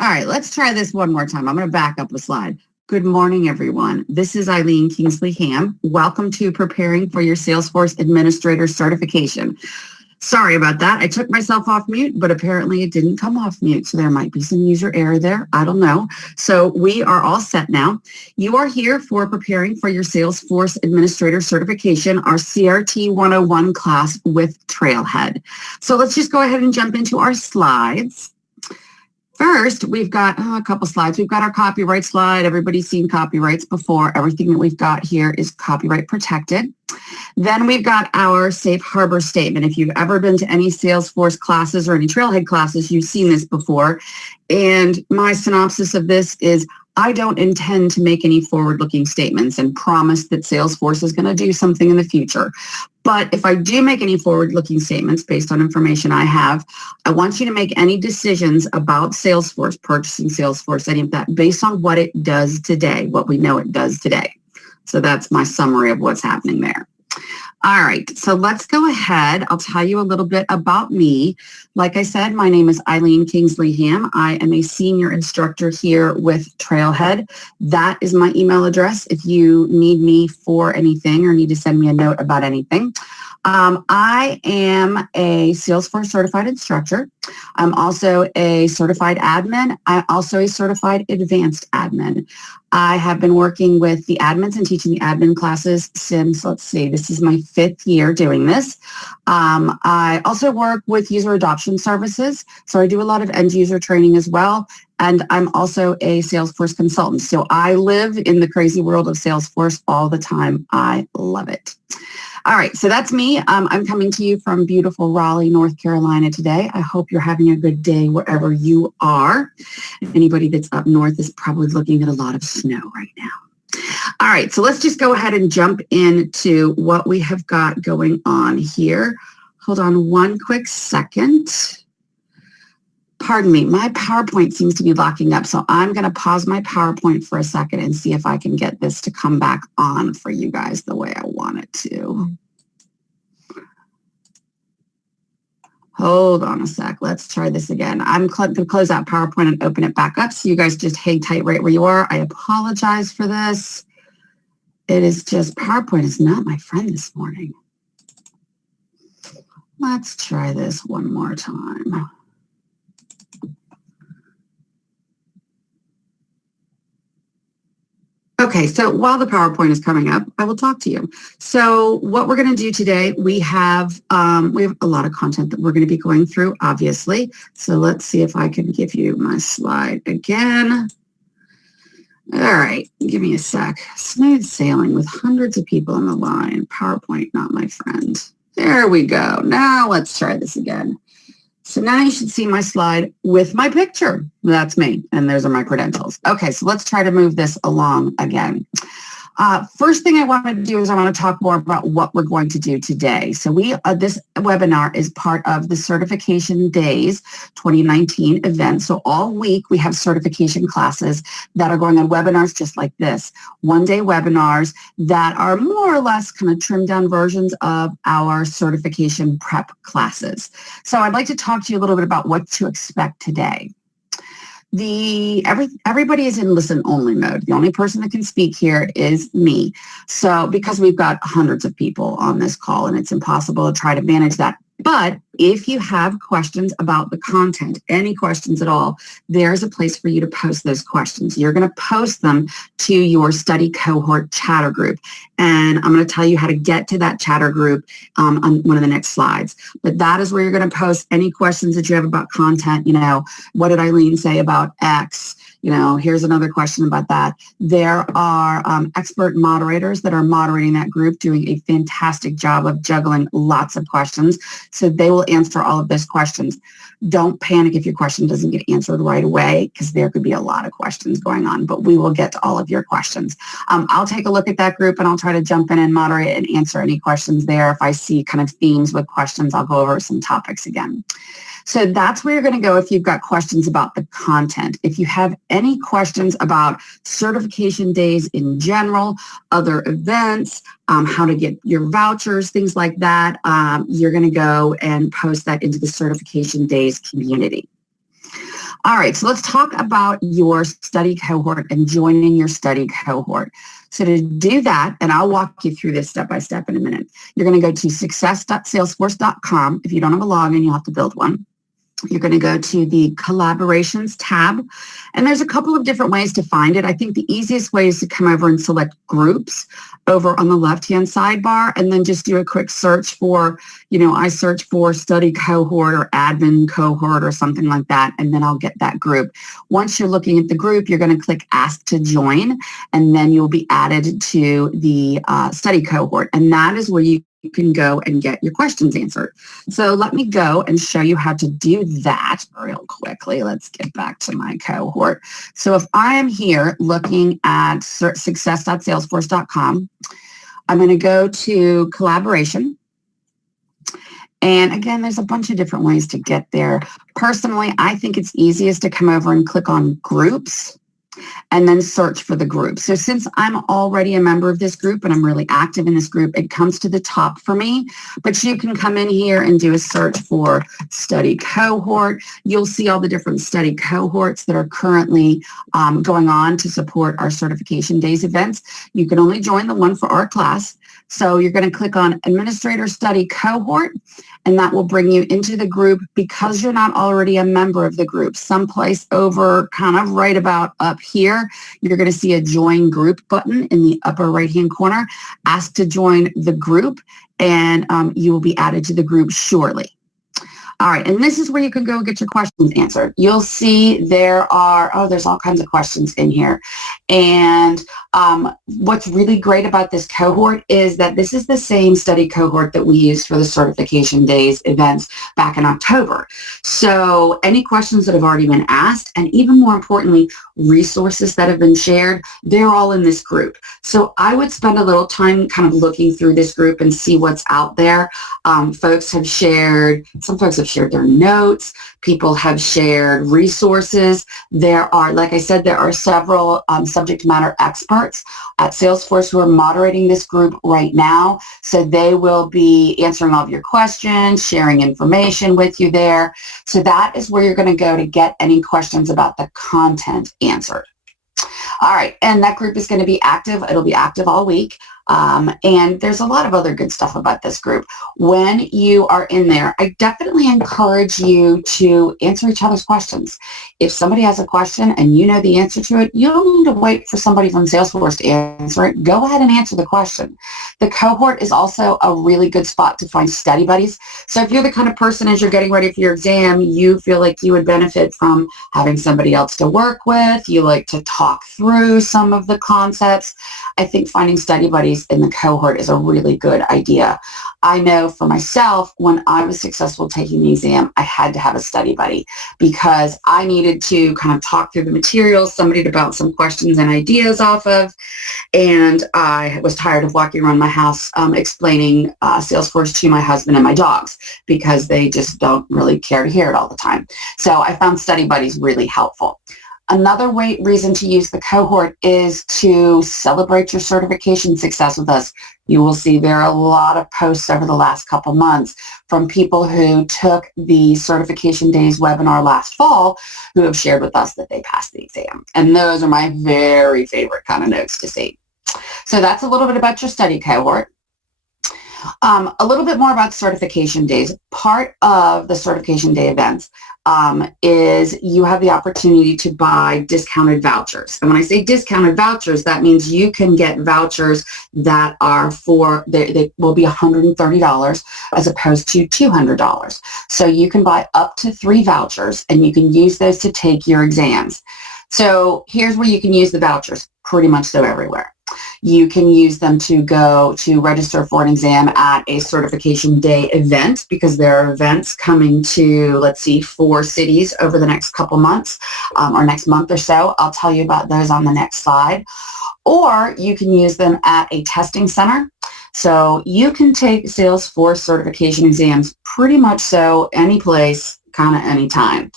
All right, let's try this one more time. I'm going to back up a slide. Good morning, everyone. This is Eileen Kingsley Ham. Welcome to Preparing for Your Salesforce Administrator Certification. Sorry about that. I took myself off mute, but apparently it didn't come off mute. So there might be some user error there. I don't know. So we are all set now. You are here for Preparing for Your Salesforce Administrator Certification, our CRT 101 class with Trailhead. So let's just go ahead and jump into our slides. First, we've got a couple slides. We've got our copyright slide. Everybody's seen copyrights before. Everything that we've got here is copyright protected. Then we've got our safe harbor statement. If you've ever been to any Salesforce classes or any Trailhead classes, you've seen this before. And my synopsis of this is, I don't intend to make any forward-looking statements and promise that Salesforce is going to do something in the future. But if I do make any forward-looking statements based on information I have, I want you to make any decisions about Salesforce, purchasing Salesforce, any of that, based on what it does today, what we know it does today. So that's my summary of what's happening there. All right, so let's go ahead. I'll tell you a little bit about me. Like I said, my name is Eileen Kingsley Ham. I am a senior instructor here with Trailhead. That is my email address if you need me for anything or need to send me a note about anything. I am a Salesforce certified instructor. I'm also a certified admin. I'm also a certified advanced admin. I have been working with the admins and teaching the admin classes since, let's see, this is my 5th year doing this. I also work with user adoption services, so I do a lot of end user training as well. And I'm also a Salesforce consultant. So I live in the crazy world of Salesforce all the time. I love it. All right, so that's me. I'm coming to you from beautiful Raleigh, North Carolina today. I hope you're having a good day wherever you are. Anybody that's up north is probably looking at a lot of snow right now. All right, so let's just go ahead and jump into what we have got going on here. Hold on one quick second. Pardon me, my PowerPoint seems to be locking up, so I'm going to pause my PowerPoint for a second and see if I can get this to come back on for you guys the way I want it to. Hold on a sec. Let's try this again. I'm going to close out PowerPoint and open it back up, so you guys just hang tight right where you are. I apologize for this. It is just, PowerPoint is not my friend this morning. Let's try this one more time. Okay, so while the PowerPoint is coming up, I will talk to you. So what we're going to do today, we have a lot of content that we're going to be going through, obviously. So let's see if I can give you my slide again. All right, give me a sec. Smooth sailing with hundreds of people on the line. PowerPoint, not my friend. There we go. Now let's try this again. So now you should see my slide with my picture. That's me, and those are my credentials. Okay, so let's try to move this along again. First thing I want to do is I want to talk more about what we're going to do today. So this webinar is part of the Certification Days 2019 event. So all week we have certification classes that are going on webinars just like this. One-day webinars that are more or less kind of trimmed down versions of our certification prep classes. So I'd like to talk to you a little bit about what to expect today. Everybody is in listen only mode. The only person that can speak here is me. So because we've got hundreds of people on this call and it's impossible to try to manage that. But if you have questions about the content, any questions at all, there's a place for you to post those questions. You're going to post them to your study cohort chatter group. And I'm going to tell you how to get to that chatter group on one of the next slides. But that is where you're going to post any questions that you have about content. You know, what did Eileen say about X? You know, here's another question about that. There are expert moderators that are moderating that group, doing a fantastic job of juggling lots of questions. So they will answer all of those questions. Don't panic if your question doesn't get answered right away, because there could be a lot of questions going on, but we will get to all of your questions. I'll take a look at that group and I'll try to jump in and moderate and answer any questions there. If I see kind of themes with questions, I'll go over some topics again. So that's where you're going to go if you've got questions about the content. If you have any questions about certification days in general, other events, how to get your vouchers, things like that, you're going to go and post that into the certification days community. All right, so let's talk about your study cohort and joining your study cohort. So to do that, and I'll walk you through this step by step in a minute, you're going to go to success.salesforce.com. If you don't have a login, you'll have to build one. You're going to go to the collaborations tab, and there's a couple of different ways to find it. I think the easiest way is to come over and select groups over on the left-hand sidebar, and then just do a quick search for, I search for study cohort or admin cohort or something like that, and then I'll get that group. Once you're looking at the group, you're going to click ask to join, and then you'll be added to the study cohort, and that is where you can go and get your questions answered. So let me go and show you how to do that real quickly. Let's get back to my cohort. So if I am here looking at success.salesforce.com, I'm going to go to collaboration. And again, there's a bunch of different ways to get there. Personally, I think it's easiest to come over and click on groups and then search for the group. So since I'm already a member of this group and I'm really active in this group, it comes to the top for me. But you can come in here and do a search for study cohort. You'll see all the different study cohorts that are currently going on to support our certification days events. You can only join the one for our class. So you're going to click on Administrator Study Cohort, and that will bring you into the group because you're not already a member of the group. Someplace over kind of right about up here, you're going to see a Join Group button in the upper right-hand corner. Ask to join the group, and you will be added to the group shortly. All right, and this is where you can go get your questions answered. You'll see there's all kinds of questions in here. And what's really great about this cohort is that this is the same study cohort that we used for the Certification Days events back in October. So any questions that have already been asked, and even more importantly, resources that have been shared, they're all in this group. So I would spend a little time kind of looking through this group and see what's out there. Some folks have shared their notes. People have shared resources. There are, like I said, there are several subject matter experts at Salesforce who are moderating this group right now. So they will be answering all of your questions, sharing information with you there. So that is where you're going to go to get any questions about the content answered. All right, and that group is going to be active. It'll be active all week. And there's a lot of other good stuff about this group. When you are in there, I definitely encourage you to answer each other's questions. If somebody has a question and you know the answer to it, you don't need to wait for somebody from Salesforce to answer it. Go ahead and answer the question. The cohort is also a really good spot to find study buddies. So if you're the kind of person, as you're getting ready for your exam, you feel like you would benefit from having somebody else to work with, you like to talk through some of the concepts, I think finding study buddies in the cohort is a really good idea. I know for myself, when I was successful taking the exam, I had to have a study buddy because I needed to kind of talk through the materials, somebody to bounce some questions and ideas off of, and I was tired of walking around my house explaining Salesforce to my husband and my dogs because they just don't really care to hear it all the time. So I found study buddies really helpful. Another reason to use the cohort is to celebrate your certification success with us. You will see there are a lot of posts over the last couple months from people who took the Certification Days webinar last fall who have shared with us that they passed the exam. And those are my very favorite kind of notes to see. So that's a little bit about your study cohort. A little bit more about certification days. Part of the certification day events is you have the opportunity to buy discounted vouchers. And when I say discounted vouchers, that means you can get vouchers that are they will be $130 as opposed to $200. So you can buy up to 3 vouchers and you can use those to take your exams. So here's where you can use the vouchers, pretty much so everywhere. You can use them to go to register for an exam at a certification day event because there are events coming to, let's see, 4 cities over the next couple months or next month or so. I'll tell you about those on the next slide. Or you can use them at a testing center. So you can take Salesforce certification exams pretty much so any place, kind of anytime.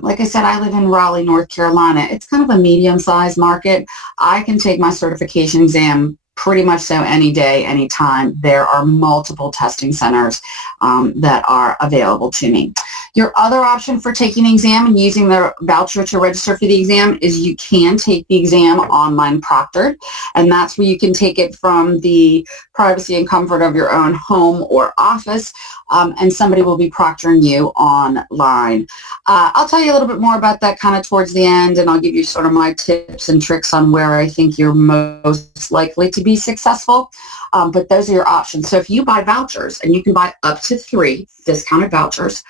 Like I said, I live in Raleigh, North Carolina. It's kind of a medium-sized market. I can take my certification exam pretty much so any day, anytime. There are multiple testing centers that are available to me. Your other option for taking the exam and using the voucher to register for the exam is you can take the exam online proctored, and that's where you can take it from the privacy and comfort of your own home or office, and somebody will be proctoring you online. I'll tell you a little bit more about that kind of towards the end, and I'll give you sort of my tips and tricks on where I think you're most likely to be successful. But those are your options. So if you buy vouchers, and you can buy up to 3 discounted vouchers,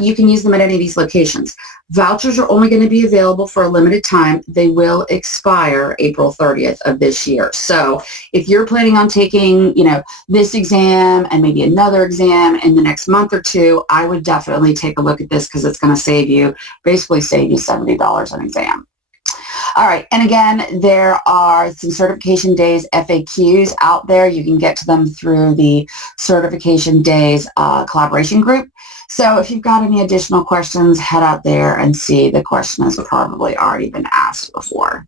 you can use them at any of these locations. Vouchers are only going to be available for a limited time. They will expire April 30th of this year. So if you're planning on taking, this exam and maybe another exam in the next month or two, I would definitely take a look at this because it's going to basically save you $70 an exam. All right, and again, there are some certification days FAQs out there. You can get to them through the certification days collaboration group. So if you've got any additional questions, head out there and see. The question has probably already been asked before.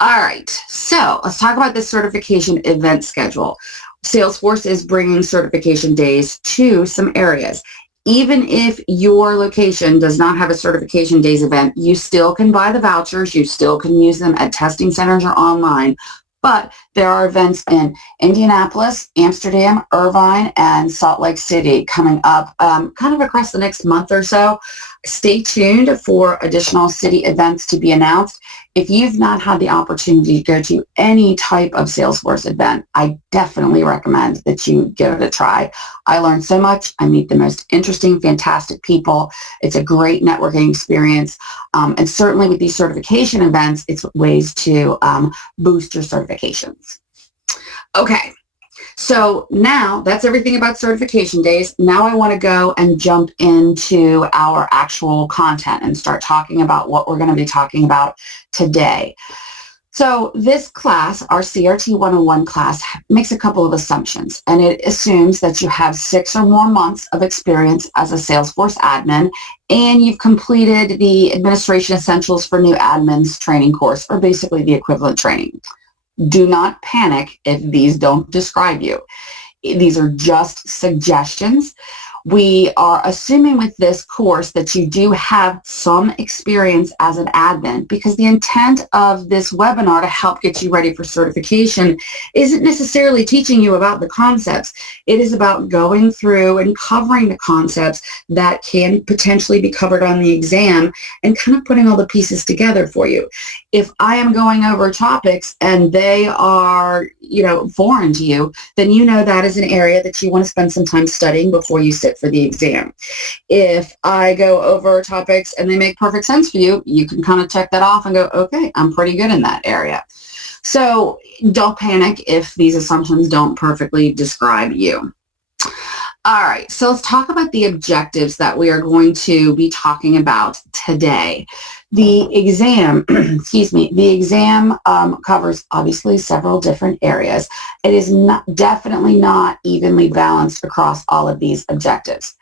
All right, so let's talk about this certification event schedule. Salesforce is bringing certification days to some areas. Even if your location does not have a certification days event, you still can buy the vouchers. You still can use them at testing centers or online. But there are events in Indianapolis, Amsterdam, Irvine, and Salt Lake City coming up kind of across the next month or so. Stay tuned for additional city events to be announced. If you've not had the opportunity to go to any type of Salesforce event, I definitely recommend that you give it a try. I learned so much. I meet the most interesting, fantastic people. It's a great networking experience. And certainly with these certification events, it's ways to boost your certifications. Okay. So now that's everything about certification days. Now I want to go and jump into our actual content and start talking about what we're going to be talking about today. So this class, our CRT 101 class, makes a couple of assumptions, and it assumes that you have 6 or more months of experience as a Salesforce admin, and you've completed the Administration Essentials for New Admins training course, or basically the equivalent training. Do not panic if these don't describe you. These are just suggestions. We are assuming with this course that you do have some experience as an admin, because the intent of this webinar to help get you ready for certification isn't necessarily teaching you about the concepts. It is about going through and covering the concepts that can potentially be covered on the exam and kind of putting all the pieces together for you. If I am going over topics and they are, foreign to you, then that is an area that you want to spend some time studying before you sit for the exam. If I go over topics and they make perfect sense for you, you can kind of check that off and go, okay, I'm pretty good in that area. So don't panic if these assumptions don't perfectly describe you. All right, so let's talk about the objectives that we are going to be talking about today. The exam, covers obviously several different areas. It is definitely not evenly balanced across all of these objectives.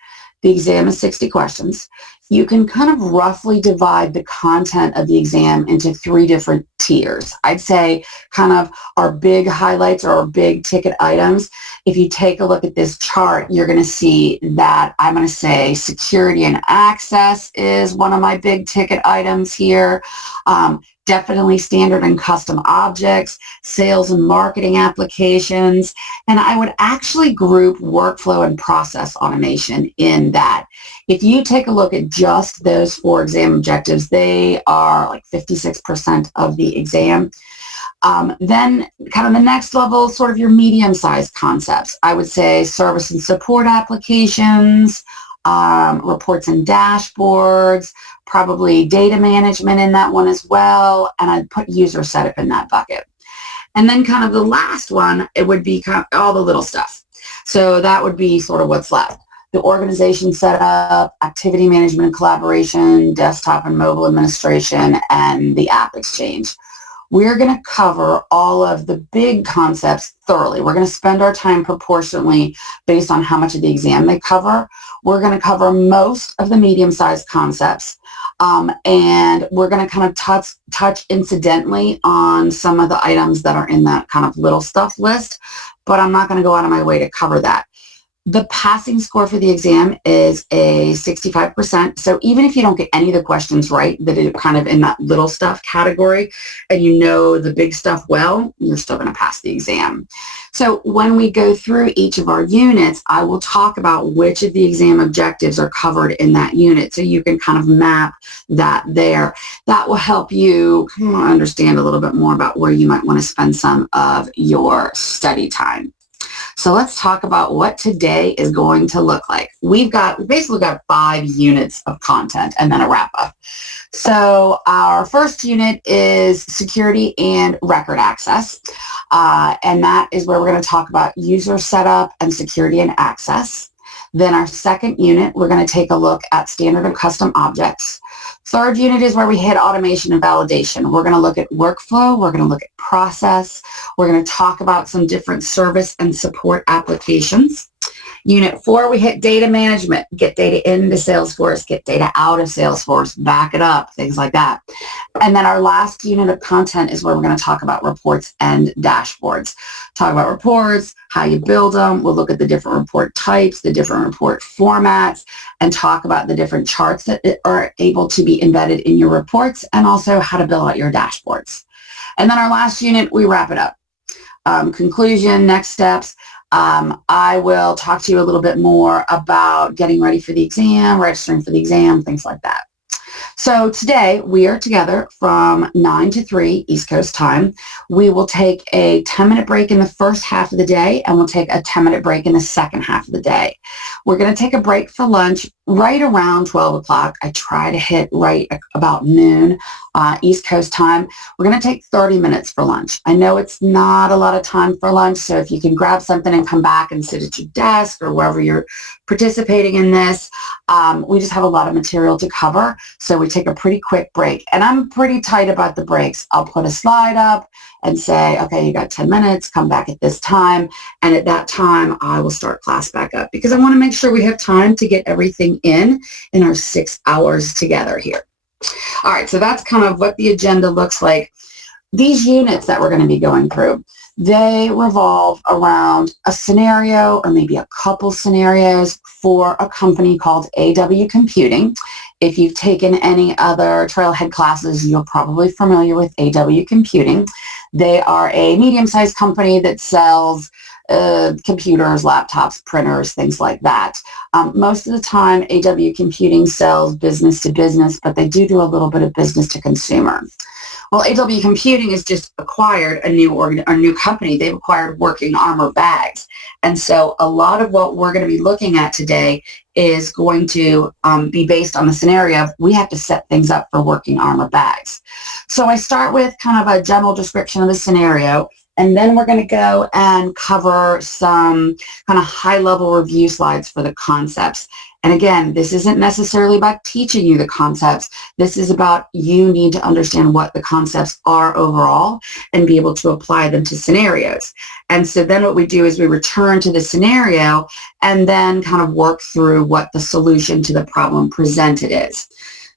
The exam is 60 questions. You can kind of roughly divide the content of the exam into 3 different tiers. I'd say kind of our big highlights or our big ticket items. If you take a look at this chart, you're going to see that I'm going to say security and access is one of my big ticket items here. Definitely standard and custom objects, sales and marketing applications, and I would actually group workflow and process automation in that. If you take a look at just those 4 exam objectives, they are like 56% of the exam. Then kind of the next level, sort of your medium-sized concepts. I would say service and support applications, reports and dashboards, probably data management in that one as well, and I'd put user setup in that bucket. And then kind of the last one, it would be kind of all the little stuff. So that would be sort of what's left. The organization setup, activity management and collaboration, desktop and mobile administration, and the app exchange. We're going to cover all of the big concepts thoroughly. We're going to spend our time proportionately based on how much of the exam they cover. We're going to cover most of the medium-sized concepts. And we're going to kind of touch incidentally on some of the items that are in that kind of little stuff list, but I'm not going to go out of my way to cover that. The passing score for the exam is a 65%. So even if you don't get any of the questions right, that are kind of in that little stuff category, and you know the big stuff well, you're still going to pass the exam. So when we go through each of our units, I will talk about which of the exam objectives are covered in that unit. So you can kind of map that there. That will help you understand a little bit more about where you might want to spend some of your study time. So let's talk about what today is going to look like. We basically got 5 units of content and then a wrap up. So our first unit is security and record access. And that is where we're going to talk about user setup and security and access. Then our second unit, we're going to take a look at standard and custom objects. Third unit is where we hit automation and validation. We're going to look at workflow. We're going to look at process. We're going to talk about some different service and support applications. Unit 4, we hit data management, get data into Salesforce, get data out of Salesforce, back it up, things like that. And then our last unit of content is where we're going to talk about reports and dashboards. Talk about reports, how you build them. We'll look at the different report types, the different report formats, and talk about the different charts that are able to be embedded in your reports, and also how to build out your dashboards. And then our last unit, we wrap it up. Conclusion, next steps. I will talk to you a little bit more about getting ready for the exam, registering for the exam, things like that. So today we are together from 9 to 3 East Coast time. We will take a 10-minute break in the first half of the day, and we'll take a 10-minute break in the second half of the day. We're going to take a break for lunch right around 12 o'clock. I try to hit right about noon East Coast time. We're going to take 30 minutes for lunch. I know it's not a lot of time for lunch, so if you can grab something and come back and sit at your desk or wherever you're participating in this, we just have a lot of material to cover, so we take a pretty quick break. And I'm pretty tight about the breaks. I'll put a slide up and say, okay, you got 10 minutes, come back at this time. And at that time, I will start class back up because I want to make sure we have time to get everything in our 6 hours together here. All right, so that's kind of what the agenda looks like. These units that we're going to be going through, they revolve around a scenario or maybe a couple scenarios for a company called AW Computing. If you've taken any other Trailhead classes, you're probably familiar with AW Computing. They are a medium-sized company that sells computers, laptops, printers, things like that. Most of the time, AW Computing sells business to business, but they do a little bit of business to consumer. Well, AW Computing has just acquired a new company. They've acquired Working Armor bags. And so a lot of what we're going to be looking at today is going to be based on the scenario of we have to set things up for Working Armor bags. So I start with kind of a general description of the scenario, and then we're going to go and cover some kind of high-level review slides for the concepts. And again, this isn't necessarily about teaching you the concepts. This is about you need to understand what the concepts are overall and be able to apply them to scenarios. And so then what we do is we return to the scenario and then kind of work through what the solution to the problem presented is.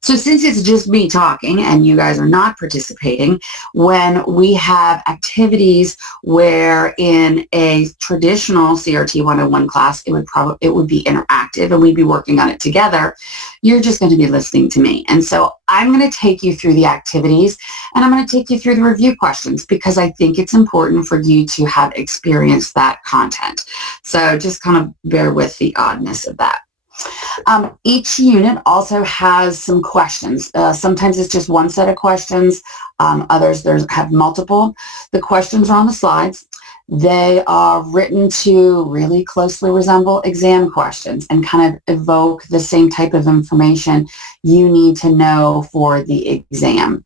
So since it's just me talking and you guys are not participating, when we have activities where in a traditional CRT 101 class, it would be interactive and we'd be working on it together, you're just going to be listening to me. And so I'm going to take you through the activities and I'm going to take you through the review questions because I think it's important for you to have experienced that content. So just kind of bear with the oddness of that. Each unit also has some questions. Sometimes it's just one set of questions. Others have multiple. The questions are on the slides. They are written to really closely resemble exam questions and kind of evoke the same type of information you need to know for the exam.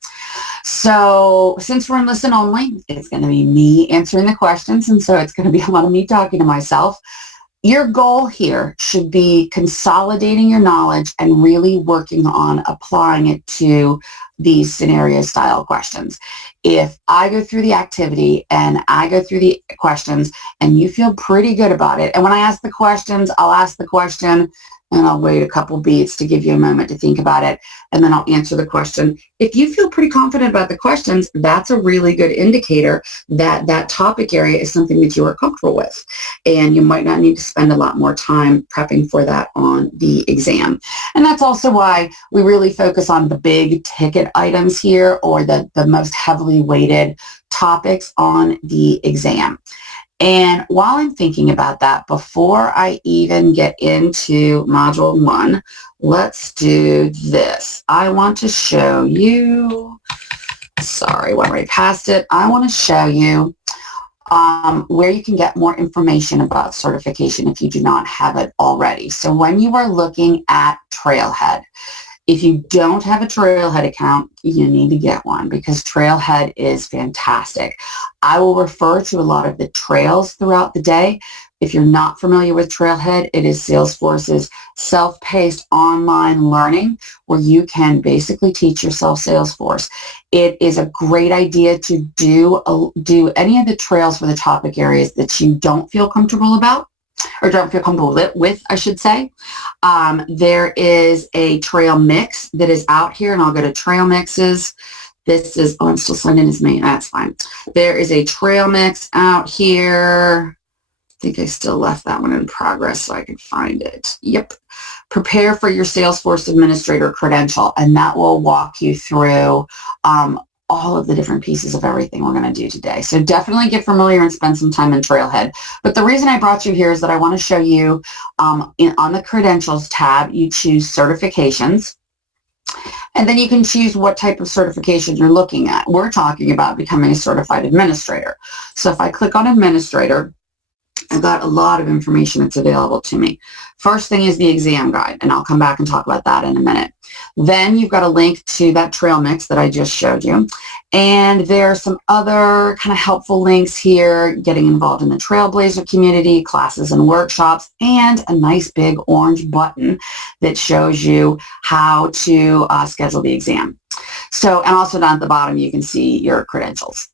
So since we're in listen only, it's going to be me answering the questions, and so it's going to be a lot of me talking to myself. Your goal here should be consolidating your knowledge and really working on applying it to these scenario style questions. If I go through the activity and I go through the questions and you feel pretty good about it, and when I ask the questions, I'll ask the question and I'll wait a couple beats to give you a moment to think about it, and then I'll answer the question. If you feel pretty confident about the questions, that's a really good indicator that that topic area is something that you are comfortable with, and you might not need to spend a lot more time prepping for that on the exam. And that's also why we really focus on the big ticket items here, or the most heavily weighted topics on the exam. And while I'm thinking about that, before I even get into Module 1, let's do this. I want to show you, sorry, went right past it. I want to show you where you can get more information about certification if you do not have it already. So when you are looking at Trailhead, if you don't have a Trailhead account, you need to get one, because Trailhead is fantastic. I will refer to a lot of the trails throughout the day. If you're not familiar with Trailhead, it is Salesforce's self-paced online learning where you can basically teach yourself Salesforce. It is a great idea to do any of the trails for the topic areas that you don't feel comfortable about, or don't feel comfortable with, I should say. There is a trail mix that is out here, and I'll go to trail mixes. This is, oh, I'm still signing as me. That's fine. There is a trail mix out here. I think I still left that one in progress so I can find it. Yep. Prepare for your Salesforce Administrator credential, and that will walk you through all of the different pieces of everything we're going to do today. So definitely get familiar and spend some time in Trailhead. But the reason I brought you here is that I want to show you on the Credentials tab, you choose Certifications. And then you can choose what type of certification you're looking at. We're talking about becoming a certified administrator. So if I click on Administrator, I've got a lot of information that's available to me. First thing is the exam guide, and I'll come back and talk about that in a minute. Then you've got a link to that trail mix that I just showed you. And there are some other kind of helpful links here, getting involved in the Trailblazer community, classes and workshops, and a nice big orange button that shows you how to schedule the exam. So, and also down at the bottom, you can see your credentials.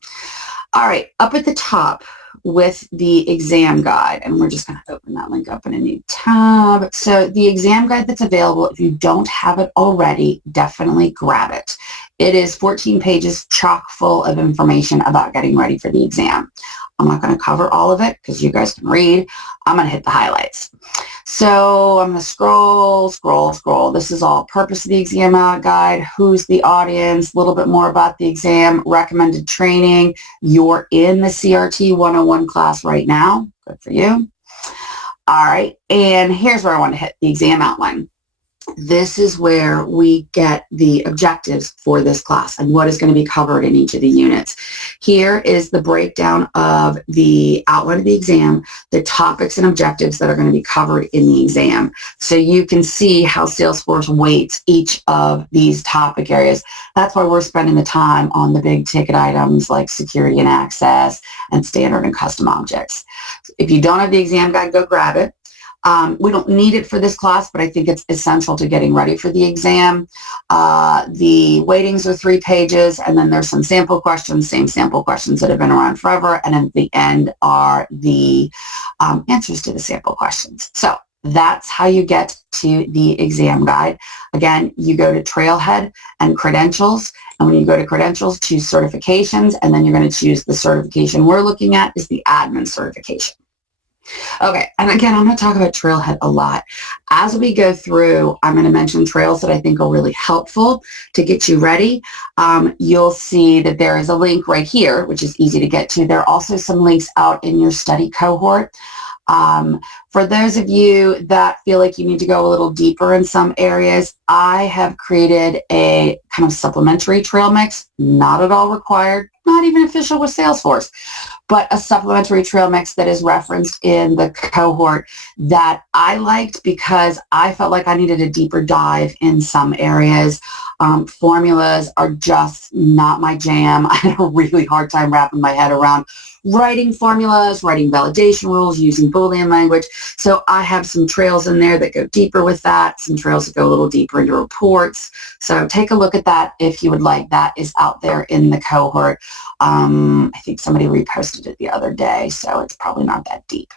All right, up at the top, with the exam guide, and we're just going to open that link up in a new tab. So the exam guide that's available, if you don't have it already, definitely grab it. It is 14 pages chock full of information about getting ready for the exam. I'm not going to cover all of it because you guys can read. I'm going to hit the highlights. So I'm going to scroll. This is all purpose of the exam guide, who's the audience, a little bit more about the exam, recommended training. You're in the CRT 101 class right now. Good for you. All right. And here's where I want to hit the exam outline. This is where we get the objectives for this class and what is going to be covered in each of the units. Here is the breakdown of the outline of the exam, the topics and objectives that are going to be covered in the exam. So you can see how Salesforce weights each of these topic areas. That's why we're spending the time on the big ticket items like security and access and standard and custom objects. If you don't have the exam guide, go grab it. We don't need it for this class, but I think it's essential to getting ready for the exam. The weightings are 3 pages, and then there's some sample questions, same sample questions that have been around forever, and at the end are the answers to the sample questions. So that's how you get to the exam guide. Again, you go to Trailhead and Credentials, and when you go to Credentials, choose Certifications, and then you're going to choose the certification we're looking at is the admin certification. Okay, and again, I'm going to talk about Trailhead a lot. As we go through, I'm going to mention trails that I think are really helpful to get you ready. You'll see that there is a link right here, which is easy to get to. There are also some links out in your study cohort. For those of you that feel like you need to go a little deeper in some areas, I have created a kind of supplementary trail mix, not at all required, not even official with Salesforce, but a supplementary trail mix that is referenced in the cohort that I liked because I felt like I needed a deeper dive in some areas. Formulas are just not my jam. I had a really hard time wrapping my head around writing formulas, writing validation rules, using Boolean language. So I have some trails in there that go deeper with that, some trails that go a little deeper into reports. So take a look at that if you would like. That is out there in the cohort. I think somebody reposted it the other day, so it's probably not that deep.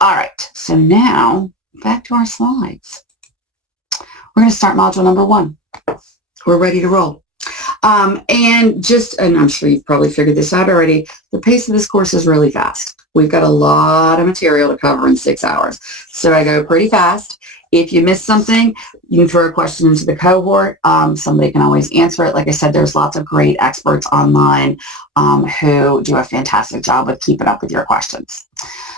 All right, so now back to our slides. We're going to start module number 1. We're ready to roll. And I'm sure you've probably figured this out already, the pace of this course is really fast. We've got a lot of material to cover in 6 hours. So I go pretty fast. If you miss something, you can throw a question into the cohort. Somebody can always answer it. Like I said, there's lots of great experts online who do a fantastic job with keeping up with your questions.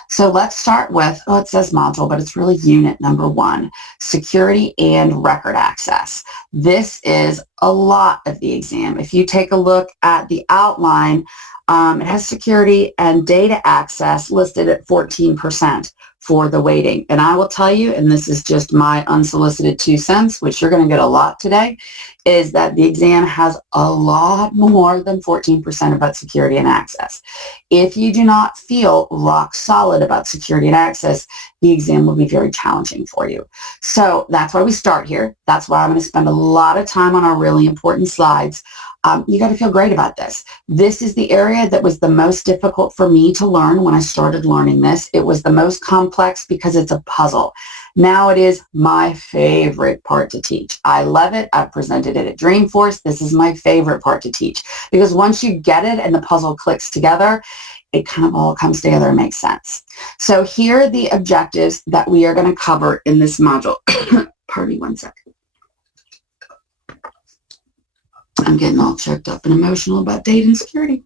So let's start with, it says module, but it's really unit number 1, security and record access. This is a lot of the exam. If you take a look at the outline, it has security and data access listed at 14% for the weighting. And I will tell you, and this is just my unsolicited 2 cents, which you're going to get a lot today, is that the exam has a lot more than 14% about security and access. If you do not feel rock solid about security and access, the exam will be very challenging for you. So that's why we start here. That's why I'm going to spend a lot of time on our really important slides. You got to feel great about this. This is the area that was the most difficult for me to learn when I started learning this. It was the most complex because it's a puzzle. Now it is my favorite part to teach. I love it. I've presented it at Dreamforce. This is my favorite part to teach because once you get it and the puzzle clicks together, it kind of all comes together and makes sense. So here are the objectives that we are going to cover in this module. Pardon me 1 second. I'm getting all choked up and emotional about data and security.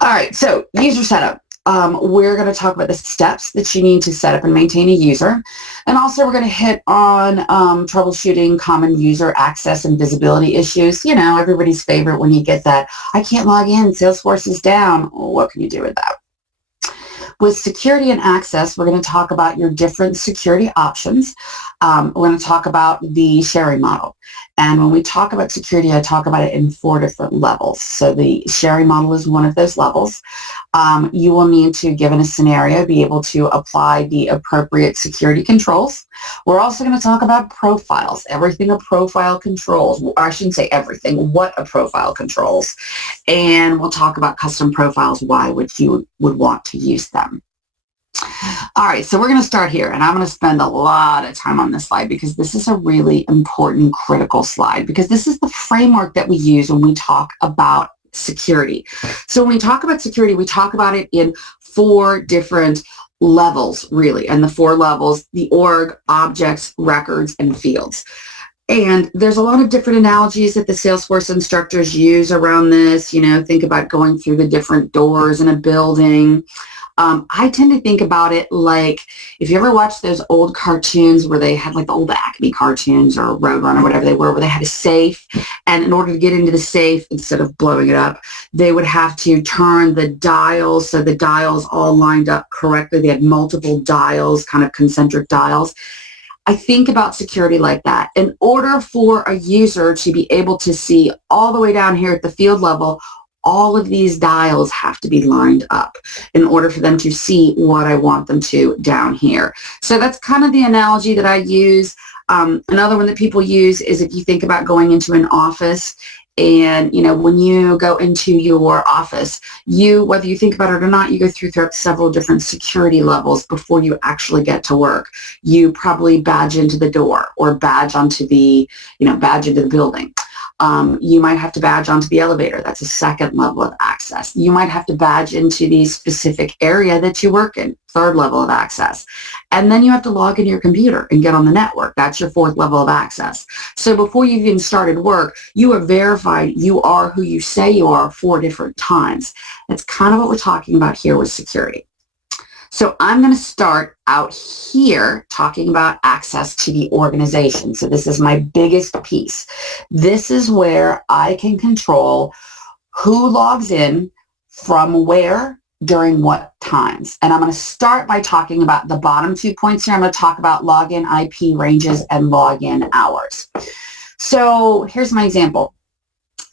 All right, so user setup. We're going to talk about the steps that you need to set up and maintain a user. And also we're going to hit on troubleshooting common user access and visibility issues. You know, everybody's favorite when you get that, I can't log in, Salesforce is down. What can you do with that? With security and access, we're going to talk about your different security options. We're going to talk about the sharing model. And when we talk about security, I talk about it in 4 different levels. So the sharing model is one of those levels. You will need to, given a scenario, be able to apply the appropriate security controls. We're also going to talk about profiles, everything a profile controls. Or I shouldn't say everything, what a profile controls. And we'll talk about custom profiles, why you would want to use them. All right, so we're going to start here, and I'm going to spend a lot of time on this slide because this is a really important, critical slide because this is the framework that we use when we talk about security. So when we talk about security, we talk about it in 4 different levels, really, and the 4 levels, the org, objects, records, and fields. And there's a lot of different analogies that the Salesforce instructors use around this. You know, think about going through the different doors in a building. I tend to think about it like if you ever watched those old cartoons where they had like the old Acme cartoons or Roadrunner, whatever they were, where they had a safe, and in order to get into the safe, instead of blowing it up, they would have to turn the dials so the dials all lined up correctly. They had multiple dials, kind of concentric dials. I think about security like that. In order for a user to be able to see all the way down here at the field level, all of these dials have to be lined up in order for them to see what I want them to down here. So that's kind of the analogy that I use. Another one that people use is if you think about going into an office and, you know, when you go into your office, whether you think about it or not, you go through several different security levels before you actually get to work. You probably badge into the door or badge into the building. You might have to badge onto the elevator. That's a second level of access. You might have to badge into the specific area that you work in, third level of access. And then you have to log into your computer and get on the network. That's your 4th level of access. So before you've even started work, you are verified you are who you say you are 4 different times. That's kind of what we're talking about here with security. So I'm going to start out here talking about access to the organization. So this is my biggest piece. This is where I can control who logs in, from where, during what times. And I'm going to start by talking about the bottom 2 points here. I'm going to talk about login IP ranges and login hours. So here's my example.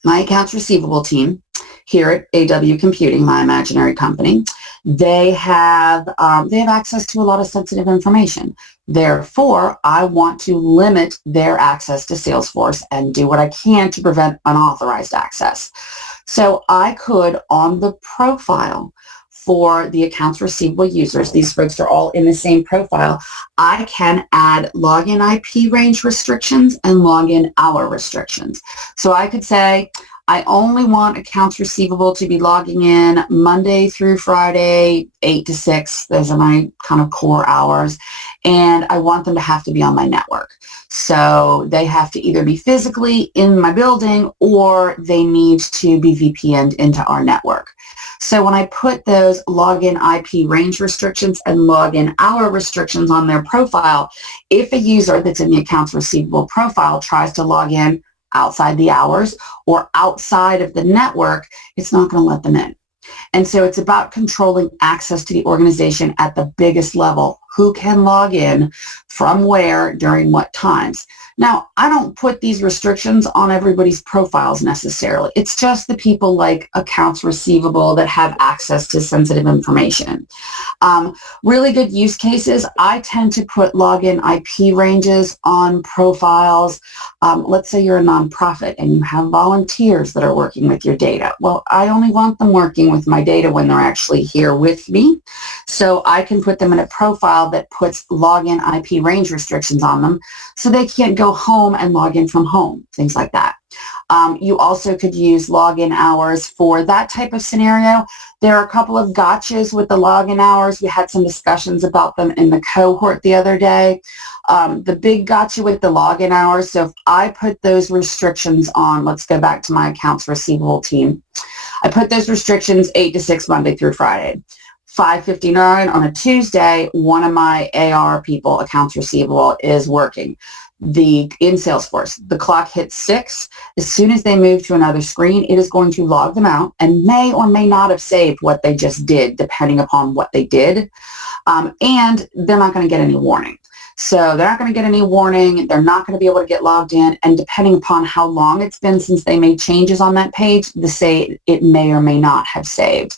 My accounts receivable team here at AW Computing, my imaginary company, they have access to a lot of sensitive information. Therefore, I want to limit their access to Salesforce and do what I can to prevent unauthorized access. So I could, on the profile for the accounts receivable users, these folks are all in the same profile, I can add login IP range restrictions and login hour restrictions. So I could say, I only want accounts receivable to be logging in Monday through Friday, 8 to 6. Those are my kind of core hours. And I want them to have to be on my network. So they have to either be physically in my building or they need to be VPN'd into our network. So when I put those login IP range restrictions and login hour restrictions on their profile, if a user that's in the accounts receivable profile tries to log in outside the hours or outside of the network, it's not going to let them in. And so it's about controlling access to the organization at the biggest level. Who can log in from where during what times? Now, I don't put these restrictions on everybody's profiles necessarily. It's just the people like accounts receivable that have access to sensitive information. Really good use cases, I tend to put login IP ranges on profiles. Let's say you're a nonprofit and you have volunteers that are working with your data. Well, I only want them working with my data when they're actually here with me. So I can put them in a profile that puts login IP range restrictions on them so they can't go home and log in from home, things like that. You also could use login hours for that type of scenario. There are a couple of gotchas with the login hours. We had some discussions about them in the cohort the other day. The big gotcha with the login hours, so if I put those restrictions on, let's go back to my accounts receivable team. I put those restrictions 8 to 6 Monday through Friday. 5:59 on a Tuesday, one of my AR people, accounts receivable, is working in Salesforce. The clock hits 6. As soon as they move to another screen, it is going to log them out and may or may not have saved what they just did, depending upon what they did. And they're not going to get any warning. So they're not going to get any warning. They're not going to be able to get logged in. And depending upon how long it's been since they made changes on that page, it may or may not have saved.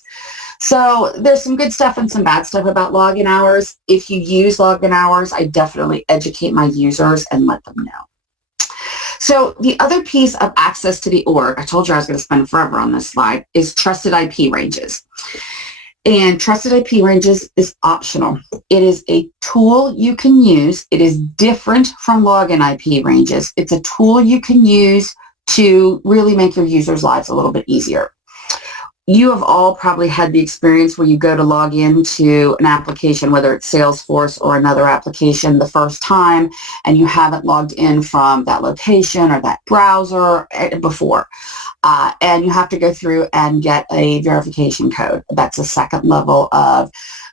So there's some good stuff and some bad stuff about login hours. If you use login hours, I definitely educate my users and let them know. So the other piece of access to the org, I told you I was going to spend forever on this slide, is trusted IP ranges. And trusted IP ranges is optional. It is a tool you can use. It is different from login IP ranges. It's a tool you can use to really make your users' lives a little bit easier. You have all probably had the experience where you go to log into an application, whether it's Salesforce or another application, the first time, and you haven't logged in from that location or that browser before. And you have to go through and get a verification code. That's a second level of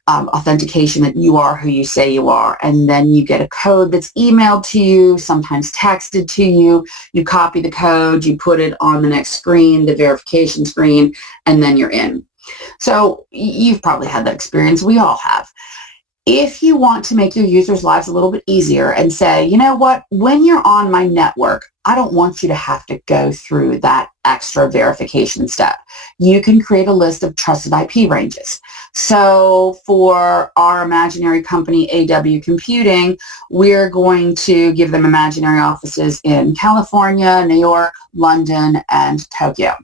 authentication that you are who you say you are. And then you get a code that's emailed to you, sometimes texted to you. You copy the code, you put it on the next screen, the verification screen, and then you're in. So you've probably had that experience. We all have. If you want to make your users' lives a little bit easier and say, you know what, when you're on my network, I don't want you to have to go through that extra verification step. You can create a list of trusted IP ranges. So for our imaginary company, AW Computing, we're going to give them imaginary offices in California, New York, London, and Tokyo.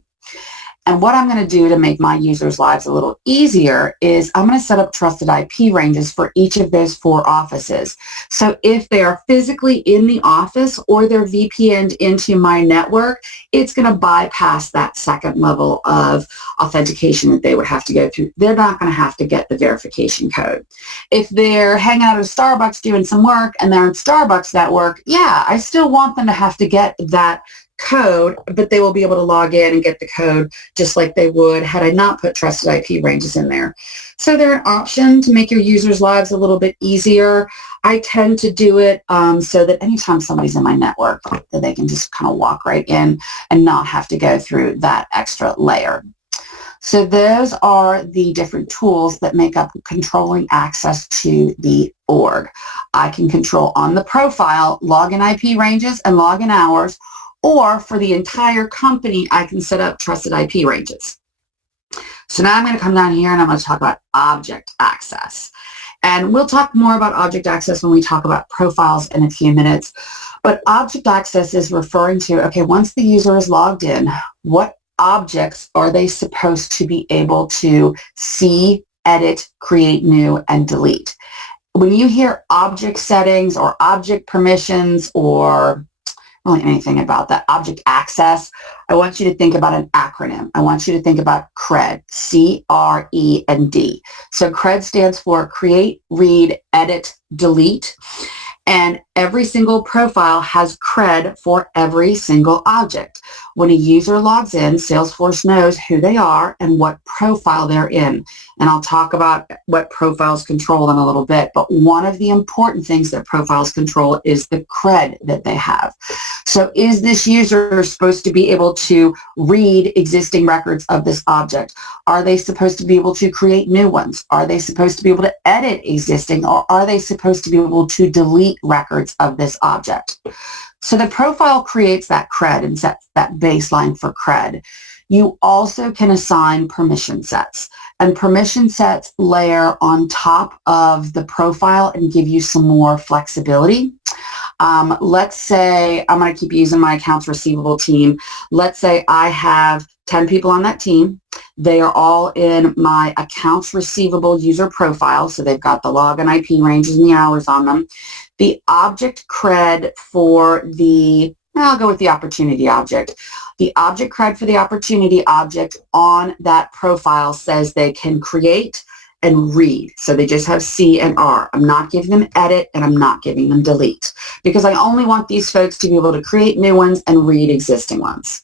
And what I'm going to do to make my users' lives a little easier is I'm going to set up trusted IP ranges for each of those 4 offices. So if they are physically in the office or they're VPN'd into my network, it's going to bypass that second level of authentication that they would have to go through. They're not going to have to get the verification code. If they're hanging out at Starbucks doing some work and they're in Starbucks network, yeah, I still want them to have to get that code, but they will be able to log in and get the code just like they would had I not put trusted IP ranges in there. So they're an option to make your users' lives a little bit easier. I tend to do it so that anytime somebody's in my network, that they can just kind of walk right in and not have to go through that extra layer. So those are the different tools that make up controlling access to the org. I can control on the profile login IP ranges and login hours, or for the entire company, I can set up trusted IP ranges. So now I'm going to come down here and I'm going to talk about object access. And we'll talk more about object access when we talk about profiles in a few minutes. But object access is referring to, okay, once the user is logged in, what objects are they supposed to be able to see, edit, create new, and delete. When you hear object settings or object permissions or really anything about that, object access, I want you to think about an acronym. I want you to think about CRED, C-R-E-D. So CRED stands for create, read, edit, delete. And every single profile has CRED for every single object. When a user logs in, Salesforce knows who they are and what profile they're in. And I'll talk about what profiles control in a little bit. But one of the important things that profiles control is the CRED that they have. So is this user supposed to be able to read existing records of this object? Are they supposed to be able to create new ones? Are they supposed to be able to edit existing, or are they supposed to be able to delete records of this object? So the profile creates that CRED and sets that baseline for CRED. You also can assign permission sets, and permission sets layer on top of the profile and give you some more flexibility. Let's say I'm going to keep using my accounts receivable team. Let's say I have 10 people on that team. They are all in my accounts receivable user profile. So they've got the login IP ranges and the hours on them. The object CRED for I'll go with the opportunity object. The object CRED for the opportunity object on that profile says they can create and read. So they just have C and R. I'm not giving them edit and I'm not giving them delete because I only want these folks to be able to create new ones and read existing ones.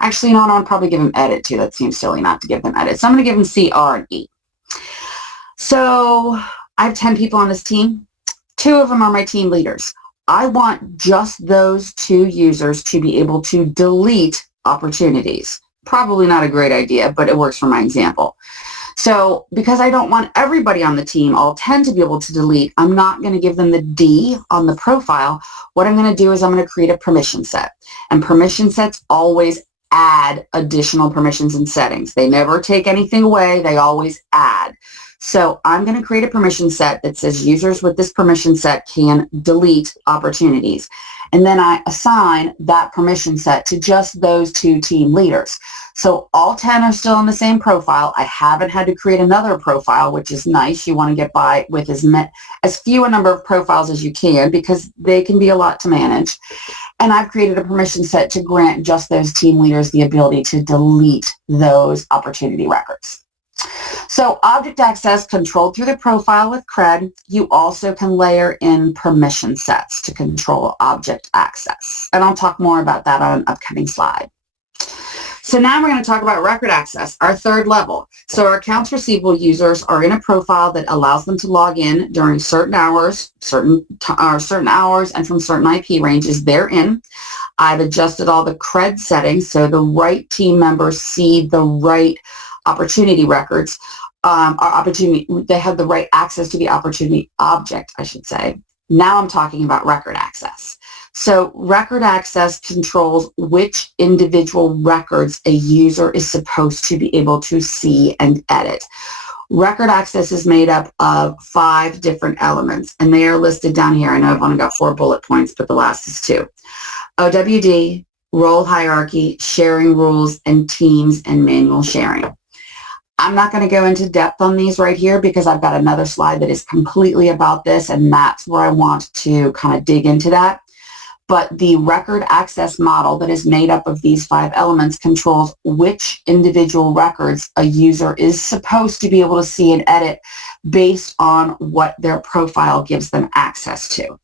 Actually, no, I'll probably give them edit too. That seems silly not to give them edit. So I'm going to give them C, R, and E. So I have 10 people on this team. 2 of them are my team leaders. I want just those 2 users to be able to delete opportunities. Probably not a great idea, but it works for my example. So because I don't want everybody on the team, all 10 to be able to delete, I'm not going to give them the D on the profile. What I'm going to do is I'm going to create a permission set. And permission sets always add additional permissions and settings. They never take anything away. They always add. So I'm going to create a permission set that says users with this permission set can delete opportunities. And then I assign that permission set to just those 2 team leaders. So all 10 are still in the same profile. I haven't had to create another profile, which is nice. You want to get by with as few a number of profiles as you can because they can be a lot to manage. And I've created a permission set to grant just those team leaders the ability to delete those opportunity records. So object access controlled through the profile with CRED. You also can layer in permission sets to control object access. And I'll talk more about that on an upcoming slide. So now we're going to talk about record access, our 3rd level. So our accounts receivable users are in a profile that allows them to log in during certain hours, certain hours, and from certain IP ranges they're in. I've adjusted all the CRED settings so the right team members see the right opportunity records, they have the right access to the opportunity object, I should say. Now I'm talking about record access. So record access controls which individual records a user is supposed to be able to see and edit. Record access is made up of 5 different elements, and they are listed down here. I know I've only got 4 bullet points, but the last is 2. OWD, role hierarchy, sharing rules, and teams and manual sharing. I'm not going to go into depth on these right here because I've got another slide that is completely about this, and that's where I want to kind of dig into that. But the record access model that is made up of these 5 elements controls which individual records a user is supposed to be able to see and edit based on what their profile gives them access to.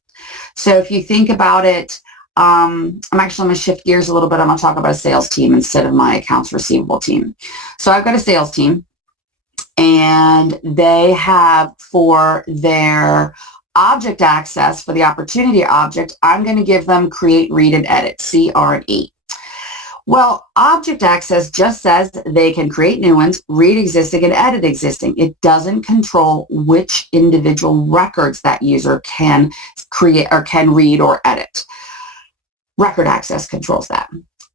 So if you think about it, I'm actually going to shift gears a little bit. I'm going to talk about a sales team instead of my accounts receivable team. So I've got a sales team, and they have for their object access for the opportunity object, I'm going to give them create, read, and edit, C, R, and E. Well, object access just says they can create new ones, read existing, and edit existing. It doesn't control which individual records that user can create or can read or edit. Record access controls that.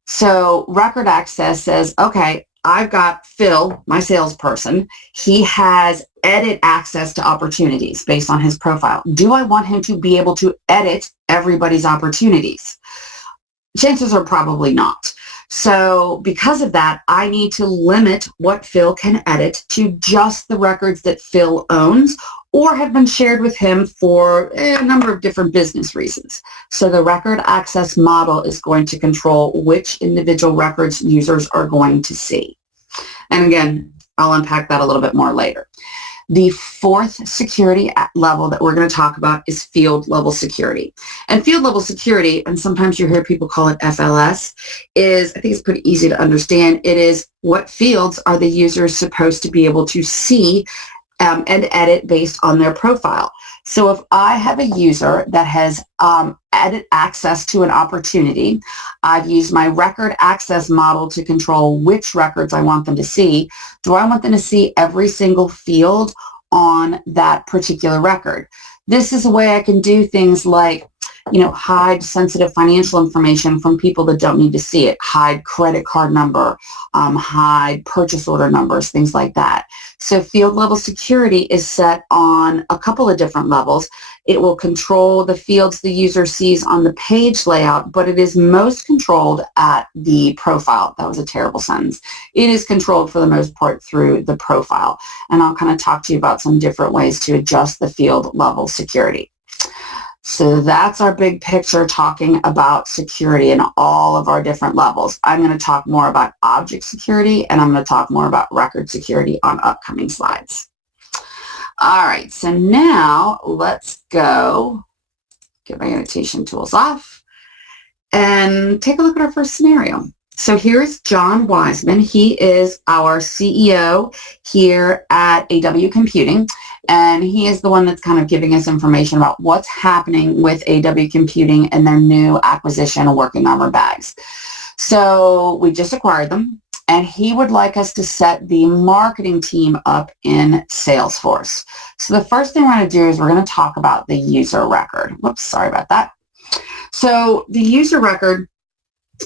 So record access says, okay, I've got Phil, my salesperson. He has edit access to opportunities based on his profile. Do I want him to be able to edit everybody's opportunities? Chances are probably not. So because of that, I need to limit what Phil can edit to just the records that Phil owns or have been shared with him for a number of different business reasons. So the record access model is going to control which individual records users are going to see. And again, I'll unpack that a little bit more later. The fourth security level that we're going to talk about is field level security. And field level security, and sometimes you hear people call it FLS, is, I think it's pretty easy to understand. It is what fields are the users supposed to be able to see and edit based on their profile. So if I have a user that has edit access to an opportunity, I've used my record access model to control which records I want them to see. Do I want them to see every single field on that particular record? This is a way I can do things like, hide sensitive financial information from people that don't need to see it, hide credit card number, hide purchase order numbers, things like that. So field level security is set on a couple of different levels. It will control the fields the user sees on the page layout, but it is most controlled at the profile. That was a terrible sentence. It is controlled for the most part through the profile. And I'll kind of talk to you about some different ways to adjust the field level security. So that's our big picture talking about security in all of our different levels. I'm going to talk more about object security, and I'm going to talk more about record security on upcoming slides. All right, so now let's go get my annotation tools off and take a look at our first scenario. So here's John Wiseman. He is our CEO here at AW Computing, and he is the one that's kind of giving us information about what's happening with AW Computing and their new acquisition of Working Armor bags. So we just acquired them, and he would like us to set the marketing team up in Salesforce. So the first thing we're going to do is we're going to talk about the user record. Whoops, sorry about that. So the user record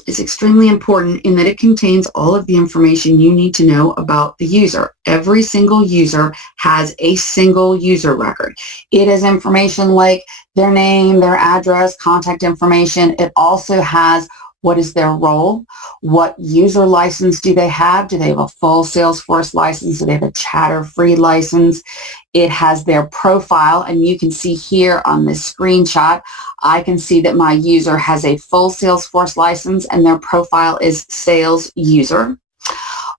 is extremely important in that it contains all of the information you need to know about the user. Every single user has a single user record. It has information like their name, their address, contact information. It also has what is their role, what user license do they have? Do they have a full Salesforce license? Do they have a chatter-free license? It has their profile, and you can see here on this screenshot, I can see that my user has a full Salesforce license and their profile is sales user.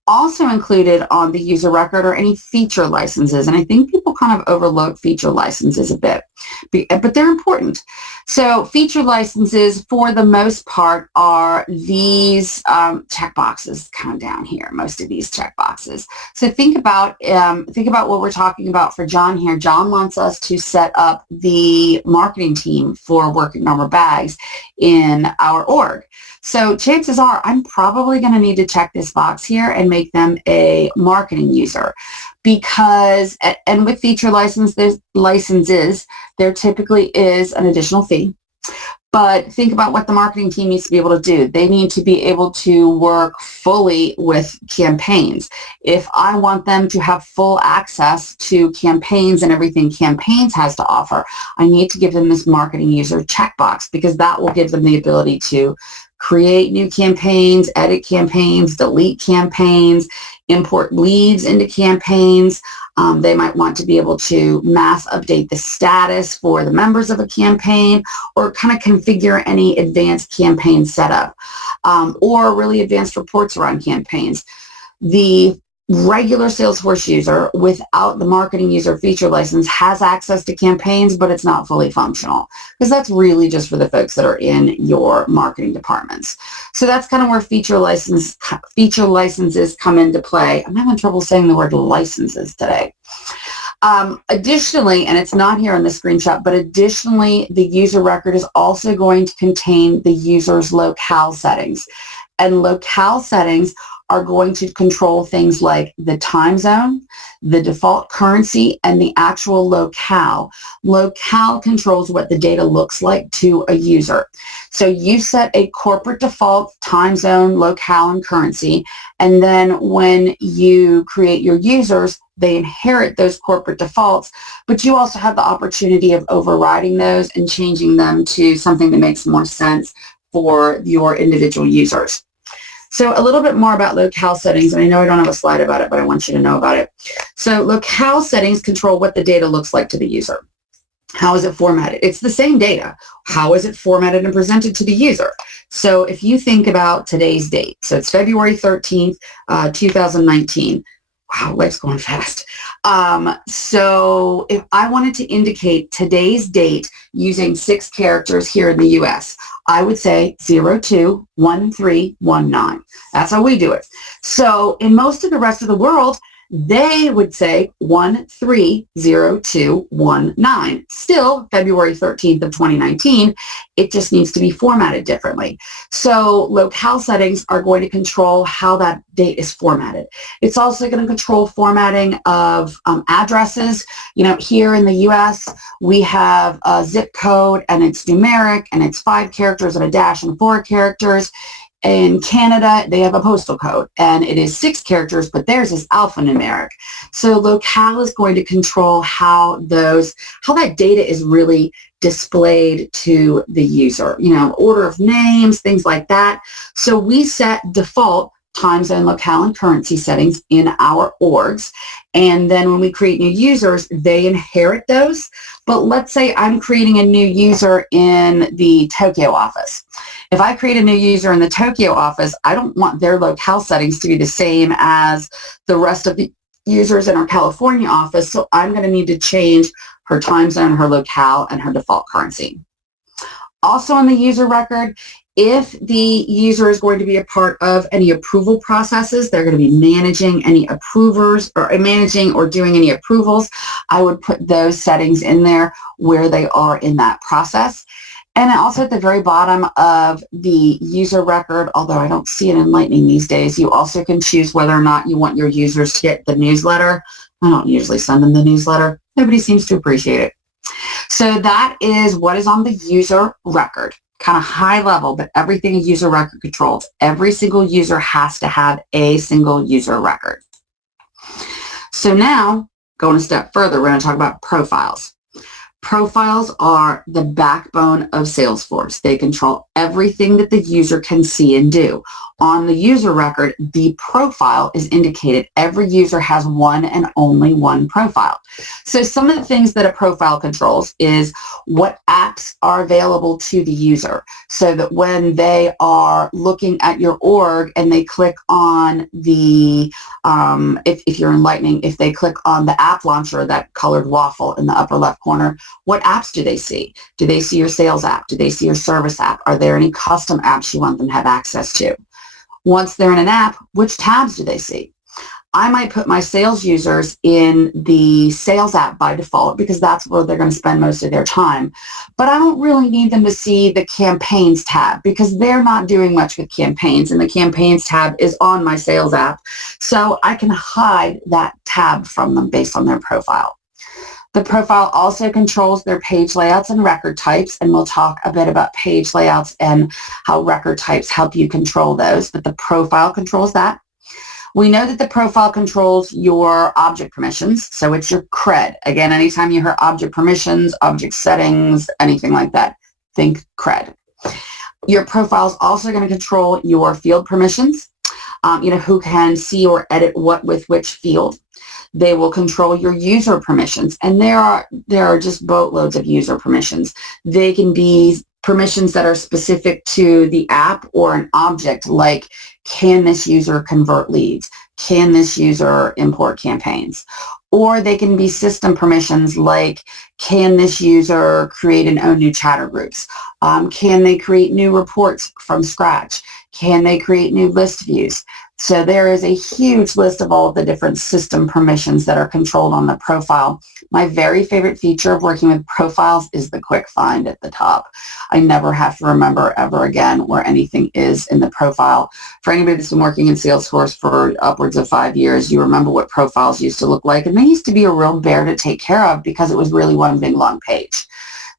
Also included on the user record are any feature licenses, and I think people kind of overlook feature licenses a bit, but they're important. So feature licenses, for the most part, are these checkboxes kind of down here, most of these checkboxes. So think about what we're talking about for John here. John wants us to set up the marketing team for Working Armor bags in our org. So chances are I'm probably going to need to check this box here and make them a marketing user, because, and with feature licenses, there typically is an additional fee. But think about what the marketing team needs to be able to do. They need to be able to work fully with campaigns. If I want them to have full access to campaigns and everything campaigns has to offer, I need to give them this marketing user checkbox, because that will give them the ability to create new campaigns, edit campaigns, delete campaigns, import leads into campaigns. They might want to be able to mass update the status for the members of a campaign, or kind of configure any advanced campaign setup, or really advanced reports around campaigns. The regular Salesforce user without the marketing user feature license has access to campaigns, but it's not fully functional, because that's really just for the folks that are in your marketing departments. So that's kind of where feature licenses come into play. I'm having trouble saying the word licenses today. Additionally, and it's not here on the screenshot, but additionally, the user record is also going to contain the user's locale settings. And locale settings are going to control things like the time zone, the default currency, and the actual locale. Locale controls what the data looks like to a user. So you set a corporate default time zone, locale, and currency, and then when you create your users, they inherit those corporate defaults, but you also have the opportunity of overriding those and changing them to something that makes more sense for your individual users. So a little bit more about locale settings, and I know I don't have a slide about it, but I want you to know about it. So locale settings control what the data looks like to the user. How is it formatted? It's the same data. How is it formatted and presented to the user? So if you think about today's date, so it's February 13th, 2019. Wow, life's going fast. So if I wanted to indicate today's date using 6 characters here in the US, I would say 021319. That's how we do it. So in most of the rest of the world, they would say 130219. Still February 13th of 2019. It just needs to be formatted differently. So locale settings are going to control how that date is formatted. It's also going to control formatting of addresses. You know, here in the US, we have a zip code and it's numeric and it's 5 characters and a dash and 4 characters. In Canada, they have a postal code and it is 6 characters, but theirs is alphanumeric. So locale is going to control how that data is really displayed to the user, you know, order of names, things like that. So we set default time zone, locale, and currency settings in our orgs. And then when we create new users, they inherit those. But let's say I'm creating a new user in the Tokyo office. If I create a new user in the Tokyo office, I don't want their locale settings to be the same as the rest of the users in our California office. So I'm going to need to change her time zone, her locale, and her default currency. Also on the user record, if the user is going to be a part of any approval processes, they're going to be managing any approvers or managing or doing any approvals, I would put those settings in there where they are in that process. And also at the very bottom of the user record, although I don't see it in Lightning these days, you also can choose whether or not you want your users to get the newsletter. I don't usually send them the newsletter. Nobody seems to appreciate it. So that is what is on the user record. Kind of high level, but everything a user record controls. Every single user has to have a single user record. So now, going a step further, we're going to talk about profiles. Profiles are the backbone of Salesforce. They control everything that the user can see and do. On the user record, the profile is indicated. Every user has one and only one profile. So some of the things that a profile controls is what apps are available to the user, so that when they are looking at your org and they click on the, if you're in Lightning, if they click on the app launcher, that colored waffle in the upper left corner, what apps do they see? Do they see your sales app? Do they see your service app? Are there any custom apps you want them to have access to? Once they're in an app, which tabs do they see? I might put my sales users in the sales app by default because that's where they're going to spend most of their time. But I don't really need them to see the campaigns tab because they're not doing much with campaigns, and the campaigns tab is on my sales app. So I can hide that tab from them based on their profile. The profile also controls their page layouts and record types, and we'll talk a bit about page layouts and how record types help you control those, but the profile controls that. We know that the profile controls your object permissions, so it's your CRED. Again, anytime you hear object permissions, object settings, anything like that, think CRED. Your profile is also going to control your field permissions, who can see or edit what with which field. They will control your user permissions, and there are just boatloads of user permissions. They can be permissions that are specific to the app or an object, like can this user convert leads? Can this user import campaigns? Or they can be system permissions like can this user create and own new chatter groups? Can they create new reports from scratch? Can they create new list views? So there is a huge list of all of the different system permissions that are controlled on the profile. My very favorite feature of working with profiles is the quick find at the top. I never have to remember ever again where anything is in the profile. For anybody that's been working in Salesforce for upwards of 5 years, you remember what profiles used to look like, and they used to be a real bear to take care of because it was really one big long page.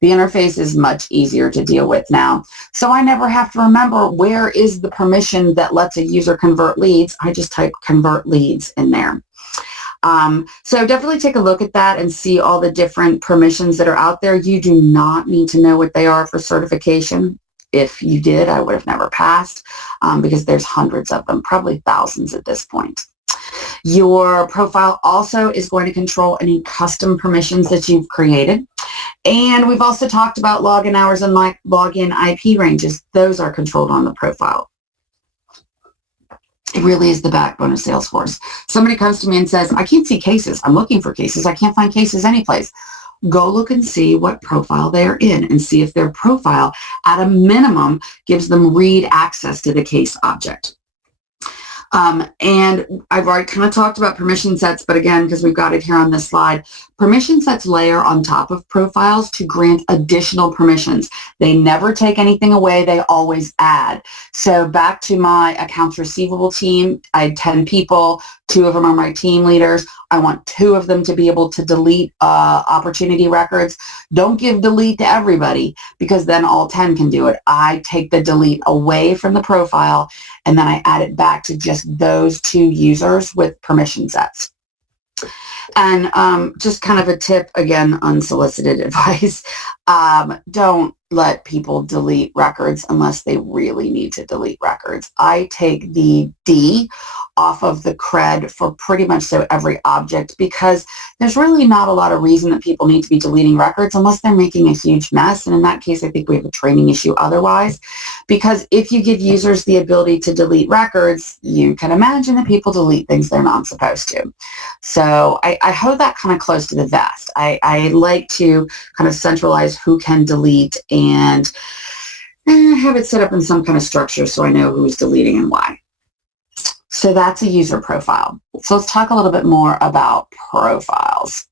The interface is much easier to deal with now. So I never have to remember where is the permission that lets a user convert leads. I just type convert leads in there. So definitely take a look at that and see all the different permissions that are out there. You do not need to know what they are for certification. If you did, I would have never passed because there's hundreds of them, probably thousands at this point. Your profile also is going to control any custom permissions that you've created. And we've also talked about login hours and login IP ranges. Those are controlled on the profile. It really is the backbone of Salesforce. Somebody comes to me and says, I can't see cases. I'm looking for cases. I can't find cases anyplace. Go look and see what profile they are in and see if their profile, at a minimum, gives them read access to the case object. And I've already kind of talked about permission sets, but again, because we've got it here on this slide, permission sets layer on top of profiles to grant additional permissions. They never take anything away, they always add. So back to my accounts receivable team, I had 10 people, 2 of them are my team leaders. I want 2 of them to be able to delete opportunity records. Don't give delete to everybody because then all 10 can do it. I take the delete away from the profile and then I add it back to just those 2 users with permission sets. And just kind of a tip, again, unsolicited advice, don't let people delete records unless they really need to delete records. I take the D off of the cred for pretty much so every object because there's really not a lot of reason that people need to be deleting records unless they're making a huge mess. And in that case, I think we have a training issue otherwise. Because if you give users the ability to delete records, you can imagine that people delete things they're not supposed to. So I hold that kind of close to the vest. I like to kind of centralize who can delete and have it set up in some kind of structure so I know who's deleting and why. So that's a user profile. So let's talk a little bit more about profiles.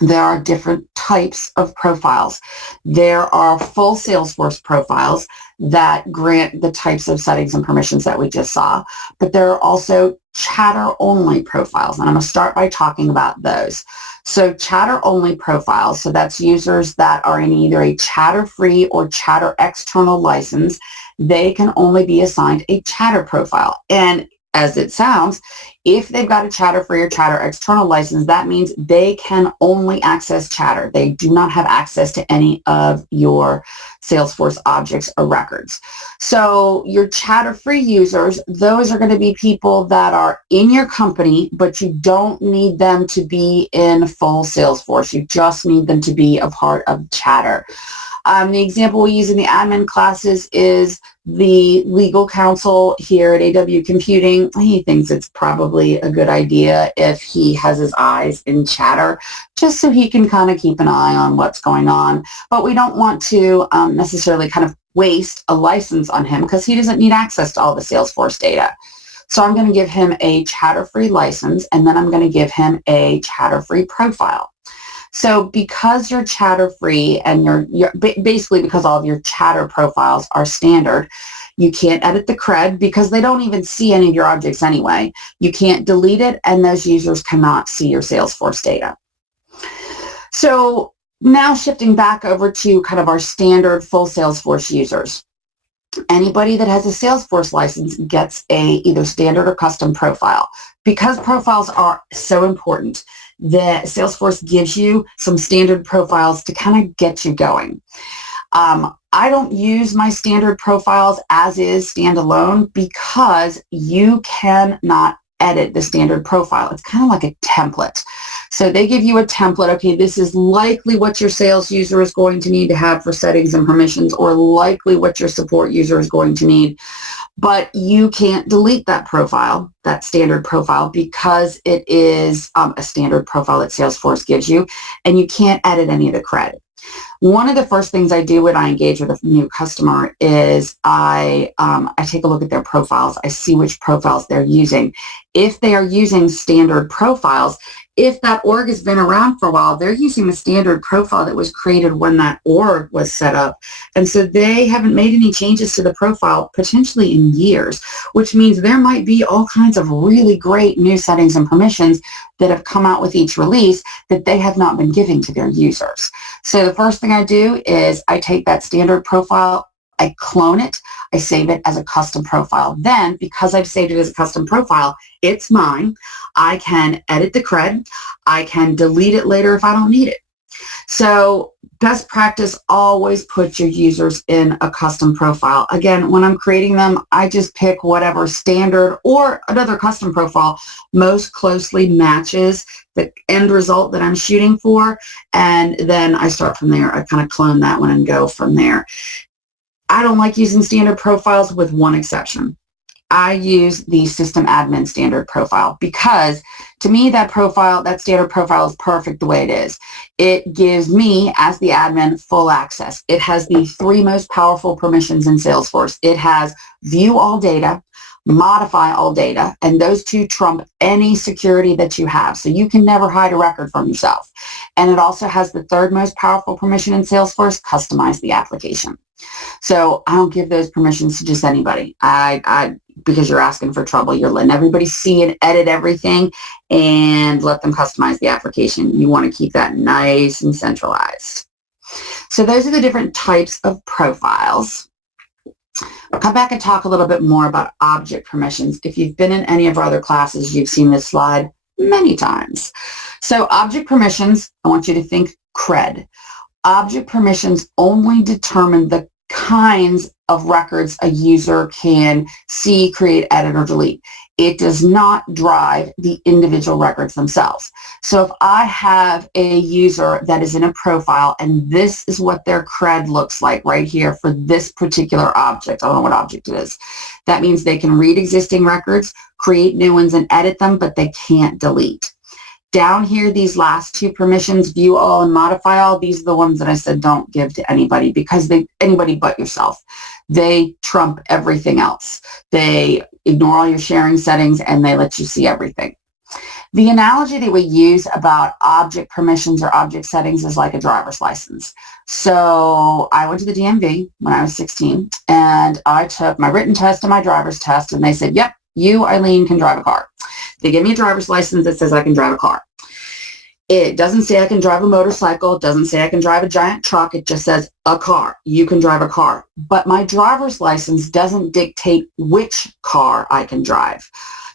There are different types of profiles. There are full Salesforce profiles that grant the types of settings and permissions that we just saw, but there are also chatter-only profiles, and I'm going to start by talking about those. So chatter-only profiles, so that's users that are in either a chatter-free or chatter external license, they can only be assigned a chatter profile. And as it sounds, if they've got a chatter-free or chatter external license, that means they can only access chatter. They do not have access to any of your Salesforce objects or records. So your chatter-free users, those are going to be people that are in your company, but you don't need them to be in full Salesforce. You just need them to be a part of chatter. The example we use in the admin classes is the legal counsel here at AW Computing. He thinks it's probably a good idea if he has his eyes in chatter, just so he can kind of keep an eye on what's going on. But we don't want to necessarily kind of waste a license on him because he doesn't need access to all the Salesforce data. So I'm going to give him a chatter-free license, and then I'm going to give him a chatter-free profile. So because you're chatter-free and you're basically because all of your chatter profiles are standard, you can't edit the cred because they don't even see any of your objects anyway. You can't delete it, and those users cannot see your Salesforce data. So now shifting back over to kind of our standard full Salesforce users. Anybody that has a Salesforce license gets a either standard or custom profile. Because profiles are so important, that Salesforce gives you some standard profiles to kind of get you going. I don't use my standard profiles as is standalone because you cannot edit the standard profile. It's kind of like a template. So they give you a template. Okay, this is likely what your sales user is going to need to have for settings and permissions, or likely what your support user is going to need. But you can't delete that profile, that standard profile, because it is a standard profile that Salesforce gives you, and you can't edit any of the cred. One of the first things I do when I engage with a new customer is I take a look at their profiles. I see which profiles they're using. If they are using standard profiles, if that org has been around for a while, they're using the standard profile that was created when that org was set up. And so they haven't made any changes to the profile potentially in years, which means there might be all kinds of really great new settings and permissions that have come out with each release that they have not been giving to their users. So the first thing I do is I take that standard profile, I clone it, I save it as a custom profile. Then, because I've saved it as a custom profile, it's mine. I can edit the cred. I can delete it later if I don't need it. So best practice, always put your users in a custom profile. Again, when I'm creating them, I just pick whatever standard or another custom profile most closely matches the end result that I'm shooting for. And then I start from there. I kind of clone that one and go from there. I don't like using standard profiles with one exception. I use the system admin standard profile because to me that standard profile is perfect the way it is. It gives me as the admin full access. It has the 3 most powerful permissions in Salesforce. It has view all data, modify all data, and those 2 trump any security that you have. So you can never hide a record from yourself. And it also has the 3rd most powerful permission in Salesforce, customize the application. So I don't give those permissions to just anybody. Because you're asking for trouble. You're letting everybody see and edit everything and let them customize the application. You want to keep that nice and centralized. So those are the different types of profiles. I'll come back and talk a little bit more about object permissions. If you've been in any of our other classes, you've seen this slide many times. So object permissions, I want you to think CRED. Object permissions only determine the kinds of records a user can see, create, edit, or delete. It does not drive the individual records themselves. So if I have a user that is in a profile and this is what their CRED looks like right here for this particular object, I don't know what object it is, that means they can read existing records, create new ones, and edit them, but they can't delete. Down here, these last 2 permissions, view all and modify all, these are the ones that I said don't give to anybody because anybody but yourself. They trump everything else. They ignore all your sharing settings and they let you see everything. The analogy that we use about object permissions or object settings is like a driver's license. So I went to the DMV when I was 16 and I took my written test and my driver's test and they said, yep, you, Eileen, can drive a car. They give me a driver's license that says I can drive a car. It doesn't say I can drive a motorcycle. It doesn't say I can drive a giant truck. It just says a car. You can drive a car. But my driver's license doesn't dictate which car I can drive.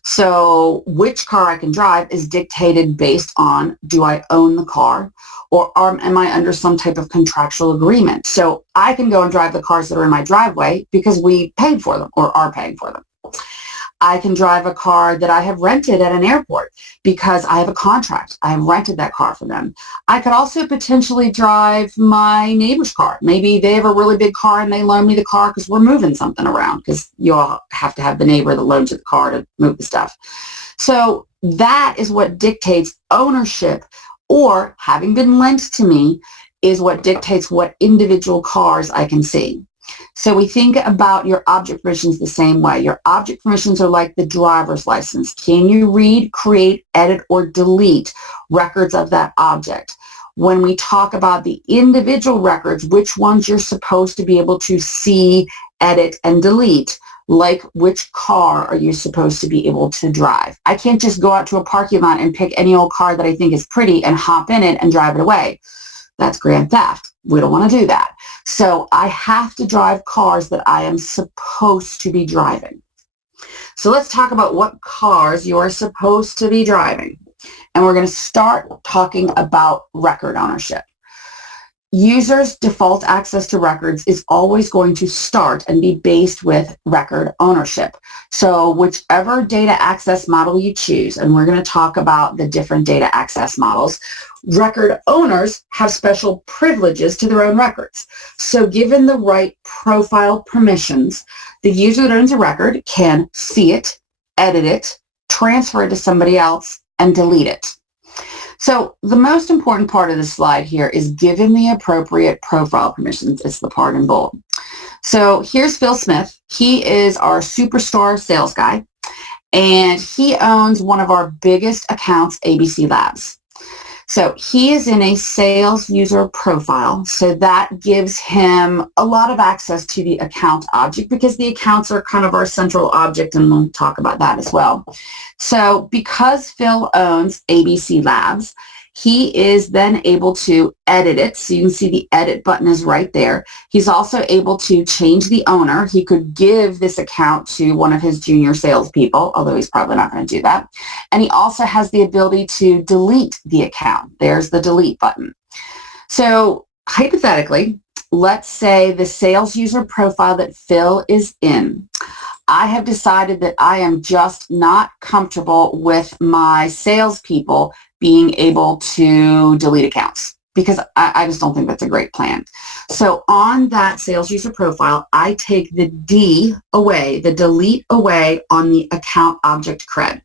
So which car I can drive is dictated based on, do I own the car or am I under some type of contractual agreement? So I can go and drive the cars that are in my driveway because we paid for them or are paying for them. I can drive a car that I have rented at an airport because I have a contract. I have rented that car for them. I could also potentially drive my neighbor's car. Maybe they have a really big car and they loan me the car because we're moving something around because you all have to have the neighbor that loans you the car to move the stuff. So that is what dictates ownership, or having been lent to me is what dictates what individual cars I can see. So we think about your object permissions the same way. Your object permissions are like the driver's license. Can you read, create, edit, or delete records of that object? When we talk about the individual records, which ones you're supposed to be able to see, edit, and delete, like which car are you supposed to be able to drive? I can't just go out to a parking lot and pick any old car that I think is pretty and hop in it and drive it away. That's grand theft. We don't want to do that. So I have to drive cars that I am supposed to be driving. So let's talk about what cars you are supposed to be driving. And we're going to start talking about record ownership. Users' default access to records is always going to start and be based with record ownership. So whichever data access model you choose, and we're going to talk about the different data access models, record owners have special privileges to their own records. So given the right profile permissions, the user that owns a record can see it, edit it, transfer it to somebody else, and delete it. So the most important part of the slide here is given the appropriate profile permissions. It's the part in bold. So here's Phil Smith. He is our superstar sales guy, and he owns one of our biggest accounts, ABC Labs. So he is in a sales user profile, so that gives him a lot of access to the account object because the accounts are kind of our central object, and we'll talk about that as well. So because Phil owns ABC Labs, he is then able to edit it. So you can see the edit button is right there. He's also able to change the owner. He could give this account to one of his junior salespeople, although he's probably not going to do that. And he also has the ability to delete the account. There's the delete button. So hypothetically, let's say the sales user profile that Phil is in, I have decided that I am just not comfortable with my salespeople being able to delete accounts because I just don't think that's a great plan. So on that sales user profile, I take the D away, the delete away on the account object cred.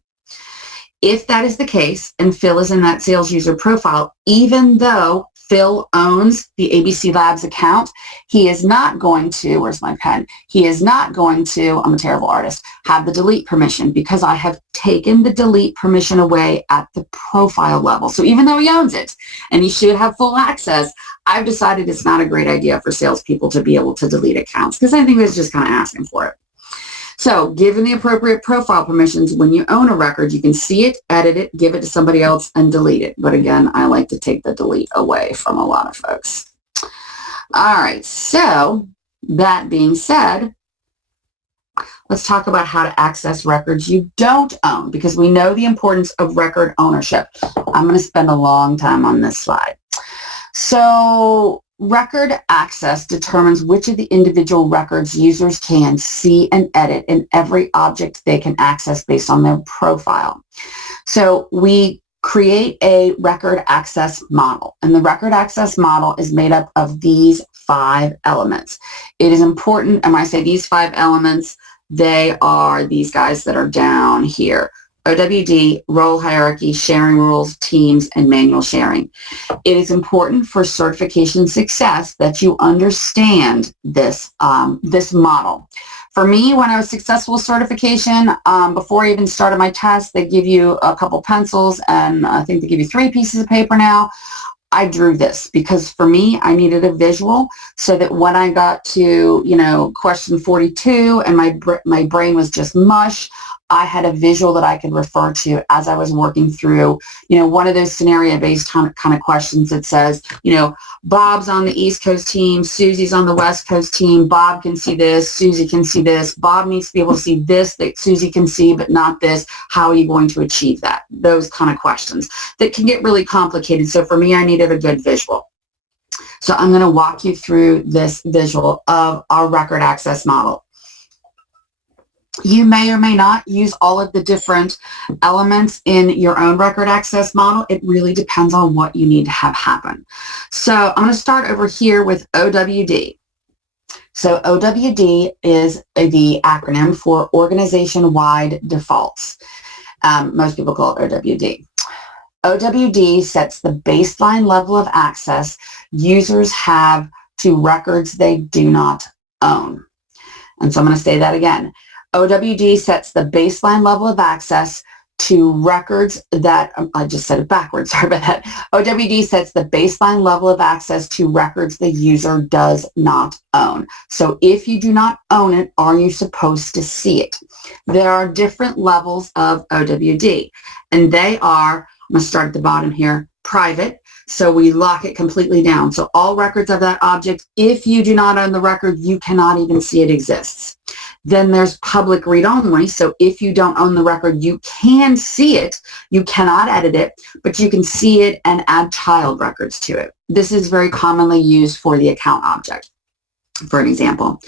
If that is the case and Phil is in that sales user profile, even though Phil owns the ABC Labs account, he is not going to, where's my pen? He is not going to, I'm a terrible artist, have the delete permission because I have taken the delete permission away at the profile level. So even though he owns it and he should have full access, I've decided it's not a great idea for salespeople to be able to delete accounts because I think that's just kind of asking for it. So given the appropriate profile permissions, when you own a record, you can see it, edit it, give it to somebody else, and delete it. But again, I like to take the delete away from a lot of folks. All right, so that being said, let's talk about how to access records you don't own because we know the importance of record ownership. I'm going to spend a long time on this slide. So record access determines which of the individual records users can see and edit in every object they can access based on their profile. So we create a record access model, and the record access model is made up of these 5 elements. It is important, and when I say these 5 elements, they are these guys that are down here. OWD, role hierarchy, sharing rules, teams, and manual sharing. It is important for certification success that you understand this, this model. For me, when I was successful with certification, before I even started my test, they give you a couple pencils, and I think they give you 3 pieces of paper now. I drew this because for me, I needed a visual so that when I got to, question 42 and my brain was just mush, I had a visual that I could refer to as I was working through, one of those scenario-based kind of questions that says, Bob's on the East Coast team, Susie's on the West Coast team, Bob can see this, Susie can see this, Bob needs to be able to see this that Susie can see, but not this. How are you going to achieve that? Those kind of questions that can get really complicated. So for me, I needed a good visual. So I'm going to walk you through this visual of our record access model. You may or may not use all of the different elements in your own record access model. It really depends on what you need to have happen. So I'm going to start over here with OWD. So OWD is the acronym for Organization-Wide Defaults. Most people call it OWD. OWD sets the baseline level of access users have to records they do not own. And so I'm going to say that again. OWD sets the baseline level of access to records that, I just said it backwards, sorry about that. OWD sets the baseline level of access to records the user does not own. So if you do not own it, are you supposed to see it? There are different levels of OWD, and they are, I'm going to start at the bottom here, private. So we lock it completely down. So all records of that object, if you do not own the record, you cannot even see it exists. Then there's public read-only. So if you don't own the record, you can see it. You cannot edit it, but you can see it and add child records to it. This is very commonly used for the account object, for an example.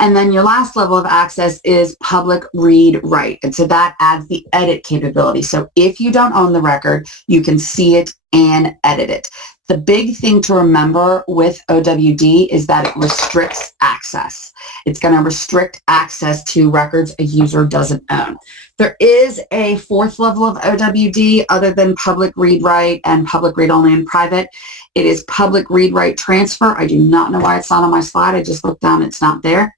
And then your last level of access is public read-write. And so that adds the edit capability. So if you don't own the record, you can see it and edit it. The big thing to remember with OWD is that it restricts access. It's going to restrict access to records a user doesn't own. There is a 4th level of OWD other than public read-write and public read-only and private. It is public read-write transfer. I do not know why it's not on my slide. I just looked down. It's not there.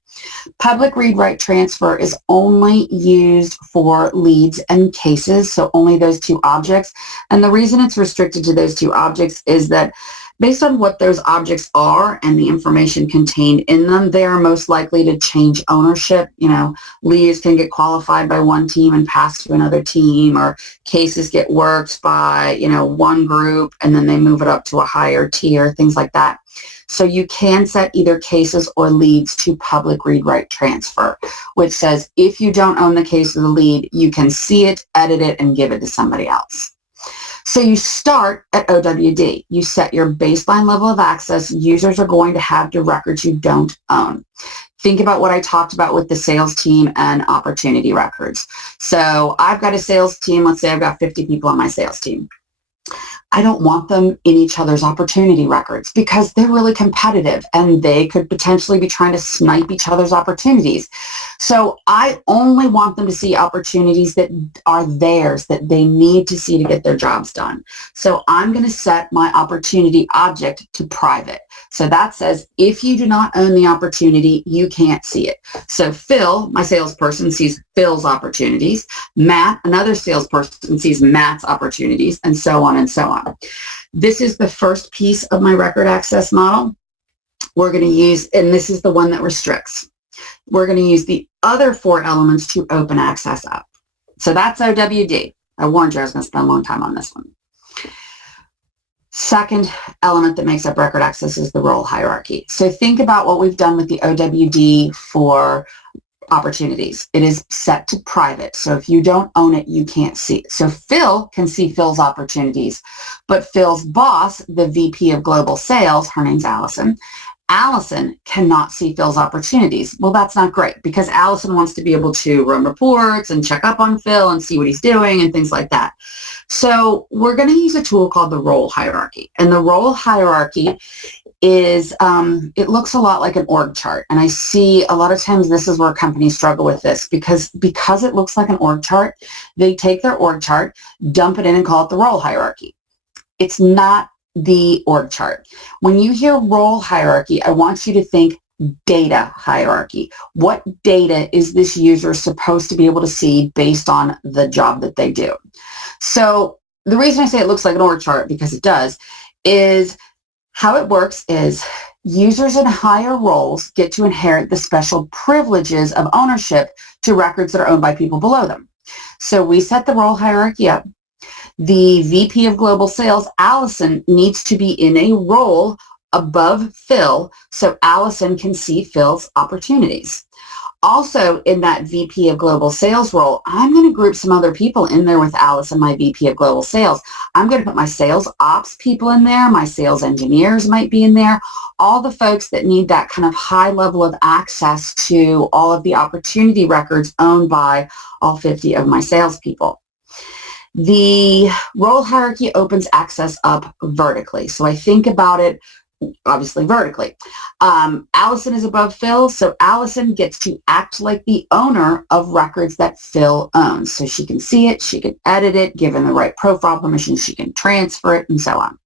Public read-write transfer is only used for leads and cases, so only those 2 objects. And the reason it's restricted to those 2 objects is that based on what those objects are and the information contained in them, they are most likely to change ownership. Leads can get qualified by one team and passed to another team, or cases get worked by, one group and then they move it up to a higher tier, things like that. So you can set either cases or leads to public read-write transfer, which says if you don't own the case or the lead, you can see it, edit it, and give it to somebody else. So you start at OWD. You set your baseline level of access. Users are going to have the records you don't own. Think about what I talked about with the sales team and opportunity records. So I've got a sales team. Let's say I've got 50 people on my sales team. I don't want them in each other's opportunity records because they're really competitive and they could potentially be trying to snipe each other's opportunities. So I only want them to see opportunities that are theirs, that they need to see to get their jobs done. So I'm going to set my opportunity object to private. So that says, if you do not own the opportunity, you can't see it. So Phil, my salesperson, sees Phil's opportunities. Matt, another salesperson, sees Matt's opportunities, and so on and so on. This is the first piece of my record access model. We're going to use, and this is the one that restricts. We're going to use the other 4 elements to open access up. So that's OWD. I warned you I was going to spend a long time on this one. Second element that makes up record access is the role hierarchy. So think about what we've done with the OWD for opportunities. It is set to private. So if you don't own it, you can't see it. So Phil can see Phil's opportunities, but Phil's boss, the VP of Global Sales, her name's Allison, Allison cannot see Phil's opportunities. Well, that's not great because Allison wants to be able to run reports and check up on Phil and see what he's doing and things like that. So we're going to use a tool called the role hierarchy. And the role hierarchy is, it looks a lot like an org chart. And I see a lot of times this is where companies struggle with this because it looks like an org chart, they take their org chart, dump it in and call it the role hierarchy. It's not the org chart. When you hear role hierarchy, I want you to think data hierarchy. What data is this user supposed to be able to see based on the job that they do? So the reason I say it looks like an org chart, because it does, is how it works is users in higher roles get to inherit the special privileges of ownership to records that are owned by people below them. So we set the role hierarchy up. The VP of Global Sales, Allison, needs to be in a role above Phil so Allison can see Phil's opportunities. Also in that VP of Global Sales role, I'm going to group some other people in there with Allison, my VP of Global Sales. I'm going to put my sales ops people in there. My sales engineers might be in there. All the folks that need that kind of high level of access to all of the opportunity records owned by all 50 of my salespeople. The role hierarchy opens access up vertically. So I think about it obviously vertically. Allison is above Phil, so Allison gets to act like the owner of records that Phil owns. So she can see it, she can edit it, given the right profile permissions, she can transfer it, and so on.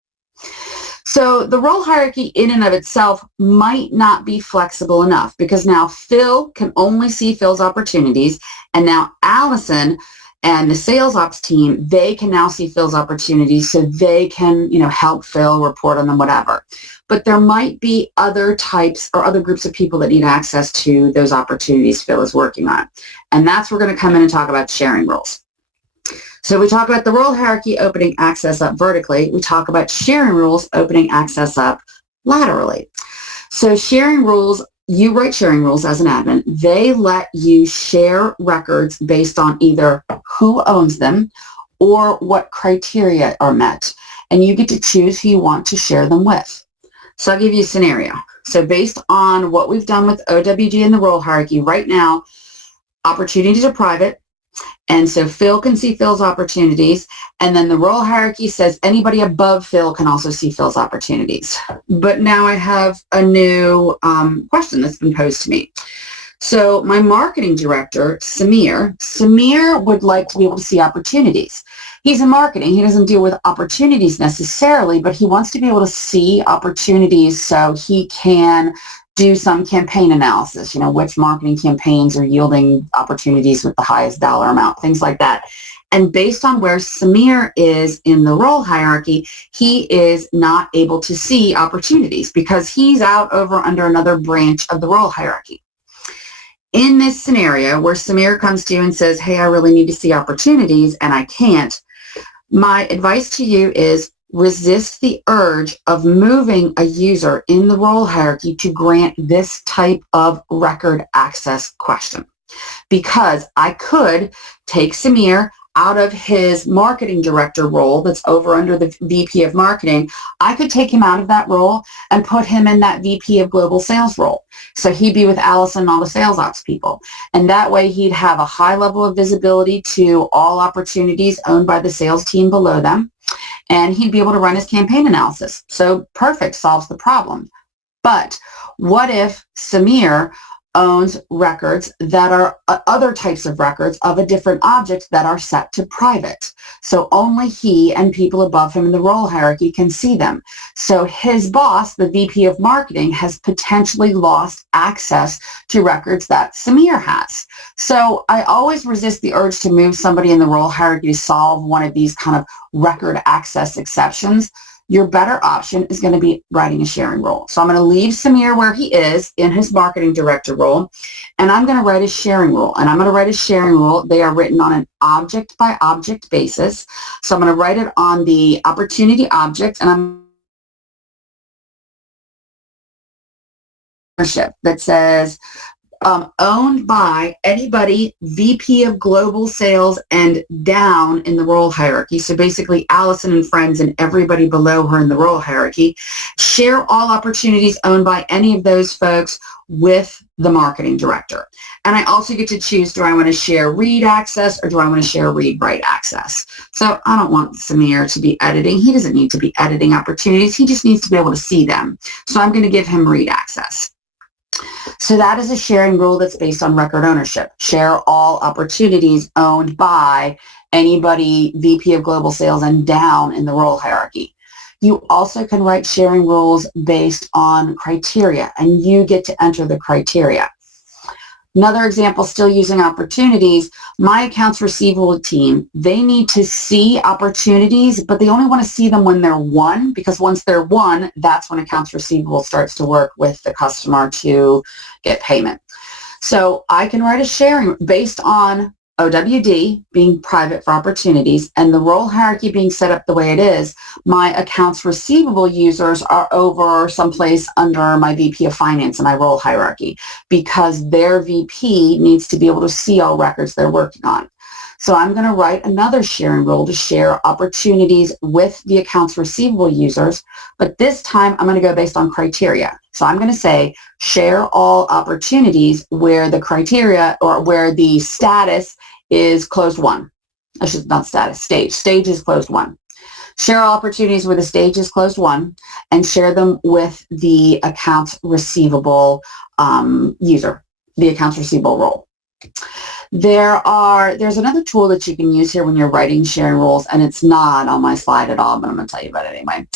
So the role hierarchy in and of itself might not be flexible enough because now Phil can only see Phil's opportunities, and now Allison and the sales ops team, they can now see Phil's opportunities so they can, help Phil, report on them, whatever. But there might be other types or other groups of people that need access to those opportunities Phil is working on. And that's where we're going to come in and talk about sharing rules. So we talk about the role hierarchy opening access up vertically. We talk about sharing rules opening access up laterally. So sharing rules, you write sharing rules as an admin. They let you share records based on either who owns them or what criteria are met. And you get to choose who you want to share them with. So I'll give you a scenario. So based on what we've done with OWD and the role hierarchy, right now, opportunities are private. And so Phil can see Phil's opportunities. And then the role hierarchy says anybody above Phil can also see Phil's opportunities. But now I have a new question that's been posed to me. So my marketing director, Samir would like to be able to see opportunities. He's in marketing. He doesn't deal with opportunities necessarily, but he wants to be able to see opportunities so he can do some campaign analysis, which marketing campaigns are yielding opportunities with the highest dollar amount, things like that. And based on where Samir is in the role hierarchy, he is not able to see opportunities because he's out over under another branch of the role hierarchy. In this scenario where Samir comes to you and says, hey, I really need to see opportunities and I can't, my advice to you is resist the urge of moving a user in the role hierarchy to grant this type of record access question. Because I could take Samir out of his marketing director role that's over under the VP of marketing, I could take him out of that role and put him in that VP of global sales role. So he'd be with Allison and all the sales ops people. And that way he'd have a high level of visibility to all opportunities owned by the sales team below them. And he'd be able to run his campaign analysis. So perfect, solves the problem. But what if Samir owns records that are other types of records of a different object that are set to private? So only he and people above him in the role hierarchy can see them. So his boss, the VP of marketing, has potentially lost access to records that Samir has. So I always resist the urge to move somebody in the role hierarchy to solve one of these kind of record access exceptions. Your better option is going to be writing a sharing role. So I'm going to leave Samir where he is in his marketing director role, and I'm going to write a sharing role. And I'm going to write a sharing role. They are written on an object by object basis. So I'm going to write it on the opportunity object, and I'm that says owned by anybody VP of global sales and down in the role hierarchy. So basically Allison and friends and everybody below her in the role hierarchy. Share all opportunities owned by any of those folks with the marketing director. And I also get to choose, do I want to share read access or do I want to share read write access? So I don't want Samir to be editing. He doesn't need to be editing opportunities. He just needs to be able to see them. So I'm going to give him read access. So that is a sharing rule that's based on record ownership. Share all opportunities owned by anybody VP of global sales and down in the role hierarchy. You also can write sharing rules based on criteria, and you get to enter the criteria. Another example, still using opportunities, my accounts receivable team, they need to see opportunities, but they only want to see them when they're won, because once they're won, that's when accounts receivable starts to work with the customer to get payment. So I can write a sharing based on OWD being private for opportunities and the role hierarchy being set up the way it is. My accounts receivable users are over someplace under my VP of finance and my role hierarchy because their VP needs to be able to see all records they're working on. So I'm going to write another sharing rule to share opportunities with the accounts receivable users, but this time I'm going to go based on criteria. So I'm going to say share all opportunities where the criteria or where the status is closed won. I should not status, stage. Stage is closed won. Share all opportunities where the stage is closed won and share them with the accounts receivable user, the accounts receivable role. There's another tool that you can use here when you're writing sharing rules, and it's not on my slide at all, but I'm going to tell you about it anyway.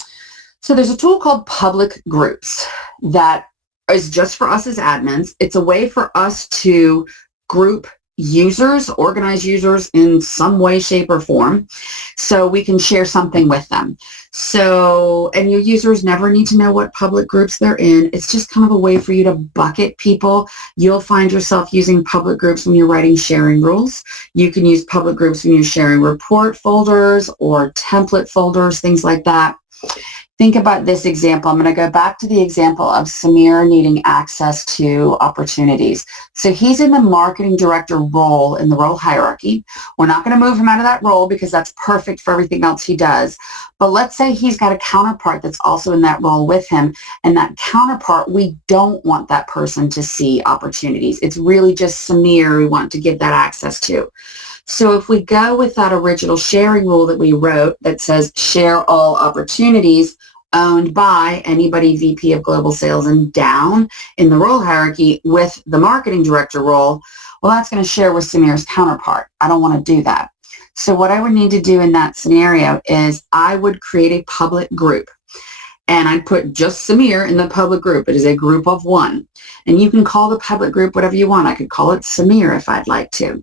So there's a tool called public groups that is just for us as admins. It's a way for us to group users, organize users in some way, shape, or form, so we can share something with them. So, and your users never need to know what public groups they're in. It's just kind of a way for you to bucket people. You'll find yourself using public groups when you're writing sharing rules. You can use public groups when you're sharing report folders or template folders, things like that. Think about this example. I'm going to go back to the example of Samir needing access to opportunities. So he's in the marketing director role in the role hierarchy. We're not going to move him out of that role because that's perfect for everything else he does. But let's say he's got a counterpart that's also in that role with him, and that counterpart, we don't want that person to see opportunities. It's really just Samir we want to give that access to. So if we go with that original sharing rule that we wrote that says share all opportunities owned by anybody VP of global sales and down in the role hierarchy with the marketing director role, well, that's going to share with Samir's counterpart. I don't want to do that. So what I would need to do in that scenario is I would create a public group. And I'd put just Samir in the public group. It is a group of one. And you can call the public group whatever you want. I could call it Samir if I'd like to.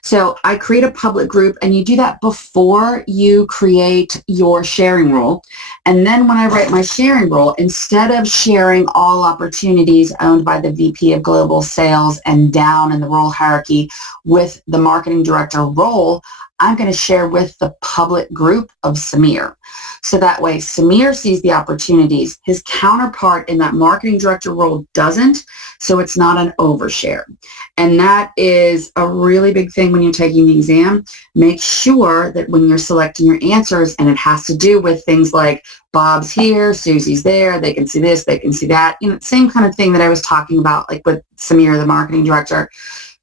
So I create a public group, and you do that before you create your sharing rule. And then when I write my sharing rule, instead of sharing all opportunities owned by the VP of global sales and down in the role hierarchy with the marketing director role, I'm going to share with the public group of Samir. So that way Samir sees the opportunities. His counterpart in that marketing director role doesn't, so it's not an overshare. And that is a really big thing when you're taking the exam. Make sure that when you're selecting your answers, and it has to do with things like Bob's here, Susie's there, they can see this, they can see that, you know, same kind of thing that I was talking about, like with Samir, the marketing director.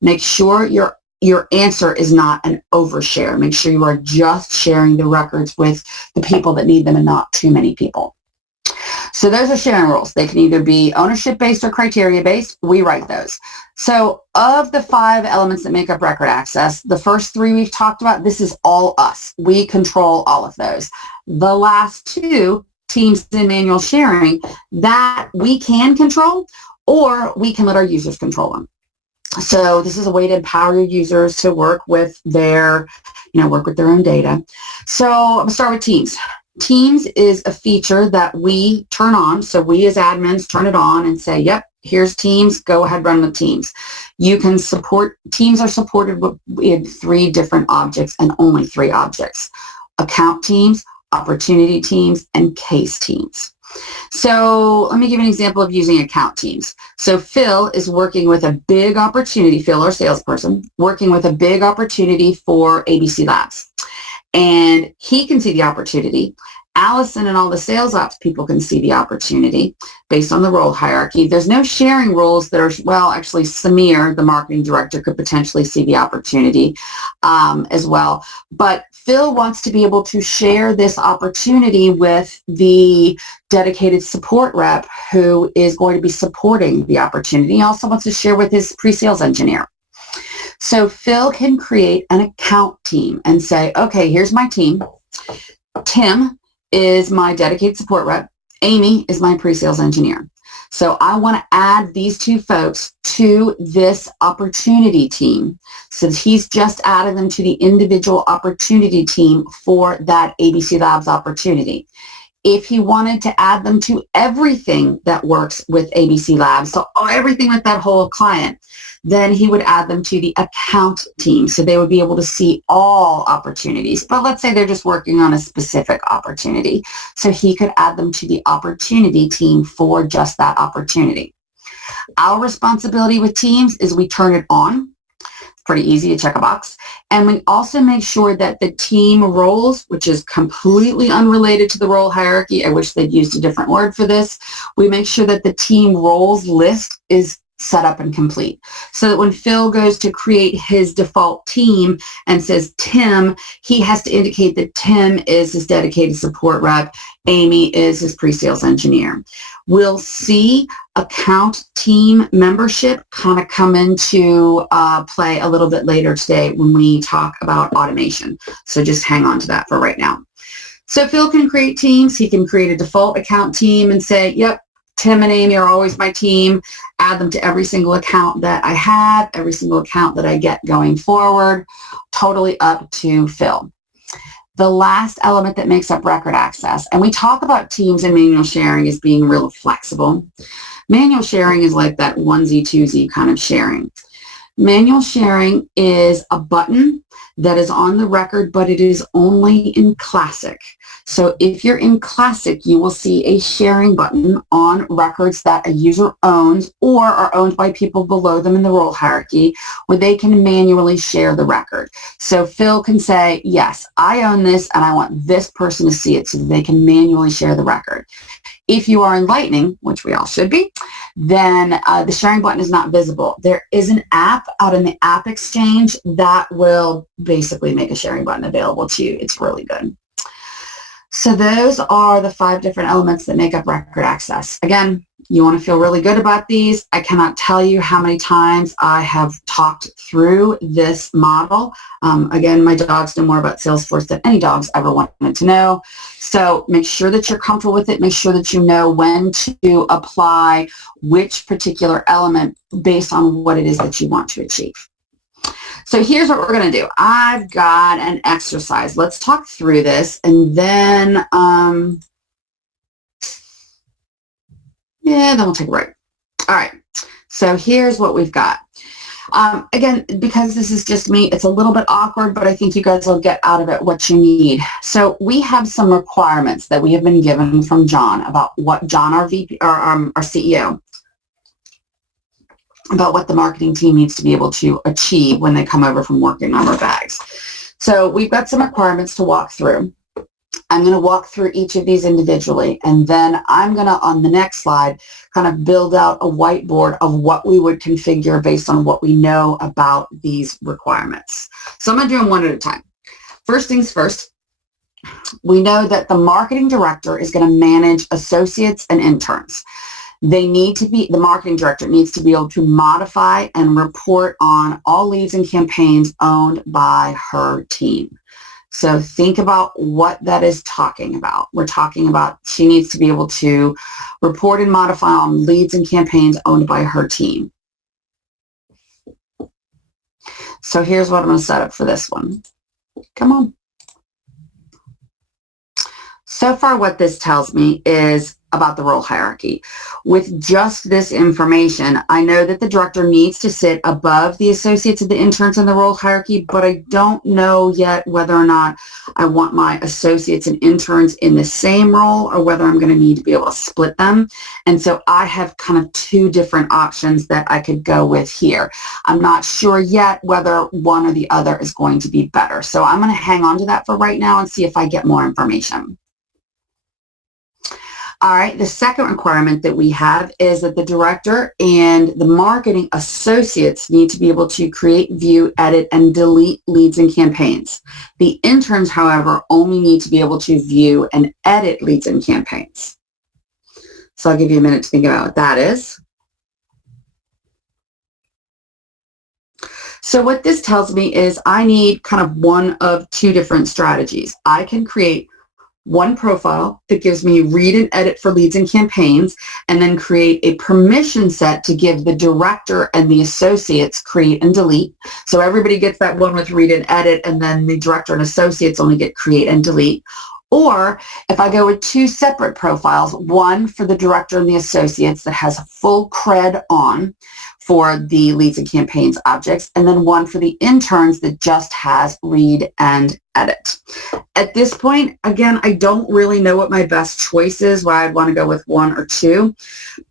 Make sure your answer is not an overshare. Make sure you are just sharing the records with the people that need them and not too many people. So those are sharing rules. They can either be ownership-based or criteria-based. We write those. So of the 5 elements that make up record access, the first 3 we've talked about, this is all us. We control all of those. The last 2, teams and manual sharing, that we can control, or we can let our users control them. So this is a way to empower your users to work with their, work with their own data. So I'm going to start with Teams. Teams is a feature that we turn on. So we as admins turn it on and say, yep, here's Teams, go ahead, run with Teams. You can support, Teams are supported with 3 different objects and only 3 objects: account teams, opportunity teams, and case teams. So let me give you an example of using account teams. So Phil is working with a big opportunity, Phil, our salesperson, working with a big opportunity for ABC Labs. And he can see the opportunity. Allison and all the sales ops people can see the opportunity based on the role hierarchy. There's no sharing rules that are, well, actually Samir, the marketing director, could potentially see the opportunity as well. But Phil wants to be able to share this opportunity with the dedicated support rep who is going to be supporting the opportunity. He also wants to share with his pre-sales engineer. So Phil can create an account team and say, okay, here's my team. Tim is my dedicated support rep. Amy is my pre-sales engineer. So I want to add these 2 folks to this opportunity team. So he's just added them to the individual opportunity team for that ABC Labs opportunity. If he wanted to add them to everything that works with ABC Labs, so everything with that whole client, then he would add them to the account team. So they would be able to see all opportunities. But let's say they're just working on a specific opportunity. So he could add them to the opportunity team for just that opportunity. Our responsibility with Teams is we turn it on. Pretty easy to check a box. And we also make sure that the team roles, which is completely unrelated to the role hierarchy, I wish they'd used a different word for this, we make sure that the team roles list is set up and complete. So that when Phil goes to create his default team and says Tim, he has to indicate that Tim is his dedicated support rep, Amy is his pre-sales engineer. We'll see account team membership kind of come into play a little bit later today when we talk about automation. So just hang on to that for right now. So Phil can create teams. He can create a default account team and say, yep, Tim and Amy are always my team. Add them to every single account that I have, every single account that I get going forward. Totally up to Phil. The last element that makes up record access, and we talk about Teams and manual sharing as being real flexible. Manual sharing is like that onesie, twosie kind of sharing. Manual sharing is a button that is on the record, but it is only in Classic. So if you're in Classic, you will see a sharing button on records that a user owns or are owned by people below them in the role hierarchy where they can manually share the record. So Phil can say, yes, I own this and I want this person to see it so they can manually share the record. If you are in Lightning, which we all should be, then the sharing button is not visible. There is an app out in the App Exchange that will basically make a sharing button available to you. It's really good. So those are the 5 different elements that make up record access. Again, you want to feel really good about these. I cannot tell you how many times I have talked through this model. Again, my dogs know more about Salesforce than any dogs ever wanted to know. So make sure that you're comfortable with it. Make sure that you know when to apply which particular element based on what it is that you want to achieve. So here's what we're going to do. I've got an exercise. Let's talk through this and then, then we'll take a break. All right. So here's what we've got. Again, because this is just me, it's a little bit awkward, but I think you guys will get out of it what you need. So we have some requirements that we have been given from John about what John, our VP, or our CEO, about what the marketing team needs to be able to achieve when they come over from working on our bags. So we've got some requirements to walk through. I'm going to walk through each of these individually, and then I'm going to, on the next slide, kind of build out a whiteboard of what we would configure based on what we know about these requirements. So I'm going to do them one at a time. First things first, we know that the marketing director is going to manage associates and interns. The marketing director needs to be able to modify and report on all leads and campaigns owned by her team. So think about what that is talking about. We're talking about she needs to be able to report and modify on leads and campaigns owned by her team. So here's what I'm going to set up for this one. Come on. So far, what this tells me is about the role hierarchy. With just this information, I know that the director needs to sit above the associates and the interns in the role hierarchy, but I don't know yet whether or not I want my associates and interns in the same role or whether I'm going to need to be able to split them. And so I have kind of two different options that I could go with here. I'm not sure yet whether one or the other is going to be better. So I'm going to hang on to that for right now and see if I get more information. All right, the second requirement that we have is that the director and the marketing associates need to be able to create, view, edit, and delete leads and campaigns. The interns, however, only need to be able to view and edit leads and campaigns. So I'll give you a minute to think about what that is. So what this tells me is I need kind of one of two different strategies. I can create one profile that gives me read and edit for leads and campaigns, and then create a permission set to give the director and the associates create and delete. So everybody gets that one with read and edit, and then the director and associates only get create and delete. Or if I go with two separate profiles, one for the director and the associates that has full cred on for the leads and campaigns objects, and then one for the interns that just has read and edit. At this point, again, I don't really know what my best choice is, why I'd want to go with one or two,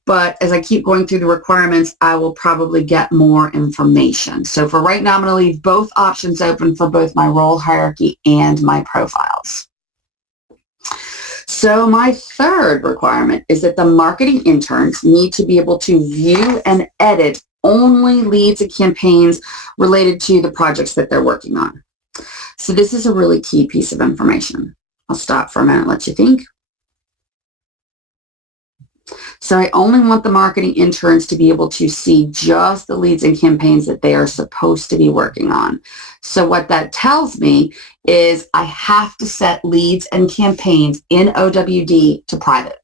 but as I keep going through the requirements, I will probably get more information. So for right now, I'm going to leave both options open for both my role hierarchy and my profiles. So my third requirement is that the marketing interns need to be able to view and edit only leads and campaigns related to the projects that they're working on. So this is a really key piece of information. I'll stop for a minute and let you think. So I only want the marketing interns to be able to see just the leads and campaigns that they are supposed to be working on. So what that tells me is I have to set leads and campaigns in OWD to private,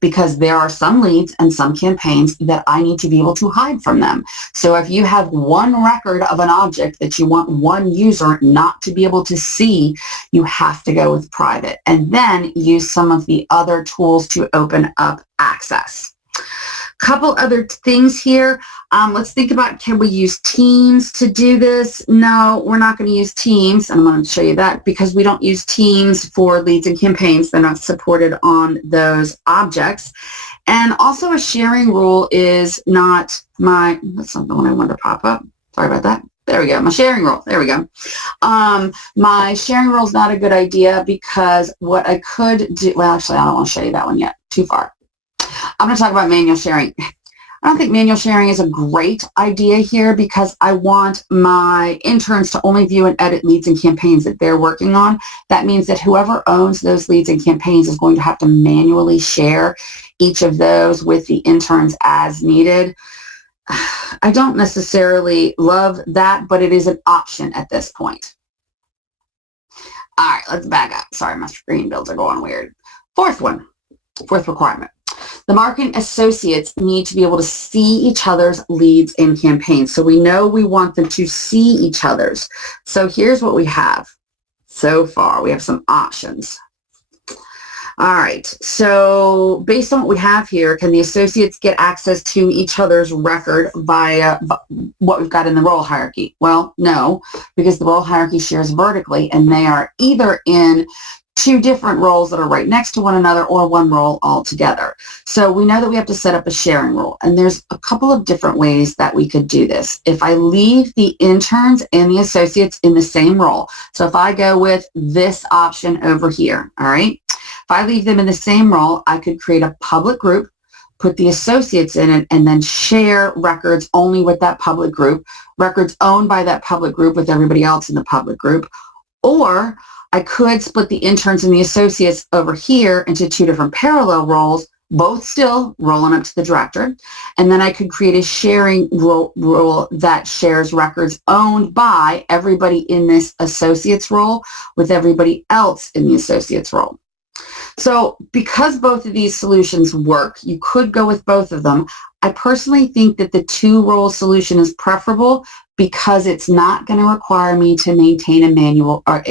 because there are some leads and some campaigns that I need to be able to hide from them. So if you have one record of an object that you want one user not to be able to see, you have to go with private, and then use some of the other tools to open up access. Couple other things here. Let's think about, can we use Teams to do this? No, we're not going to use Teams, and I'm going to show you that because we don't use Teams for leads and campaigns. They're not supported on those objects. And also a sharing rule is not my, that's not the one I wanted to pop up. Sorry about that. There we go. My sharing rule. There we go. My sharing rule is not a good idea because what I could do, well, actually, I don't want to show you that one yet. Too far. I'm going to talk about manual sharing. I don't think manual sharing is a great idea here because I want my interns to only view and edit leads and campaigns that they're working on. That means that whoever owns those leads and campaigns is going to have to manually share each of those with the interns as needed. I don't necessarily love that, but it is an option at this point. All right, let's back up. Sorry, my screen builds are going weird. Fourth requirement. The marketing associates need to be able to see each other's leads and campaigns. So we know we want them to see each other's. So here's what we have so far. We have some options. All right, so based on what we have here, can the associates get access to each other's record via what we've got in the role hierarchy? Well, no, because the role hierarchy shares vertically, and they are either in two different roles that are right next to one another or one role altogether. So we know that we have to set up a sharing rule, and there's a couple of different ways that we could do this. If I leave the interns and the associates in the same role, so if I go with this option over here, all right, if I leave them in the same role, I could create a public group, put the associates in it, and then share records only with that public group, records owned by that public group with everybody else in the public group. Or I could split the interns and the associates over here into two different parallel roles, both still rolling up to the director. And then I could create a sharing rule that shares records owned by everybody in this associates role with everybody else in the associates role. So because both of these solutions work, you could go with both of them. I personally think that the two-role solution is preferable because it's not going to require me to maintain a manual or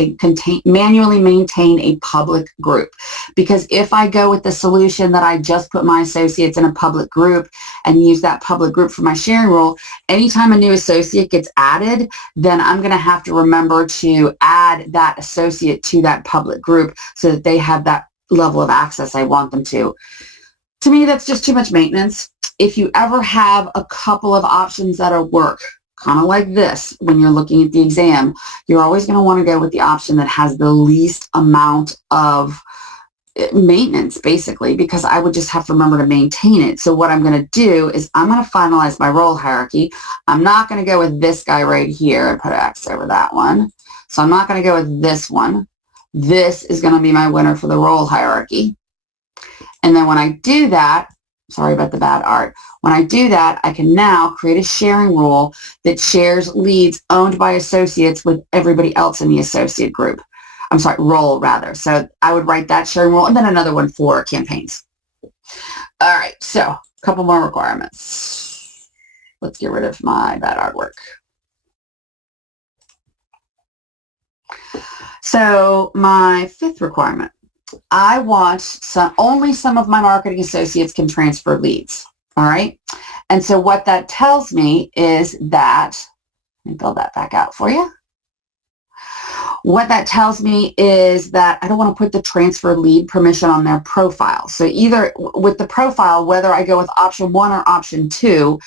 manually maintain a public group. Because if I go with the solution that I just put my associates in a public group and use that public group for my sharing role, anytime a new associate gets added, then I'm going to have to remember to add that associate to that public group so that they have that level of access I want them to. To me, that's just too much maintenance. If you ever have a couple of options that'll work, kind of like this, when you're looking at the exam, you're always going to want to go with the option that has the least amount of maintenance, basically, because I would just have to remember to maintain it. So what I'm going to do is I'm going to finalize my role hierarchy. I'm not going to go with this guy right here and put an X over that one. So I'm not going to go with this one. This is going to be my winner for the role hierarchy. And then when I do that, sorry about the bad art. When I do that, I can now create a sharing rule that shares leads owned by associates with everybody else in the associate group. I'm sorry, role rather. So I would write that sharing rule and then another one for campaigns. All right, so a couple more requirements. Let's get rid of my bad artwork. So my fifth requirement, I want only some of my marketing associates can transfer leads. All right. And so what that tells me is that, let me build that back out for you. What that tells me is that I don't want to put the transfer lead permission on their profile. So either with the profile, whether I go with option 1 or option 2,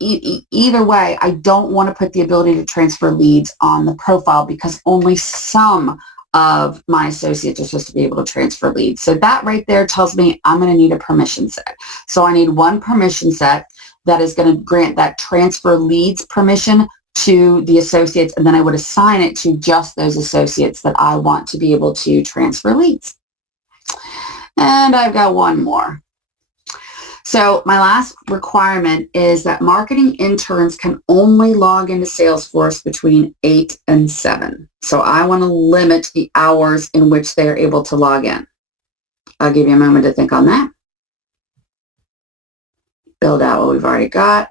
either way, I don't want to put the ability to transfer leads on the profile because only some of my associates are supposed to be able to transfer leads. So that right there tells me I'm going to need a permission set. So I need one permission set that is going to grant that transfer leads permission to the associates, and then I would assign it to just those associates that I want to be able to transfer leads. And I've got one more. So my last requirement is that marketing interns can only log into Salesforce between 8 and 7. So I want to limit the hours in which they are able to log in. I'll give you a moment to think on that. Build out what we've already got.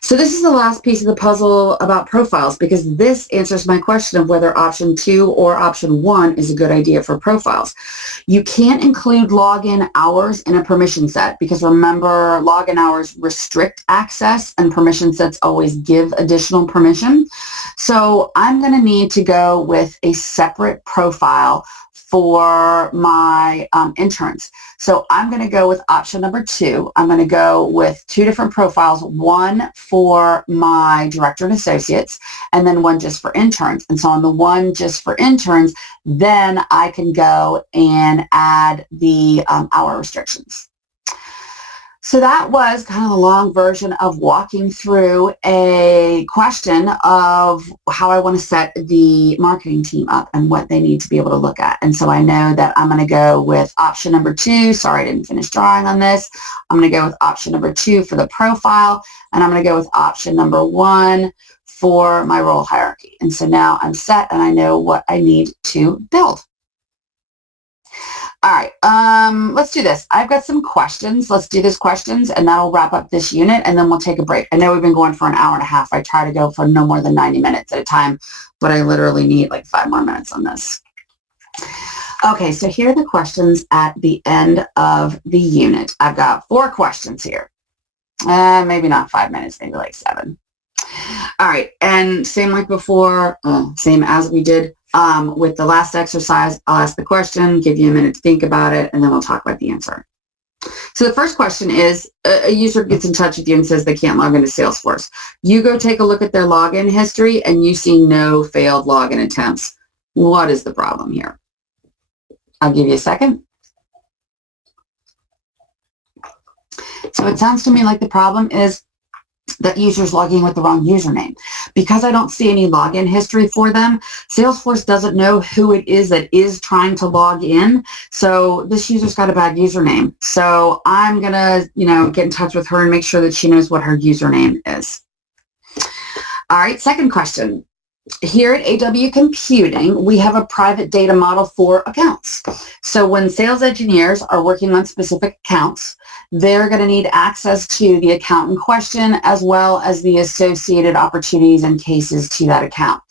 So this is the last piece of the puzzle about profiles because this answers my question of whether option 2 or option 1 is a good idea for profiles. You can't include login hours in a permission set because remember, login hours restrict access and permission sets always give additional permission. So I'm going to need to go with a separate profile for my interns. So I'm going to go with option number 2. I'm going to go with 2 different profiles, one for my director and associates, and then one just for interns. And so on the one just for interns, then I can go and add the hour restrictions. So that was kind of a long version of walking through a question of how I want to set the marketing team up and what they need to be able to look at. And so I know that I'm going to go with option number 2. Sorry, I didn't finish drawing on this. I'm going to go with option number 2 for the profile, and I'm going to go with option number 1 for my role hierarchy. And so now I'm set and I know what I need to build. All right, let's do this. I've got some questions. Let's do these questions, and that'll wrap up this unit, and then we'll take a break. I know we've been going for an hour and a half. I try to go for no more than 90 minutes at a time, but I literally need like 5 more minutes on this. Okay, so here are the questions at the end of the unit. I've got 4 questions here. Maybe not 5 minutes, maybe like 7. All right, and same like before, same as we did with the last exercise. I'll ask the question, give you a minute to think about it, and then we'll talk about the answer. So the first question is, a user gets in touch with you and says they can't log into Salesforce. You go take a look at their login history and you see no failed login attempts. What is the problem here? I'll give you a second. So it sounds to me like the problem is that user's logging with the wrong username. Because I don't see any login history for them, Salesforce doesn't know who it is that is trying to log in. So this user's got a bad username. So I'm going to, get in touch with her and make sure that she knows what her username is. All right, second question. Here at AW Computing, we have a private data model for accounts. So when sales engineers are working on specific accounts, they're going to need access to the account in question as well as the associated opportunities and cases to that account.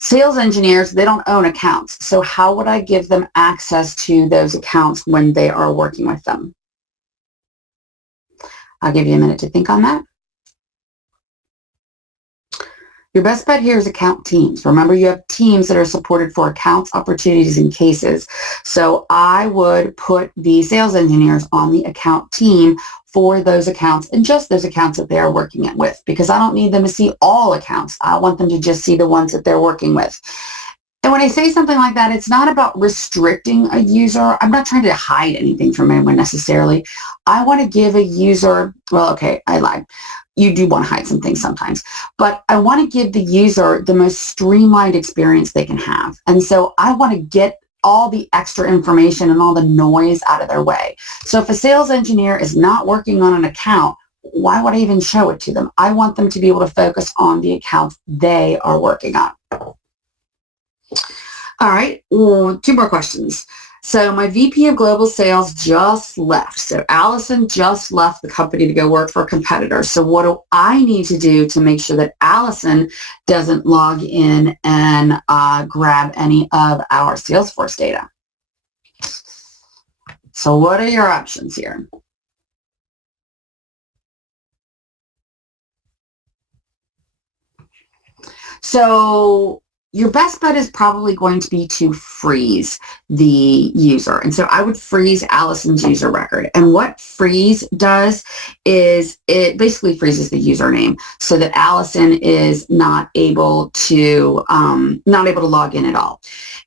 Sales engineers, they don't own accounts. So how would I give them access to those accounts when they are working with them? I'll give you a minute to think on that. Your best bet here is account teams. Remember, you have teams that are supported for accounts, opportunities, and cases. So I would put the sales engineers on the account team for those accounts and just those accounts that they're working with, because I don't need them to see all accounts. I want them to just see the ones that they're working with. And when I say something like that, it's not about restricting a user. I'm not trying to hide anything from anyone necessarily. I want to give a user, well, okay, I lied. You do want to hide some things sometimes, but I want to give the user the most streamlined experience they can have. And so I want to get all the extra information and all the noise out of their way. So if a sales engineer is not working on an account, why would I even show it to them? I want them to be able to focus on the accounts they are working on. All right, 2 more questions. So my VP of Global Sales just left. So Allison just left the company to go work for a competitor. So what do I need to do to make sure that Allison doesn't log in and grab any of our Salesforce data? So what are your options here? So your best bet is probably going to be to freeze the user. And so I would freeze Allison's user record. And what freeze does is it basically freezes the username so that Allison is not able to log in at all.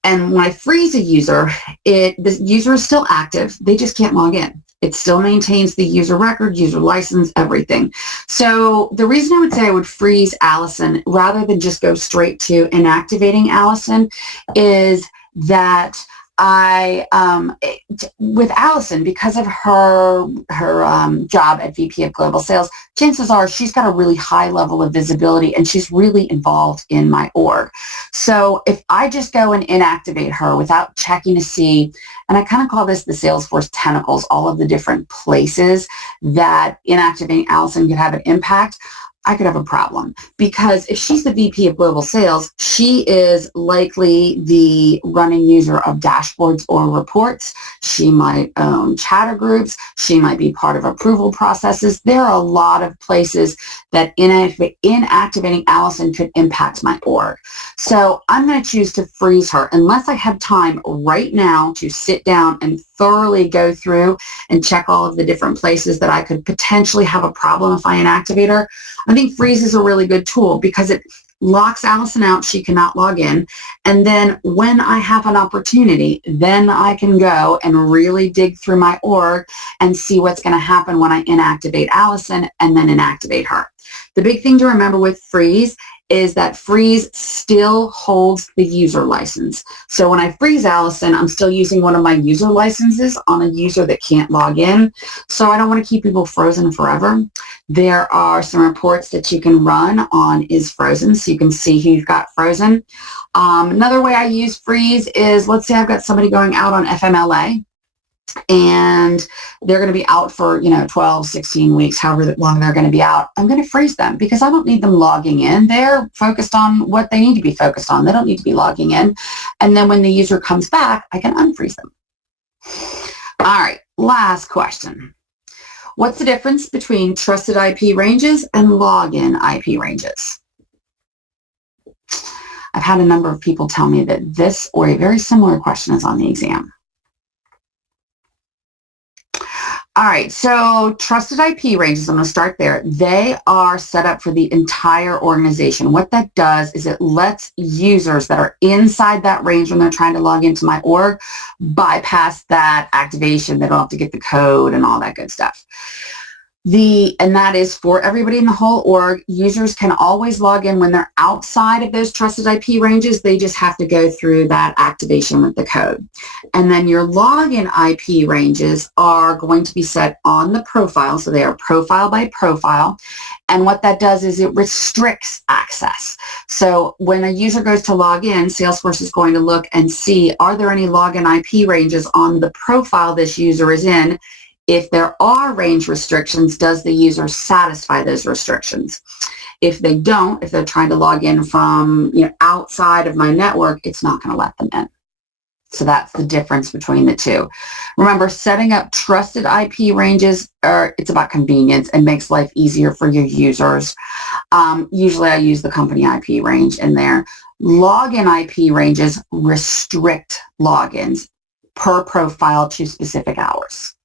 And when I freeze a user, the user is still active. They just can't log in. It still maintains the user record, user license, everything. So the reason I would say I would freeze Allison rather than just go straight to inactivating Allison is that with Allison, because of her job at VP of Global Sales, chances are she's got a really high level of visibility and she's really involved in my org. So if I just go and inactivate her without checking to see, and I kind of call this the Salesforce tentacles, all of the different places that inactivating Allison could have an impact, I could have a problem, because if she's the VP of Global Sales, she is likely the running user of dashboards or reports. She might own chatter groups. She might be part of approval processes. There are a lot of places that inactivating Allison could impact my org. So I'm going to choose to freeze her unless I have time right now to sit down and thoroughly go through and check all of the different places that I could potentially have a problem if I inactivate her. I think freeze is a really good tool because it locks Allison out. She cannot log in. And then when I have an opportunity, then I can go and really dig through my org and see what's going to happen when I inactivate Allison and then inactivate her. The big thing to remember with freeze is that freeze still holds the user license. So when I freeze Allison, I'm still using one of my user licenses on a user that can't log in. So I don't want to keep people frozen forever. There are some reports that you can run on is frozen, so you can see who you've got frozen. Another way I use freeze is, let's say I've got somebody going out on FMLA. and they're going to be out for, 12, 16 weeks, however long they're going to be out, I'm going to freeze them because I don't need them logging in. They're focused on what they need to be focused on. They don't need to be logging in. And then when the user comes back, I can unfreeze them. All right, last question. What's the difference between trusted IP ranges and login IP ranges? I've had a number of people tell me that this or a very similar question is on the exam. All right, so trusted IP ranges, I'm going to start there. They are set up for the entire organization. What that does is it lets users that are inside that range when they're trying to log into my org bypass that activation. They don't have to get the code and all that good stuff. And that is for everybody in the whole org. Users can always log in when they're outside of those trusted IP ranges. They just have to go through that activation with the code. And then your login IP ranges are going to be set on the profile. So they are profile by profile. And what that does is it restricts access. So when a user goes to log in, Salesforce is going to look and see, are there any login IP ranges on the profile this user is in? If there are range restrictions, does the user satisfy those restrictions? If they don't, if they're trying to log in from outside of my network, it's not going to let them in. So that's the difference between the two. Remember, setting up trusted IP ranges, it's about convenience and makes life easier for your users. Usually I use the company IP range in there. Login IP ranges restrict logins per profile to specific hours.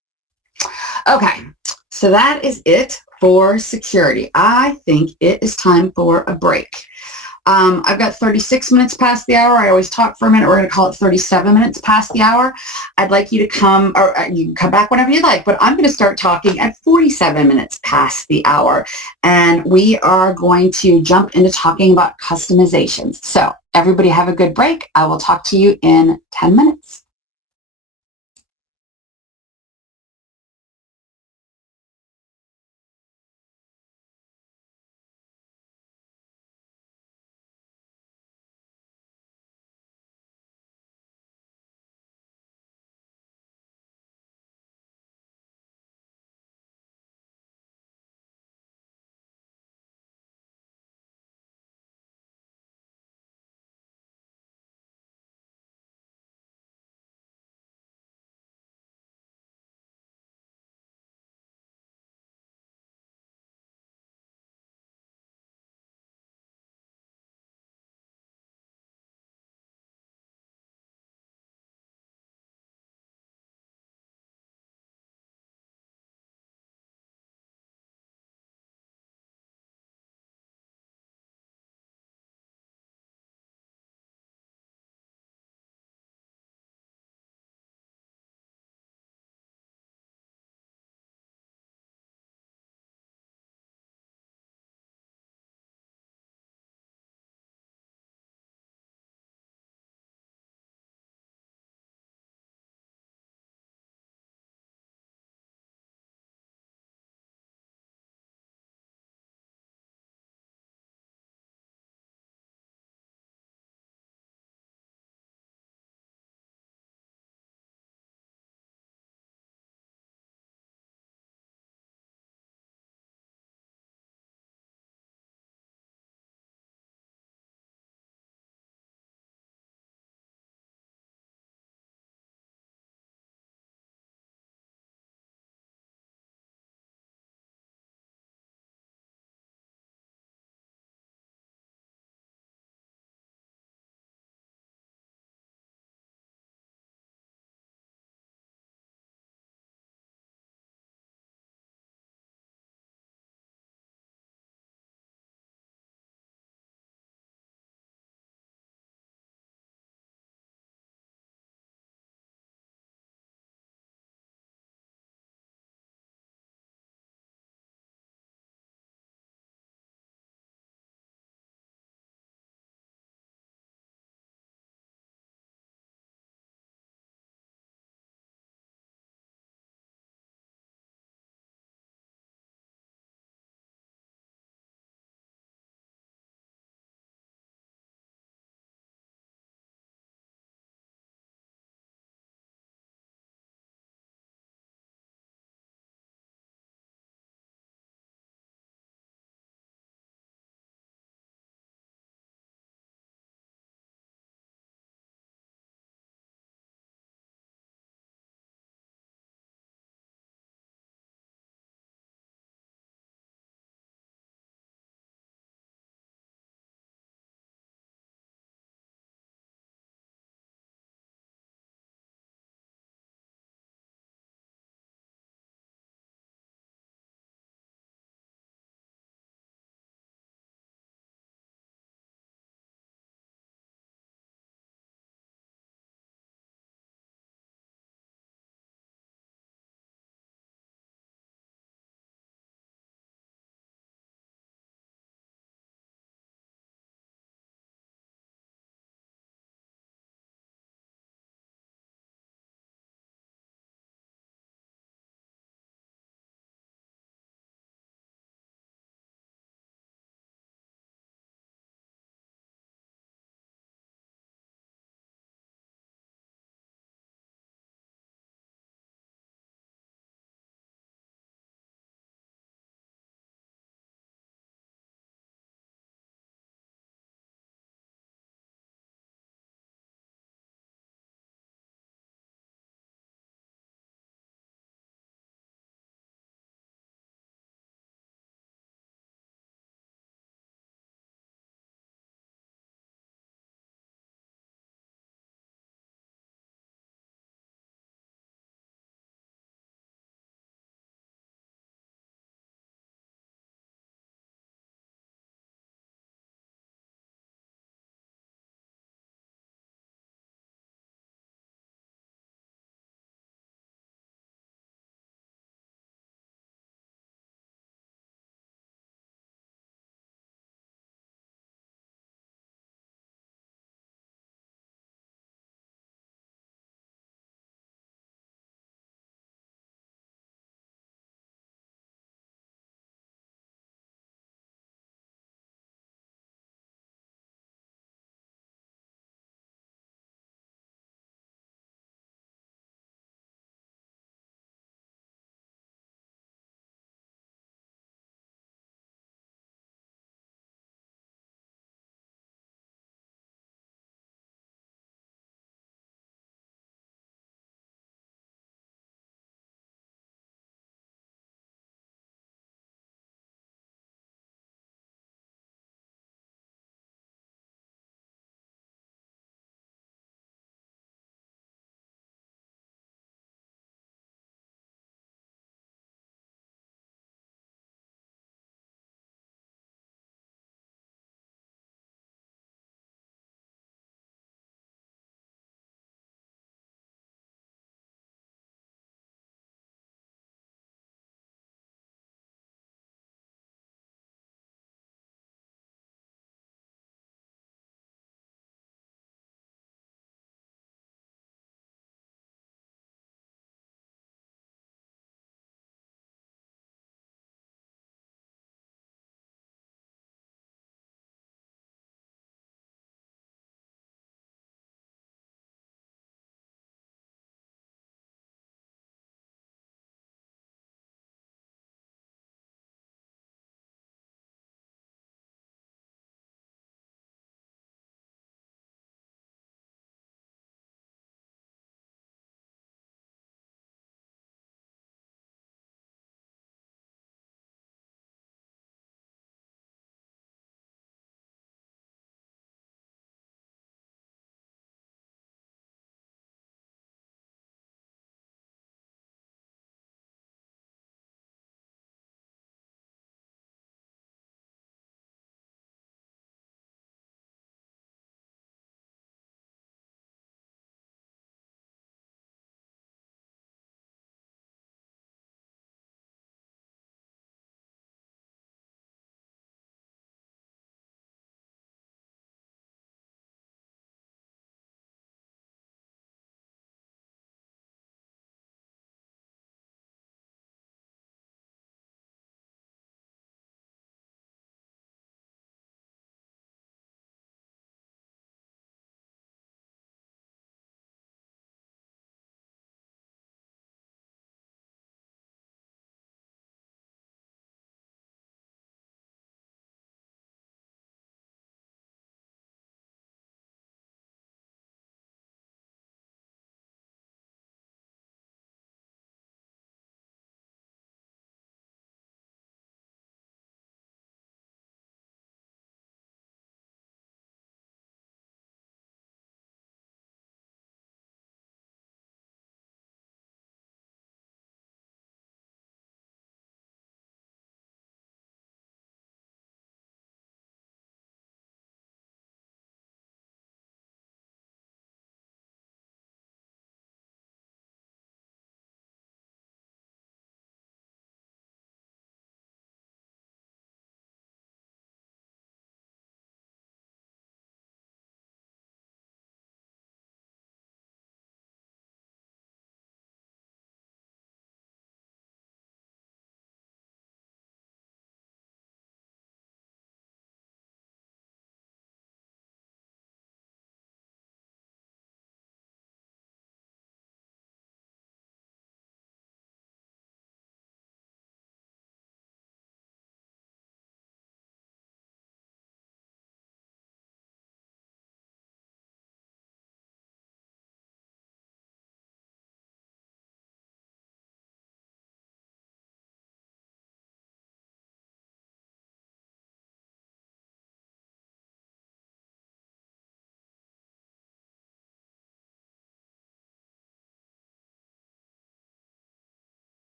Okay, so that is it for security. I think it is time for a break. I've got 36 minutes past the hour. I always talk for a minute. We're going to call it 37 minutes past the hour. I'd like you to come, or you can come back whenever you like, but I'm going to start talking at 47 minutes past the hour. And we are going to jump into talking about customizations. So everybody have a good break. I will talk to you in 10 minutes.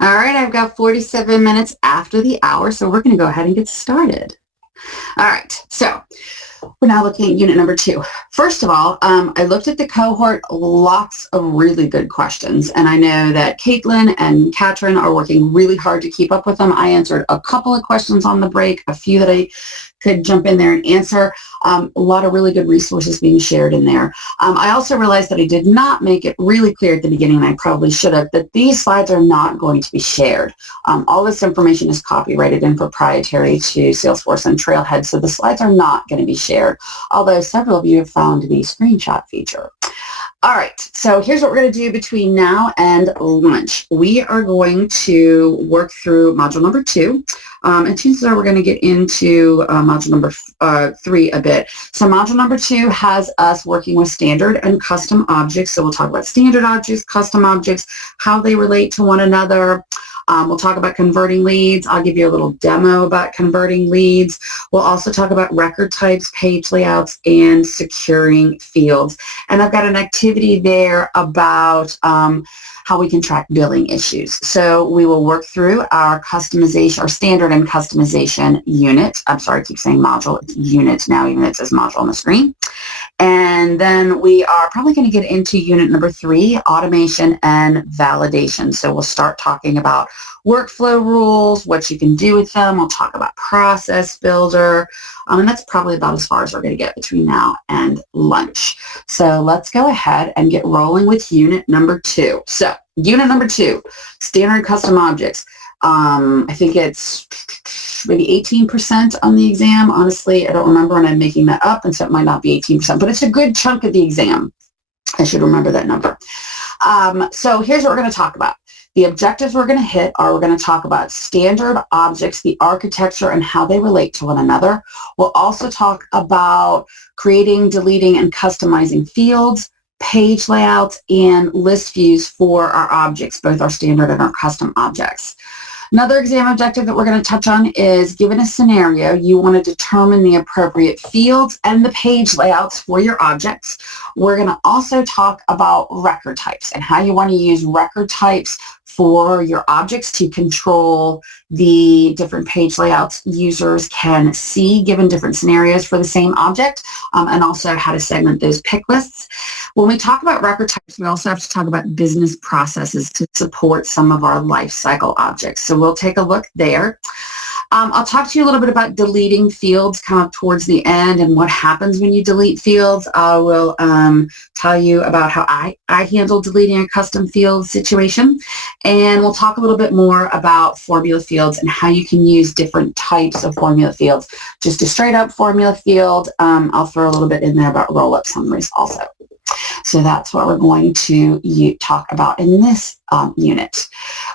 All right, I've got 47 minutes after the hour, so we're going to go ahead and get started. All right, so we're now looking at unit number 2. First of all, I looked at the cohort, lots of really good questions, and I know that Caitlin and Katrin are working really hard to keep up with them. I answered a couple of questions on the break, a few that I could jump in there and answer. A lot of really good resources being shared in there. I also realized that I did not make it really clear at the beginning, and I probably should have, that these slides are not going to be shared. All this information is copyrighted and proprietary to Salesforce and Trailhead, so the slides are not going to be shared, although several of you have found the screenshot feature. All right, so here's what we're going to do between now and lunch. We are going to work through module number 2, and chances are we're going to get into module number 3 a bit. So module number 2 has us working with standard and custom objects. So we'll talk about standard objects, custom objects, how they relate to one another. We'll talk about converting leads. I'll give you a little demo about converting leads. We'll also talk about record types, page layouts, and securing fields. And I've got an activity there about how we can track billing issues. So we will work through our customization, our standard and customization unit. I'm sorry, I keep saying module. It's unit now, even though it says module on the screen. And then we are probably going to get into unit number 3, automation and validation. So we'll start talking about workflow rules, what you can do with them. We'll talk about process builder. And that's probably about as far as we're going to get between now and lunch. So let's go ahead and get rolling with unit number 2. So unit number 2, standard custom objects. I think it's maybe 18% on the exam. Honestly, I don't remember, and I'm making that up, and so it might not be 18%, but it's a good chunk of the exam. I should remember that number. So here's what we're going to talk about. The objectives we're going to hit are, we're going to talk about standard objects, the architecture, and how they relate to one another. We'll also talk about creating, deleting, and customizing fields, page layouts, and list views for our objects, both our standard and our custom objects. Another exam objective that we're going to touch on is, given a scenario, you want to determine the appropriate fields and the page layouts for your objects. We're going to also talk about record types and how you want to use record types for your objects to control the different page layouts users can see given different scenarios for the same object, and also how to segment those pick lists. When we talk about record types, we also have to talk about business processes to support some of our life cycle objects. So we'll take a look there. I'll talk to you a little bit about deleting fields kind of towards the end and what happens when you delete fields. I will tell you about how I handle deleting a custom field situation. And we'll talk a little bit more about formula fields and how you can use different types of formula fields. Just a straight up formula field. I'll throw a little bit in there about roll-up summaries also. So that's what we're going to talk about in this unit.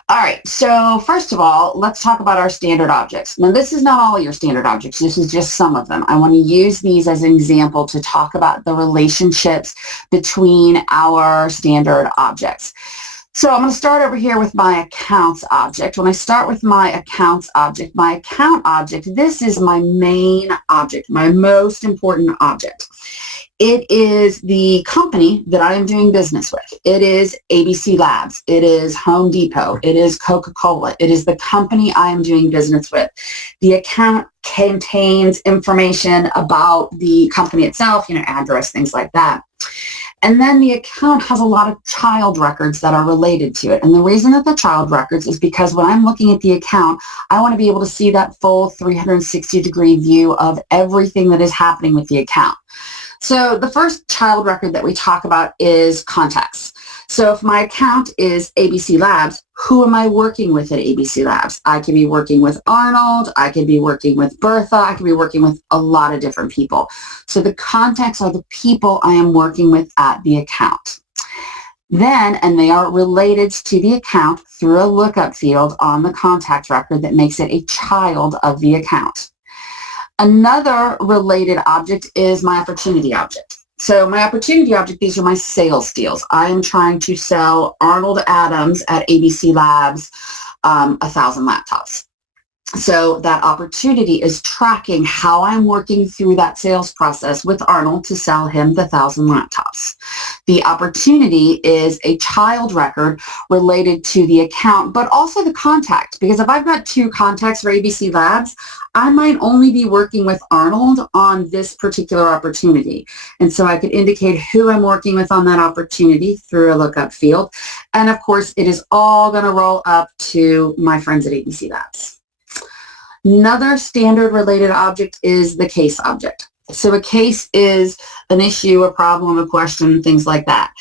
All right, so first of all, let's talk about our standard objects. Now, this is not all of your standard objects. This is just some of them. I want to use these as an example to talk about the relationships between our standard objects. So I'm going to start over here with my accounts object. When I start with my accounts object, my account object, this is my main object, my most important object. It is the company that I am doing business with. It is ABC Labs. It is Home Depot. It is Coca-Cola. It is the company I am doing business with. The account contains information about the company itself, address, things like that. And then the account has a lot of child records that are related to it. And the reason that the child records is because when I'm looking at the account, I want to be able to see that full 360-degree view of everything that is happening with the account. So the first child record that we talk about is contacts. So if my account is ABC Labs, who am I working with at ABC Labs? I could be working with Arnold, I could be working with Bertha, I could be working with a lot of different people. So the contacts are the people I am working with at the account. Then, and they are related to the account through a lookup field on the contact record that makes it a child of the account. Another related object is my opportunity object. So my opportunity object, these are my sales deals. I am trying to sell Arnold Adams at ABC Labs 1,000 laptops. So that opportunity is tracking how I'm working through that sales process with Arnold to sell him the 1,000 laptops. The opportunity is a child record related to the account, but also the contact. Because if I've got 2 contacts for ABC Labs, I might only be working with Arnold on this particular opportunity. And so I could indicate who I'm working with on that opportunity through a lookup field. And of course, it is all going to roll up to my friends at ABC Labs. Another standard related object is the case object. So a case is an issue, a problem, a question, things like that.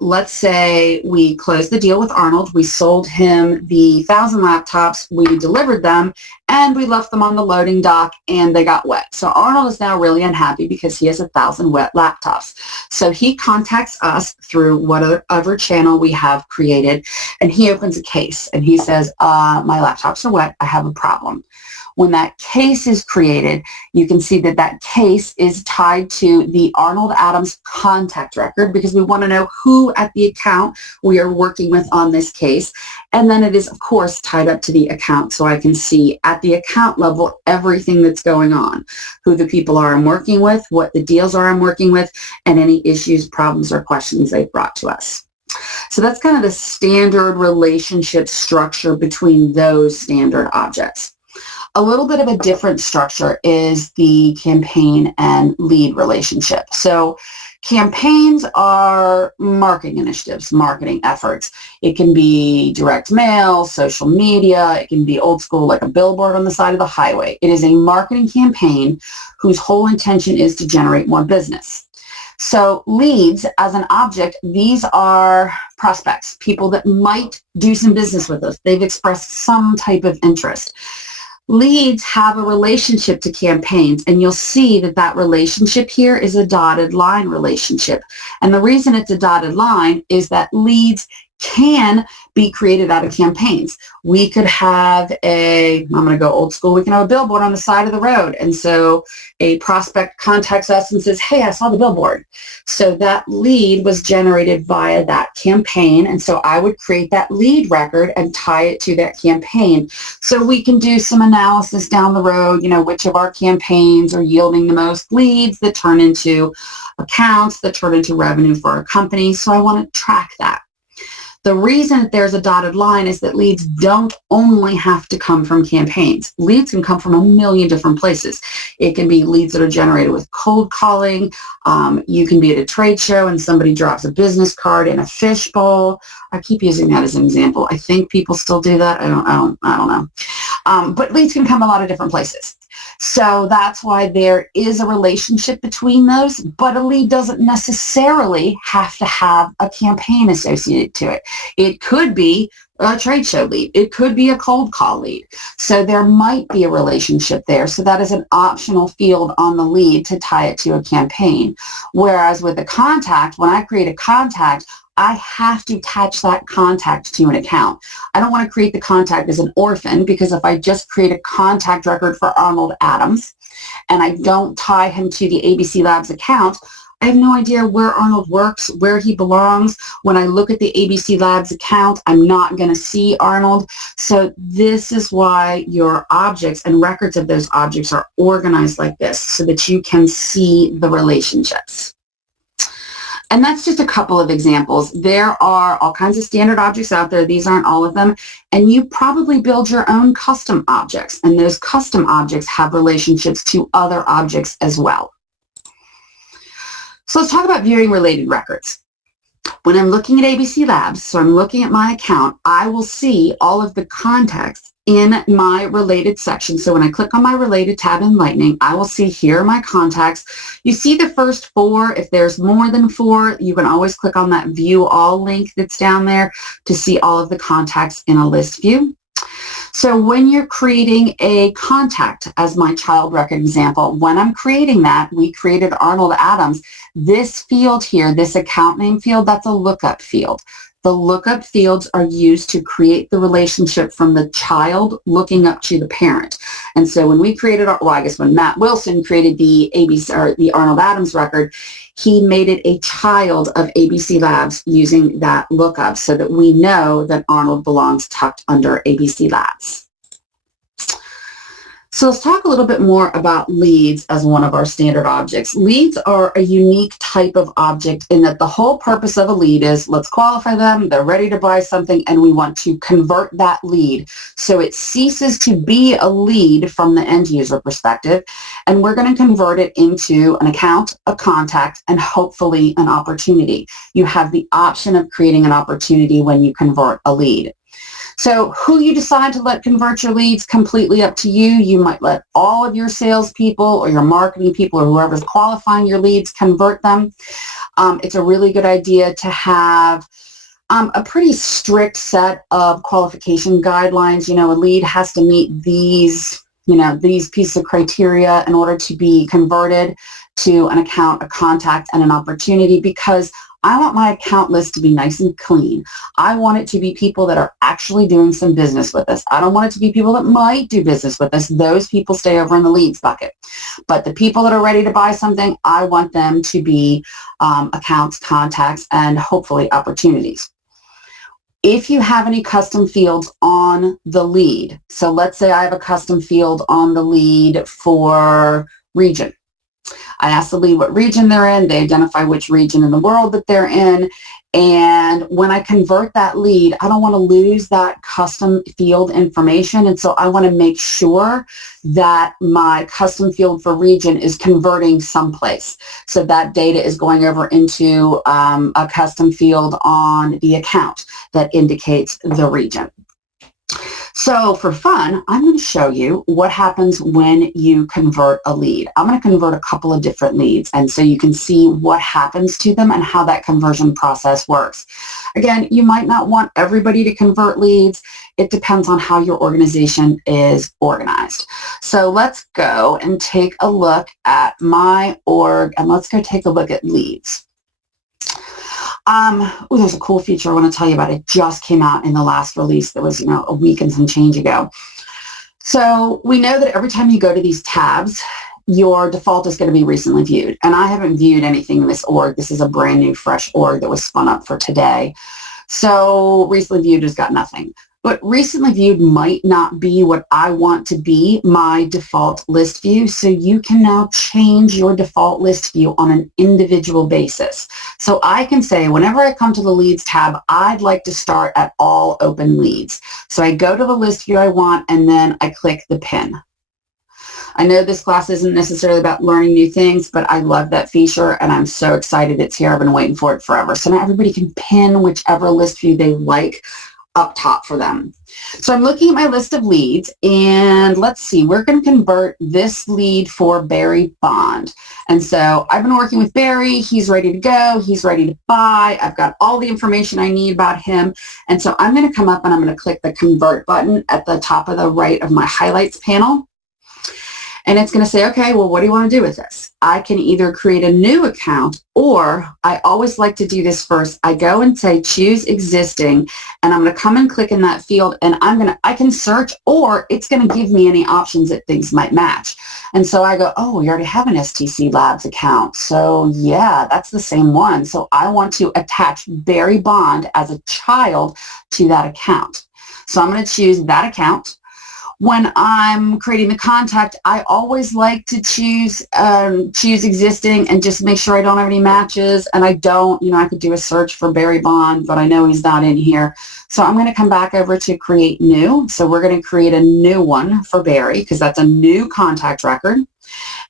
Let's say we closed the deal with Arnold. We sold him the 1,000 laptops. We delivered them and we left them on the loading dock and they got wet. So Arnold is now really unhappy because he has 1,000 wet laptops. So he contacts us through whatever channel we have created and he opens a case and he says, my laptops are wet. I have a problem. When that case is created, you can see that that case is tied to the Arnold Adams contact record because we want to know who at the account we are working with on this case. And then it is, of course, tied up to the account so I can see at the account level everything that's going on, who the people are I'm working with, what the deals are I'm working with, and any issues, problems, or questions they've brought to us. So that's kind of the standard relationship structure between those standard objects. A little bit of a different structure is the campaign and lead relationship. So campaigns are marketing initiatives, marketing efforts. It can be direct mail, social media. It can be old school, like a billboard on the side of the highway. It is a marketing campaign whose whole intention is to generate more business. So leads as an object, these are prospects, people that might do some business with us. They've expressed some type of interest. Leads have a relationship to campaigns, and you'll see that that relationship here is a dotted line relationship. And the reason it's a dotted line is that leads can be created out of campaigns. We could have I'm going to go old school, we can have a billboard on the side of the road. And so a prospect contacts us and says, hey, I saw the billboard. So that lead was generated via that campaign. And so I would create that lead record and tie it to that campaign. So we can do some analysis down the road, which of our campaigns are yielding the most leads that turn into accounts, that turn into revenue for our company. So I want to track that. The reason that there's a dotted line is that leads don't only have to come from campaigns. Leads can come from a million different places. It can be leads that are generated with cold calling. You can be at a trade show and somebody drops a business card in a fishbowl. I keep using that as an example. I think people still do that. I don't know. But leads can come a lot of different places. So that's why there is a relationship between those, but a lead doesn't necessarily have to have a campaign associated to it. It could be a trade show lead. It could be a cold call lead. So there might be a relationship there. So that is an optional field on the lead to tie it to a campaign. Whereas with a contact, when I create a contact, I have to attach that contact to an account. I don't want to create the contact as an orphan because if I just create a contact record for Arnold Adams and I don't tie him to the ABC Labs account, I have no idea where Arnold works, where he belongs. When I look at the ABC Labs account, I'm not going to see Arnold. So this is why your objects and records of those objects are organized like this so that you can see the relationships. And that's just a couple of examples. There are all kinds of standard objects out there. These aren't all of them. And you probably build your own custom objects. And those custom objects have relationships to other objects as well. So let's talk about viewing related records. When I'm looking at ABC Labs, so I'm looking at my account, I will see all of the contacts in my related section. So when I click on my related tab in Lightning, I will see here are my contacts. You see the first 4. If there's more than 4, you can always click on that view all link that's down there to see all of the contacts in a list view. So when you're creating a contact, as my child record example, when I'm creating that, we created Arnold Adams. This field here, this account name field, that's a lookup field. The lookup fields are used to create the relationship from the child looking up to the parent. And so when we created, when Matt Wilson created the Arnold Adams record, he made it a child of ABC Labs using that lookup so that we know that Arnold belongs tucked under ABC Labs. So let's talk a little bit more about leads as one of our standard objects. Leads are a unique type of object in that the whole purpose of a lead is let's qualify them, they're ready to buy something, and we want to convert that lead so it ceases to be a lead from the end user perspective, and we're going to convert it into an account, a contact, and hopefully an opportunity. You have the option of creating an opportunity when you convert a lead. So who you decide to let convert your leads, completely up to you. You might let all of your salespeople or your marketing people or whoever's qualifying your leads convert them. It's a really good idea to have a pretty strict set of qualification guidelines. You know, a lead has to meet these pieces of criteria in order to be converted to an account, a contact, and an opportunity, because I want my account list to be nice and clean. I want it to be people that are actually doing some business with us. I don't want it to be people that might do business with us. Those people stay over in the leads bucket. But the people that are ready to buy something, I want them to be accounts, contacts, and hopefully opportunities. If you have any custom fields on the lead, so let's say I have a custom field on the lead for region. I ask the lead what region they're in. They identify which region in the world that they're in. And when I convert that lead, I don't want to lose that custom field information. And so I want to make sure that my custom field for region is converting someplace. So that data is going over into a custom field on the account that indicates the region. So for fun, I'm going to show you what happens when you convert a lead. I'm going to convert a couple of different leads, and so you can see what happens to them and how that conversion process works. Again, you might not want everybody to convert leads. It depends on how your organization is organized. So let's go and take a look at my org, and let's go take a look at leads. There's a cool feature I want to tell you about. It just came out in the last release that was, a week and some change ago. So we know that every time you go to these tabs, your default is going to be recently viewed. And I haven't viewed anything in this org. This is a brand new, fresh org that was spun up for today. So recently viewed has got nothing. But recently viewed might not be what I want to be my default list view. So you can now change your default list view on an individual basis. So I can say whenever I come to the leads tab, I'd like to start at all open leads. So I go to the list view I want, and then I click the pin. I know this class isn't necessarily about learning new things, but I love that feature, and I'm so excited it's here. I've been waiting for it forever. So now everybody can pin whichever list view they like up top for them. So I'm looking at my list of leads, and let's see, we're going to convert this lead for Barry Bond. And so I've been working with Barry. He's ready to go. He's ready to buy. I've got all the information I need about him. And so I'm going to come up and I'm going to click the convert button at the top of the right of my highlights panel. And it's going to say, okay, well, what do you want to do with this? I can either create a new account, or I always like to do this first. I go and say choose existing, and I'm going to come and click in that field, and I can search, or it's going to give me any options that things might match. And so I go, oh, we already have an STC Labs account. So yeah, that's the same one. So I want to attach Barry Bond as a child to that account. So I'm going to choose that account. When I'm creating the contact, I always like to choose existing and just make sure I don't have any matches. And I don't, I could do a search for Barry Bond, but I know he's not in here. So I'm going to come back over to create new. So we're going to create a new one for Barry because that's a new contact record.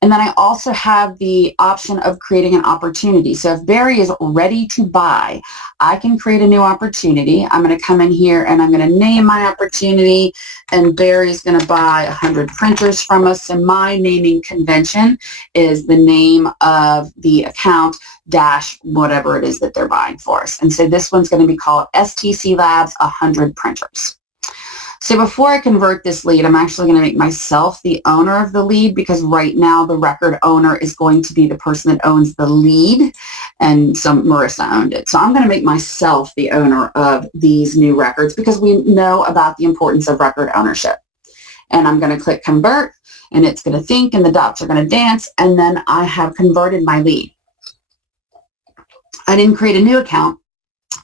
And then I also have the option of creating an opportunity. So if Barry is ready to buy, I can create a new opportunity. I'm going to come in here and I'm going to name my opportunity, and Barry's going to buy 100 printers from us. And my naming convention is the name of the account dash whatever it is that they're buying for us. And so this one's going to be called STC Labs 100 printers. So before I convert this lead, I'm actually going to make myself the owner of the lead, because right now the record owner is going to be the person that owns the lead, and so Marissa owned it. So I'm going to make myself the owner of these new records because we know about the importance of record ownership. And I'm going to click convert, and it's going to think, and the dots are going to dance, and then I have converted my lead. I didn't create a new account.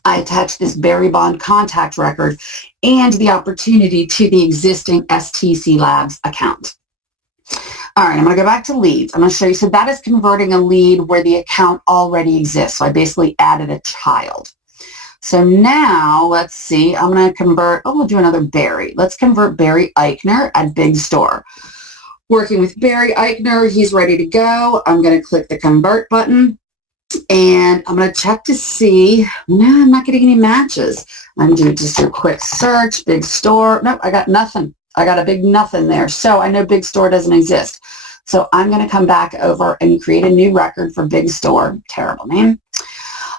I attached this Barry Bond contact record and the opportunity to the existing STC Labs account. All right, I'm going to go back to leads. I'm going to show you. So that is converting a lead where the account already exists. So I basically added a child. So now let's see, I'm going to convert, we'll do another Barry. Let's convert Barry Eichner at Big Store. Working with Barry Eichner, he's ready to go. I'm going to click the convert button and I'm going to check to see, no, I'm not getting any matches. I'm doing just a quick search, Big Store. Nope, I got nothing. I got a big nothing there. So I know Big Store doesn't exist. So I'm going to come back over and create a new record for Big Store. Terrible name.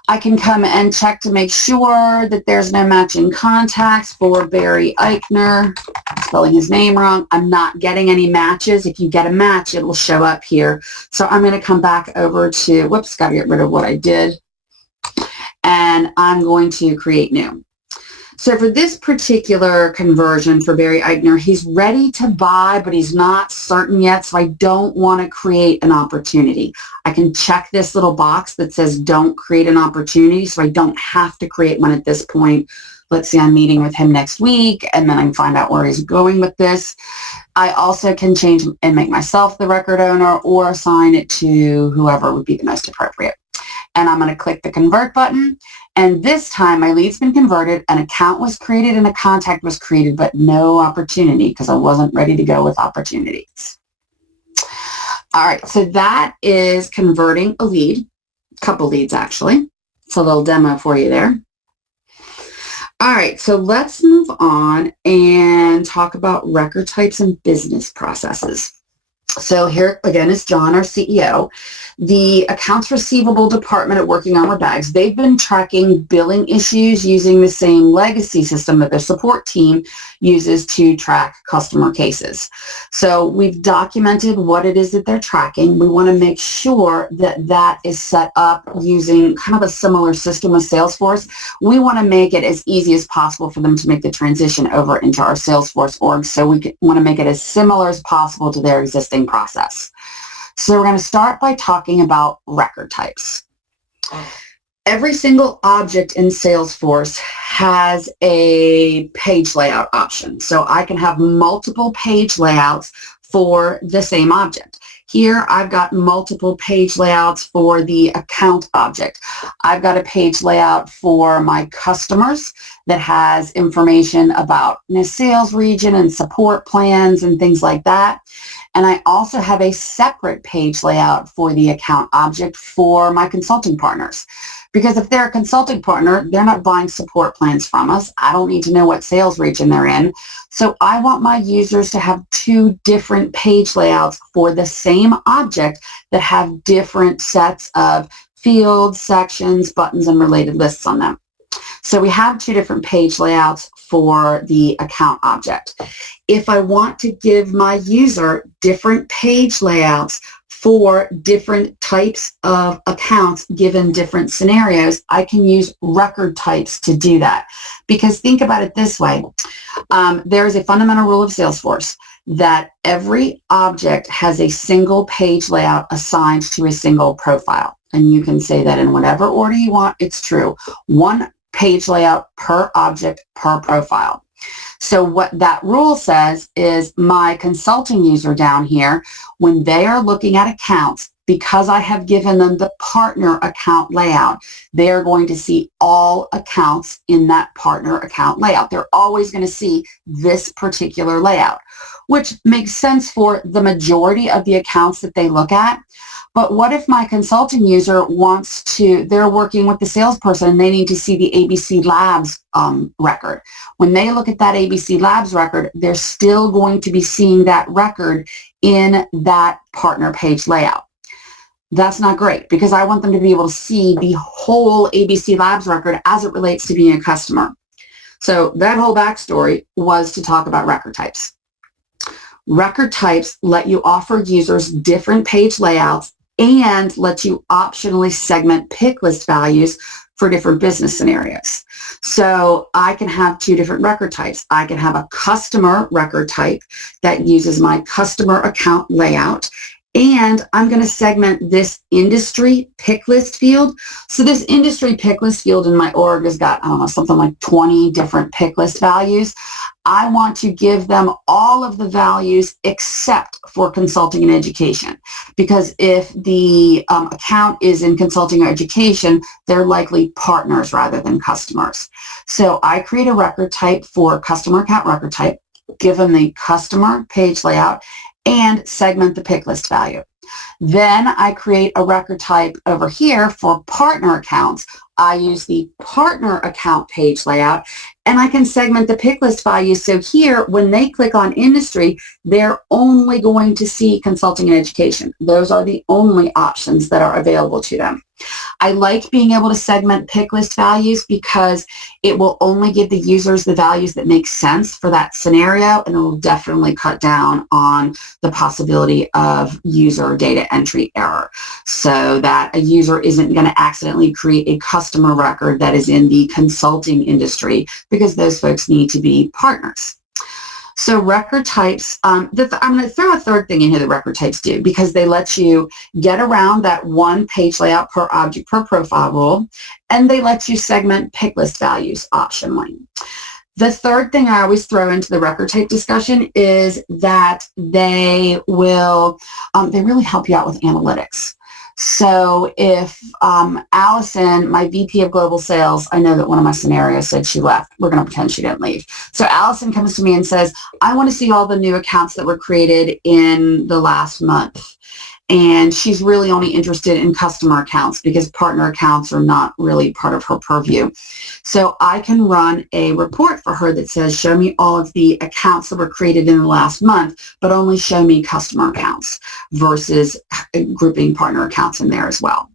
I can come and check to make sure that there's no matching contacts for Barry Eichner. Spelling his name wrong. I'm not getting any matches. If you get a match, it will show up here. So I'm going to come back over to, whoops, got to get rid of what I did. And I'm going to create new. So for this particular conversion for Barry Eichner, he's ready to buy, but he's not certain yet, so I don't want to create an opportunity. I can check this little box that says don't create an opportunity, so I don't have to create one at this point. Let's say I'm meeting with him next week, and then I can find out where he's going with this. I also can change and make myself the record owner or assign it to whoever would be the most appropriate. And I'm going to click the convert button. And this time my lead's been converted, an account was created and a contact was created, but no opportunity because I wasn't ready to go with opportunities. All right, so that is converting a lead, a couple leads actually. It's a little demo for you there. All right, so let's move on and talk about record types and business processes. So here again is John, our CEO. The accounts receivable department at Working Armor Bags, they've been tracking billing issues using the same legacy system that their support team uses to track customer cases. So we've documented what it is that they're tracking. We want to make sure that that is set up using kind of a similar system with Salesforce. We want to make it as easy as possible for them to make the transition over into our Salesforce org. So we want to make it as similar as possible to their existing process. So we're going to start by talking about record types. Every single object in Salesforce has a page layout option. So I can have multiple page layouts for the same object. Here I've got multiple page layouts for the account object. I've got a page layout for my customers that has information about the sales region and support plans and things like that. And I also have a separate page layout for the account object for my consulting partners. Because if they're a consulting partner, they're not buying support plans from us. I don't need to know what sales region they're in. So I want my users to have two different page layouts for the same object that have different sets of fields, sections, buttons, and related lists on them. So we have two different page layouts for the account object. If I want to give my user different page layouts for different types of accounts given different scenarios, I can use record types to do that. Because think about it this way. There is a fundamental rule of Salesforce that every object has a single page layout assigned to a single profile. And you can say that in whatever order you want. It's true. One page layout per object per profile. So what that rule says is my consulting user down here, when they are looking at accounts, because I have given them the partner account layout, they are going to see all accounts in that partner account layout. They're always going to see this particular layout, which makes sense for the majority of the accounts that they look at. But what if my consulting user wants to, they're working with the salesperson and they need to see the ABC Labs record. When they look at that ABC Labs record, they're still going to be seeing that record in that partner page layout. That's not great because I want them to be able to see the whole ABC Labs record as it relates to being a customer. So that whole backstory was to talk about record types. Record types let you offer users different page layouts and let you optionally segment pick list values for different business scenarios. So I can have two different record types. I can have a customer record type that uses my customer account layout, And I'm going to segment this industry pick list field. So this industry pick list field in my org has got, I don't know, something like 20 different pick list values. I want to give them all of the values except for consulting and education. Because if the account is in consulting or education, they're likely partners rather than customers. So I create a record type for customer account record type, give them the customer page layout, and segment the pick list value. Then I create a record type over here for partner accounts. I use the partner account page layout, and I can segment the pick list value. So here, when they click on industry, they're only going to see consulting and education. Those are the only options that are available to them. I like being able to segment pick list values because it will only give the users the values that make sense for that scenario, and it will definitely cut down on the possibility of user data entry error so that a user isn't going to accidentally create a customer record that is in the consulting industry, because those folks need to be partners. So record types, I'm going to throw a third thing in here that record types do, because they let you get around that one page layout per object per profile rule, and they let you segment pick list values optionally. The third thing I always throw into the record type discussion is that they really help you out with analytics. So if Allison, my VP of Global Sales, I know that one of my scenarios said she left. We're going to pretend she didn't leave. So Allison comes to me and says, I want to see all the new accounts that were created in the last month. And she's really only interested in customer accounts because partner accounts are not really part of her purview. So I can run a report for her that says, show me all of the accounts that were created in the last month, but only show me customer accounts versus grouping partner accounts in there as well.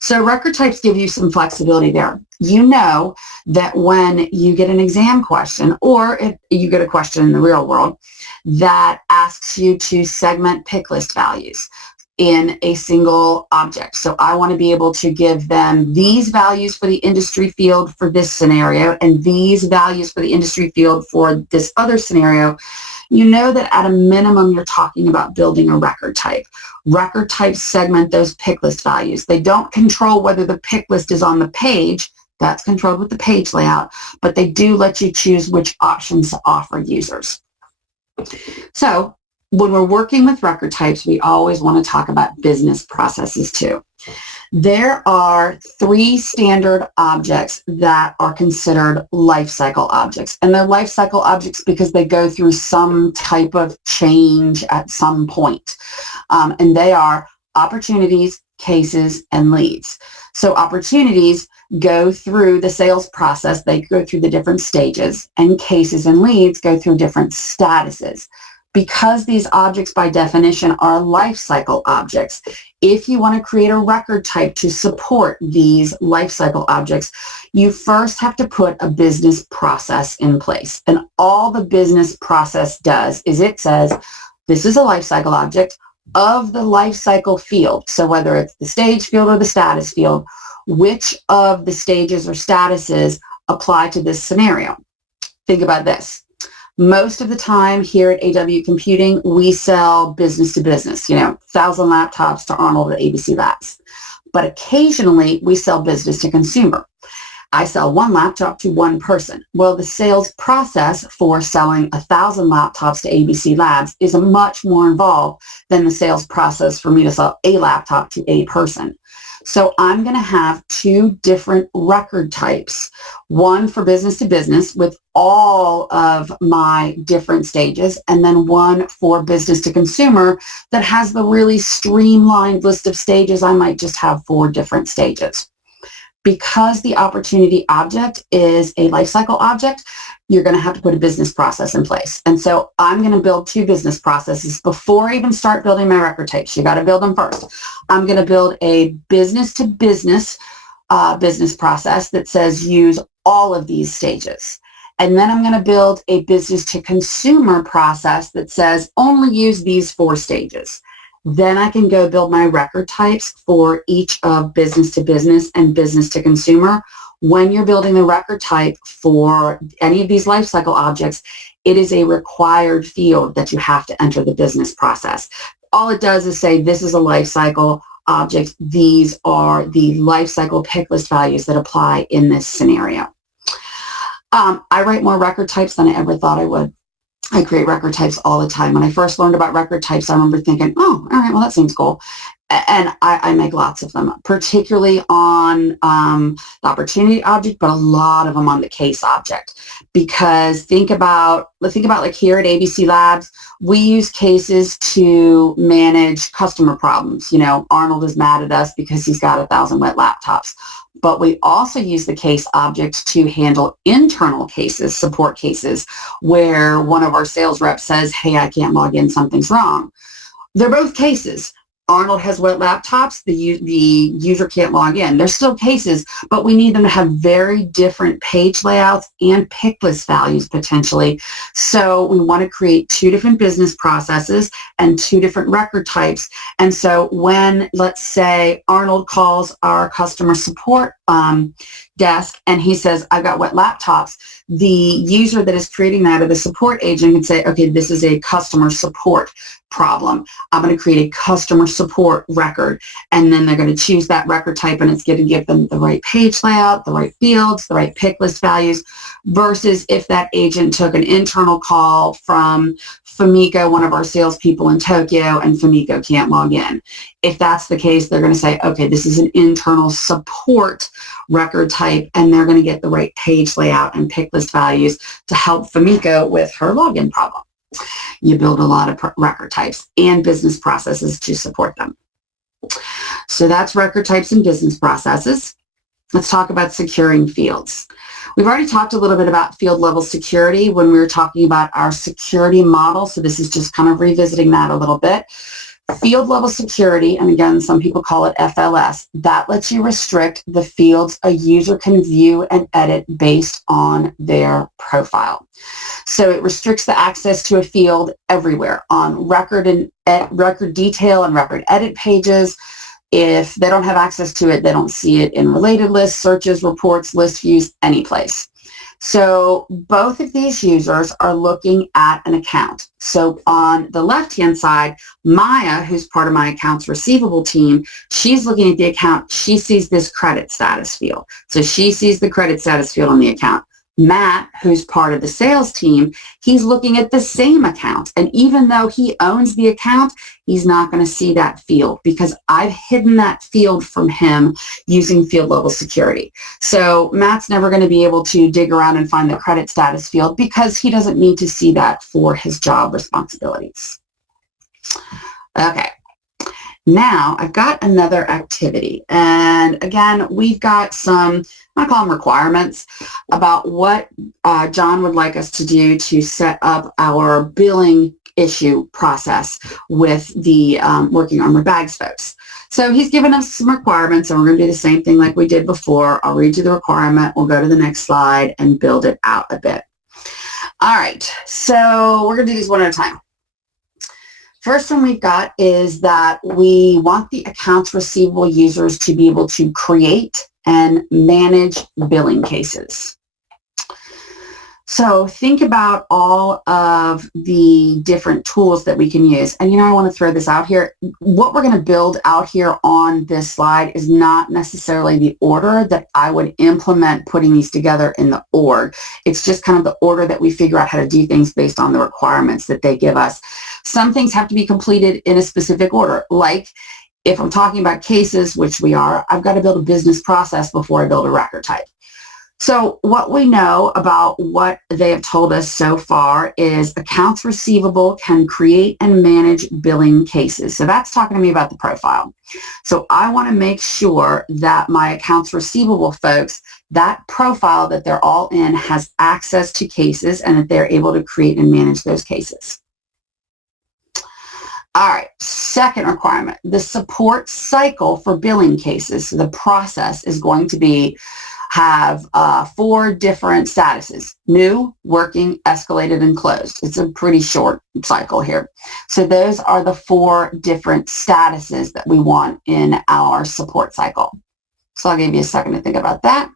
So record types give you some flexibility there. You know that when you get an exam question, or if you get a question in the real world that asks you to segment pick list values in a single object. So I want to be able to give them these values for the industry field for this scenario and these values for the industry field for this other scenario. You know that at a minimum, you're talking about building a record type. Record types segment those pick list values. They don't control whether the pick list is on the page. That's controlled with the page layout, but they do let you choose which options to offer users. So when we're working with record types, we always want to talk about business processes too. There are 3 standard objects that are considered life cycle objects. And they're life cycle objects because they go through some type of change at some point. And they are opportunities, cases, and leads. So opportunities go through the sales process. They go through the different stages, and cases and leads go through different statuses. Because these objects by definition are life cycle objects, if you want to create a record type to support these life cycle objects, you first have to put a business process in place. And all the business process does is it says, this is a life cycle object of the life cycle field. So whether it's the stage field or the status field, which of the stages or statuses apply to this scenario? Think about this. Most of the time here at AW Computing, we sell business to business, 1,000 laptops to Arnold at ABC Labs. But occasionally we sell business to consumer. I sell one laptop to one person. Well, the sales process for selling 1,000 laptops to ABC Labs is much more involved than the sales process for me to sell a laptop to a person. So I'm going to have 2 different record types, one for business to business with all of my different stages, and then one for business to consumer that has the really streamlined list of stages. I might just have 4 different stages. Because the opportunity object is a lifecycle object, you're going to have to put a business process in place. And so I'm going to build 2 business processes before I even start building my record types. You got to build them first. I'm going to build a business to business business process that says use all of these stages. And then I'm going to build a business to consumer process that says only use these 4 stages. Then I can go build my record types for each of business to business and business to consumer. When you're building the record type for any of these lifecycle objects, it is a required field that you have to enter the business process. all it does is say this is a life cycle object. These are the life cycle pick list values that apply in this scenario. I write more record types than I ever thought I would. I create record types all the time. When I first learned about record types, I remember thinking, oh, all right, well, that seems cool. And I make lots of them, particularly on the opportunity object, but a lot of them on the case object. Because think about like here at ABC Labs, we use cases to manage customer problems. You know, Arnold is mad at us because he's got 1,000 wet laptops. But we also use the case object to handle internal cases, support cases, where one of our sales reps says, hey, I can't log in, something's wrong. They're both cases. Arnold has wet laptops, the user can't log in. They're still cases, but we need them to have very different page layouts and pick list values potentially. So we want to create two different business processes and two different record types. And so when, let's say, Arnold calls our customer support desk and he says, I've got wet laptops, the user that is creating that, or the support agent, can say, okay, this is a customer support problem. I'm going to create a customer support record, and then they're going to choose that record type, and it's going to give them the right page layout, the right fields, the right pick list values, versus if that agent took an internal call from Fumiko, one of our salespeople in Tokyo, and Fumiko can't log in. If that's the case, they're going to say, okay, this is an internal support record type, and they're going to get the right page layout and pick list values to help Fumiko with her login problem. You build a lot of record types and business processes to support them. So that's record types and business processes. Let's talk about securing fields. We've already talked a little bit about field level security when we were talking about our security model. So this is just kind of revisiting that a little bit. Field level security, and again, some people call it FLS, that lets you restrict the fields a user can view and edit based on their profile. So it restricts the access to a field everywhere on record and record detail and record edit pages. If they don't have access to it, they don't see it in related lists, searches, reports, list views, any place. So both of these users are looking at an account. So on the left-hand side, Maya, who's part of my accounts receivable team, she's looking at the account. She sees this credit status field. So she sees the credit status field on the account. Matt, who's part of the sales team, he's looking at the same account. And even though he owns the account, he's not going to see that field because I've hidden that field from him using field level security. So Matt's never going to be able to dig around and find the credit status field because he doesn't need to see that for his job responsibilities. Okay. Now I've got another activity, and again, we've got some, I call them requirements, about what John would like us to do to set up our billing issue process with the Working Armored Bags folks. So he's given us some requirements, and we're going to do the same thing like we did before. I'll read you the requirement, we'll go to the next slide and build it out a bit. All right, so we're going to do these one at a time. First one we've got is that we want the accounts receivable users to be able to create and manage billing cases. So think about all of the different tools that we can use. And I want to throw this out here. What we're going to build out here on this slide is not necessarily the order that I would implement putting these together in the org. It's just kind of the order that we figure out how to do things based on the requirements that they give us. Some things have to be completed in a specific order, like if I'm talking about cases, which we are, I've got to build a business process before I build a record type. So what we know about what they have told us so far is accounts receivable can create and manage billing cases. So that's talking to me about the profile. So I want to make sure that my accounts receivable folks, that profile that they're all in has access to cases and that they're able to create and manage those cases. All right, second requirement, the support cycle for billing cases. So the process is going to have 4 different statuses: new, working, escalated, and closed. It's a pretty short cycle here. So those are the 4 different statuses that we want in our support cycle. So I'll give you a second to think about that.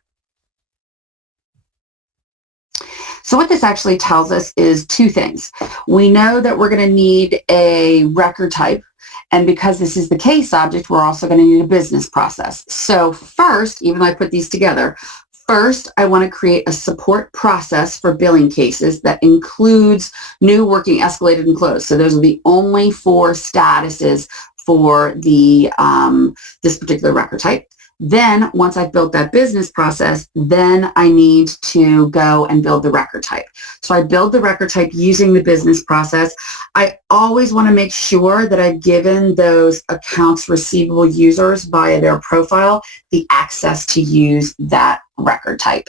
So what this actually tells us is 2 things. We know that we're going to need a record type, And because this is the case object, we're also going to need a business process. So first, even though I put these together, first, I want to create a support process for billing cases that includes new, working, escalated, and closed. So those are the only 4 statuses for the this particular record type. Then once I've built that business process, then I need to go and build the record type. So I build the record type using the business process. I always want to make sure that I've given those accounts receivable users via their profile the access to use that record type.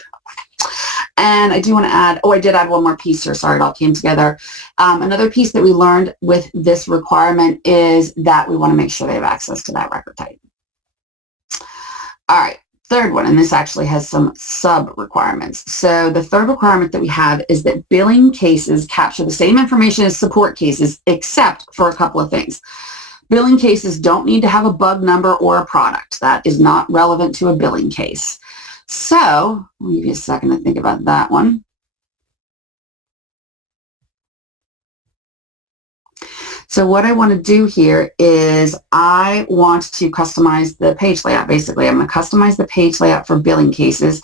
And I do want to add, I did add one more piece here. Sorry, it all came together. Another piece that we learned with this requirement is that we want to make sure they have access to that record type. All right, third one, and this actually has some sub-requirements. So the third requirement that we have is that billing cases capture the same information as support cases, except for a couple of things. Billing cases don't need to have a bug number or a product. That is not relevant to a billing case. So, I'll give you a second to think about that one. So what I want to do here is I want to customize the page layout. Basically, I'm going to customize the page layout for billing cases.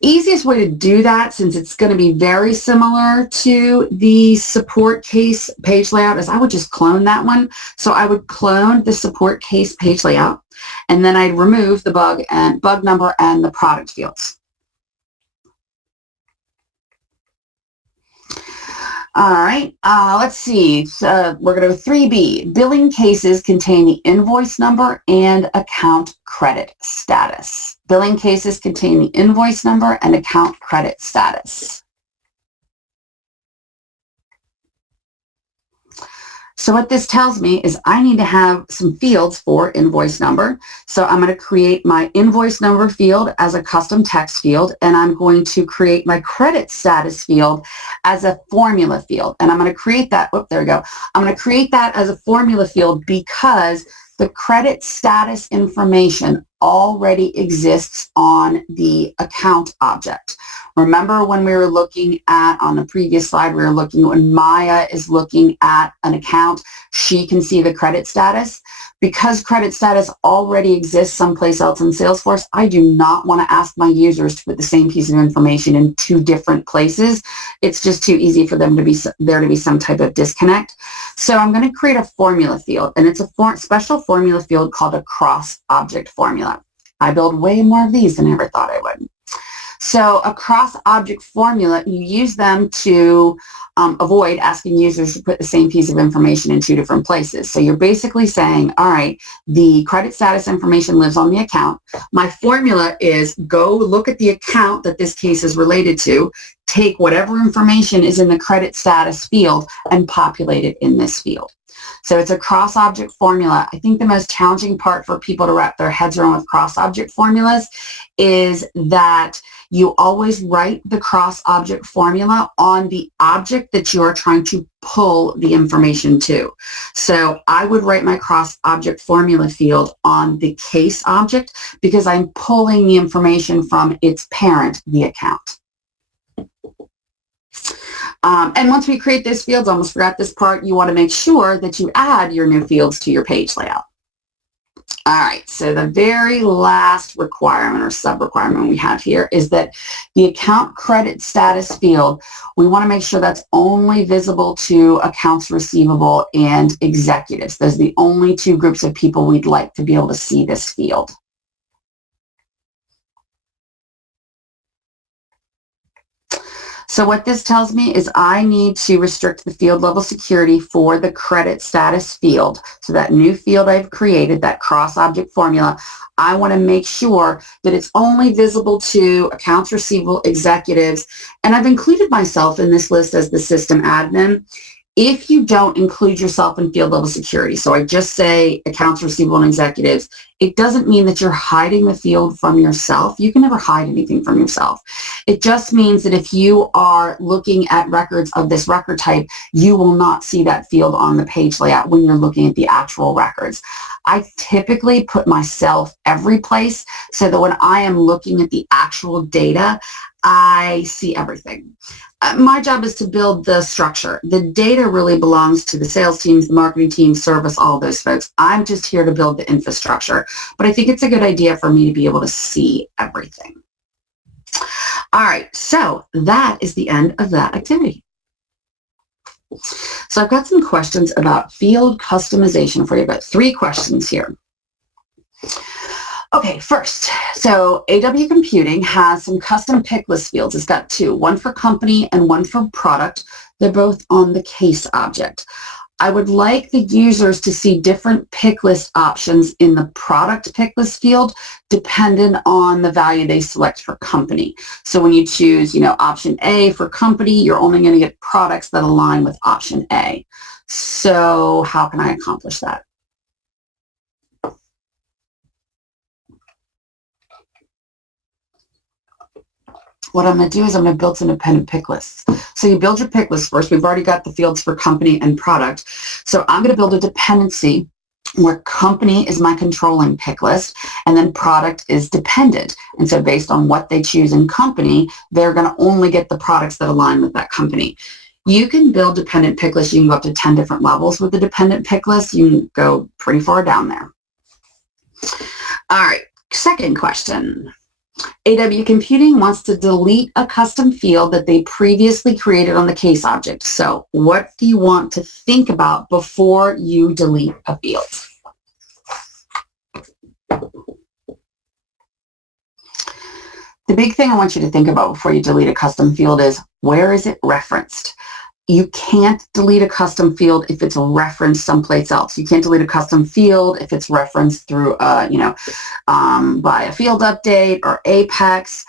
Easiest way to do that, since it's going to be very similar to the support case page layout, is I would just clone that one. So I would clone the support case page layout, and then I'd remove the bug number and the product fields. All right, let's see. We're going to go 3B. Billing cases contain the invoice number and account credit status. Billing cases contain the invoice number and account credit status. So what this tells me is I need to have some fields for invoice number. So I'm going to create my invoice number field as a custom text field, and I'm going to create my credit status field as a formula field. And I'm going to create that, there we go. I'm going to create that as a formula field because the credit status information already exists on the account object. Remember when we were looking at, on the previous slide, we were looking, when Maya is looking at an account, she can see the credit status. Because credit status already exists someplace else in Salesforce, I do not want to ask my users to put the same piece of information in 2 different places. It's just too easy for them to be there to be some type of disconnect. So I'm going to create a formula field, and it's a special formula field called a cross-object formula. I build way more of these than I ever thought I would. So a cross-object formula, you use them to avoid asking users to put the same piece of information in 2 different places. So you're basically saying, all right, the credit status information lives on the account. My formula is go look at the account that this case is related to, take whatever information is in the credit status field and populate it in this field. So it's a cross-object formula. I think the most challenging part for people to wrap their heads around with cross-object formulas is that you always write the cross-object formula on the object that you are trying to pull the information to. So I would write my cross-object formula field on the case object because I'm pulling the information from its parent, the account. And once we create those fields, I almost forgot this part, you want to make sure that you add your new fields to your page layout. All right, so the very last requirement or sub-requirement we have here is that the account credit status field, we want to make sure that's only visible to accounts receivable and executives. Those are the only 2 groups of people we'd like to be able to see this field. So what this tells me is I need to restrict the field level security for the credit status field. So that new field I've created, that cross-object formula, I want to make sure that it's only visible to accounts receivable executives. And I've included myself in this list as the system admin. If you don't include yourself in field level security, so I just say accounts receivable and executives, it doesn't mean that you're hiding the field from yourself. You can never hide anything from yourself. It just means that if you are looking at records of this record type, you will not see that field on the page layout when you're looking at the actual records. I typically put myself every place so that when I am looking at the actual data, I see everything. My job is to build the structure. The data really belongs to the sales teams, the marketing team, service, all those folks. I'm just here to build the infrastructure. But I think it's a good idea for me to be able to see everything. All right, so that is the end of that activity. So I've got some questions about field customization for you. I've got 3 questions here. Okay, first, so AW Computing has some custom pick list fields. It's got 2, one for company and one for product. They're both on the case object. I would like the users to see different pick list options in the product pick list field dependent on the value they select for company. So when you choose, option A for company, you're only going to get products that align with option A. So how can I accomplish that? What I'm going to do is I'm going to build some independent pick lists. So you build your pick list first. We've already got the fields for company and product. So I'm going to build a dependency where company is my controlling pick list and then product is dependent. And so based on what they choose in company, they're going to only get the products that align with that company. You can build dependent pick lists. You can go up to 10 different levels with the dependent pick list. You can go pretty far down there. All right, second question. AW Computing wants to delete a custom field that they previously created on the case object. So what do you want to think about before you delete a field? The big thing I want you to think about before you delete a custom field is, where is it referenced? You can't delete a custom field if it's referenced someplace else. You can't delete a custom field if it's referenced through, by a field update or Apex.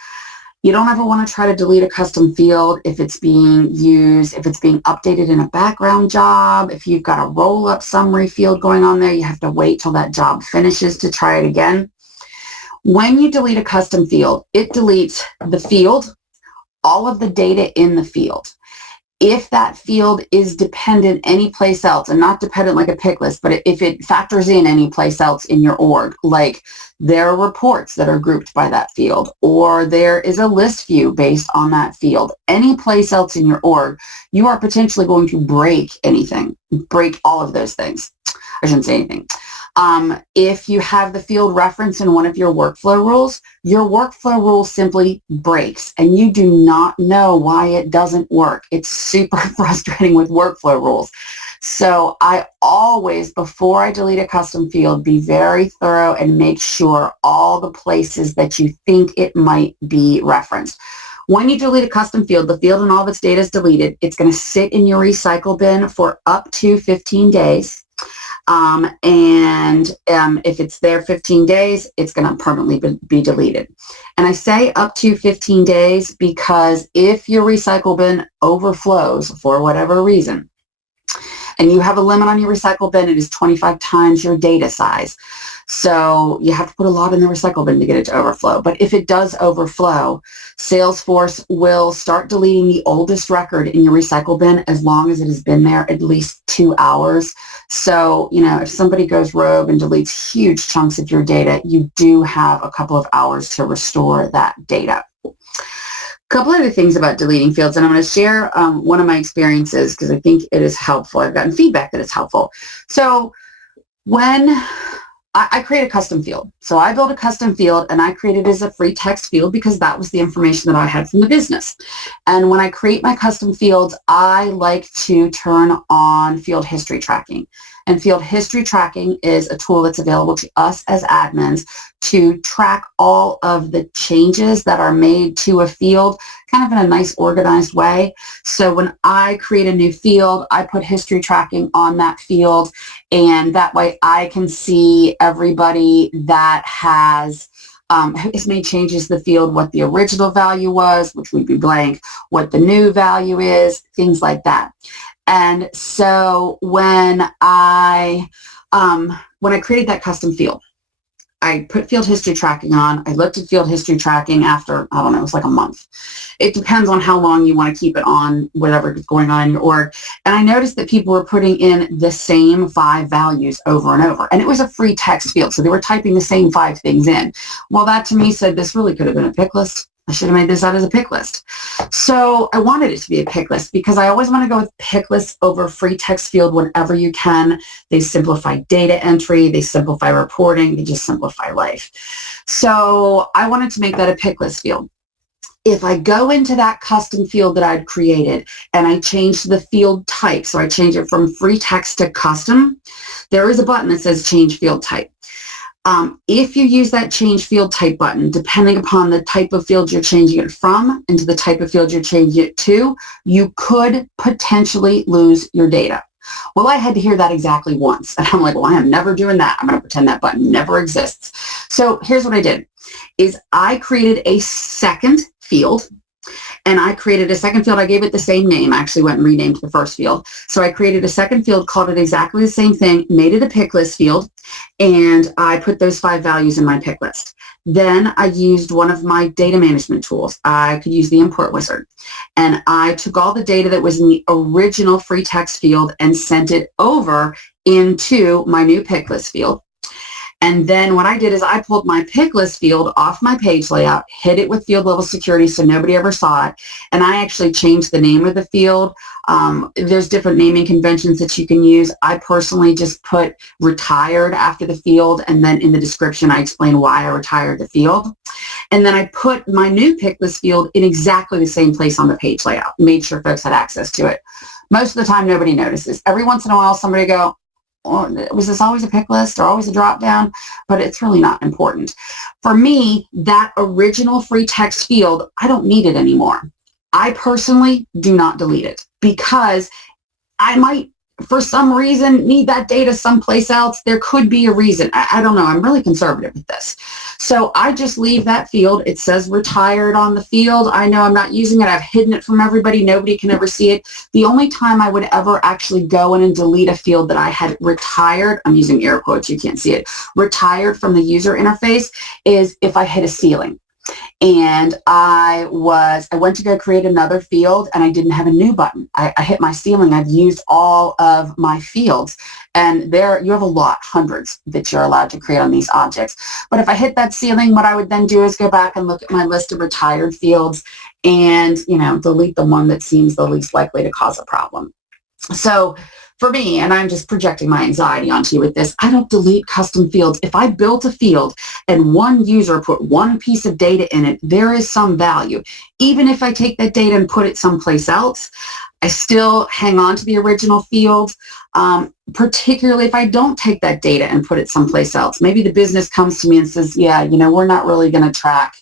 You don't ever want to try to delete a custom field if it's being used, if it's being updated in a background job. If you've got a roll-up summary field going on there, you have to wait till that job finishes to try it again. When you delete a custom field, it deletes the field, all of the data in the field. If that field is dependent any place else, and not dependent like a pick list, but if it factors in any place else in your org, like there are reports that are grouped by that field, or there is a list view based on that field, any place else in your org, you are potentially going to break anything, break all of those things. I shouldn't say anything. If you have the field reference in one of your workflow rules, your workflow rule simply breaks and you do not know why it doesn't work. It's super frustrating with workflow rules. So I always, before I delete a custom field, be very thorough and make sure all the places that you think it might be referenced. When you delete a custom field, the field and all of its data is deleted. It's going to sit in your recycle bin for up to 15 days. If it's there 15 days, it's going to permanently be deleted. And I say up to 15 days because if your recycle bin overflows for whatever reason, and you have a limit on your recycle bin, it is 25 times your data size. So you have to put a lot in the recycle bin to get it to overflow. But if it does overflow, Salesforce will start deleting the oldest record in your recycle bin as long as it has been there at least 2 hours. So, if somebody goes rogue and deletes huge chunks of your data, you do have a couple of hours to restore that data. A couple other things about deleting fields, and I'm going to share one of my experiences because I think it is helpful. I've gotten feedback that it's helpful. So when I create a custom field. So I built a custom field and I created it as a free text field because that was the information that I had from the business. And when I create my custom fields, I like to turn on field history tracking. And field history tracking is a tool that's available to us as admins to track all of the changes that are made to a field kind of in a nice organized way. So when I create a new field, I put history tracking on that field, and that way I can see everybody that has made changes to the field, what the original value was, which would be blank, what the new value is, things like that. And so when I created that custom field, I put field history tracking on. I looked at field history tracking after, I don't know, it was like a month. It depends on how long you want to keep it on, whatever is going on in your org. And I noticed that people were putting in the same 5 values over and over. And it was a free text field, so they were typing the same 5 things in. Well, that to me said this really could have been a pick list. I should have made this out as a pick list. So I wanted it to be a pick list because I always want to go with pick lists over free text field whenever you can. They simplify data entry, they simplify reporting, they just simplify life. So I wanted to make that a pick list field. If I go into that custom field that I'd created and I change the field type, so I change it from free text to custom, there is a button that says change field type. If you use that change field type button, depending upon the type of field you're changing it from and to the type of field you're changing it to, you could potentially lose your data. Well, I had to hear that exactly once. And I'm like, well, I am never doing that. I'm going to pretend that button never exists. So here's what I did, is I created a second field. And I created a second field. I gave it the same name. I actually went and renamed the first field. So I created a second field, called it exactly the same thing, made it a pick list field, and I put those 5 values in my pick list. Then I used one of my data management tools. I could use the import wizard. And I took all the data that was in the original free text field and sent it over into my new pick list field. And then what I did is I pulled my pick list field off my page layout, hid it with field level security so nobody ever saw it, and I actually changed the name of the field. There's different naming conventions that you can use. I personally just put retired after the field, and then in the description I explain why I retired the field. And then I put my new pick list field in exactly the same place on the page layout, made sure folks had access to it. Most of the time nobody notices. Every once in a while somebody go, oh, was this always a pick list or always a drop down? But it's really not important. For me, that original free text field, I don't need it anymore. I personally do not delete it because I might, for some reason, need that data someplace else. There could be a reason. I don't know. I'm really conservative with this. So I just leave that field. It says retired on the field. I know I'm not using it. I've hidden it from everybody. Nobody can ever see it. The only time I would ever actually go in and delete a field that I had retired, I'm using air quotes, you can't see it, retired from the user interface, is if I hit a ceiling. And I went to go create another field and I didn't have a new button. I hit my ceiling. I've used all of my fields, and there you have a lot, hundreds that you're allowed to create on these objects. But if I hit that ceiling, what I would then do is go back and look at my list of retired fields and, delete the one that seems the least likely to cause a problem. So for me, and I'm just projecting my anxiety onto you with this, I don't delete custom fields. If I built a field and one user put one piece of data in it, there is some value. Even if I take that data and put it someplace else, I still hang on to the original field, particularly if I don't take that data and put it someplace else. Maybe the business comes to me and says, yeah, we're not really going to track,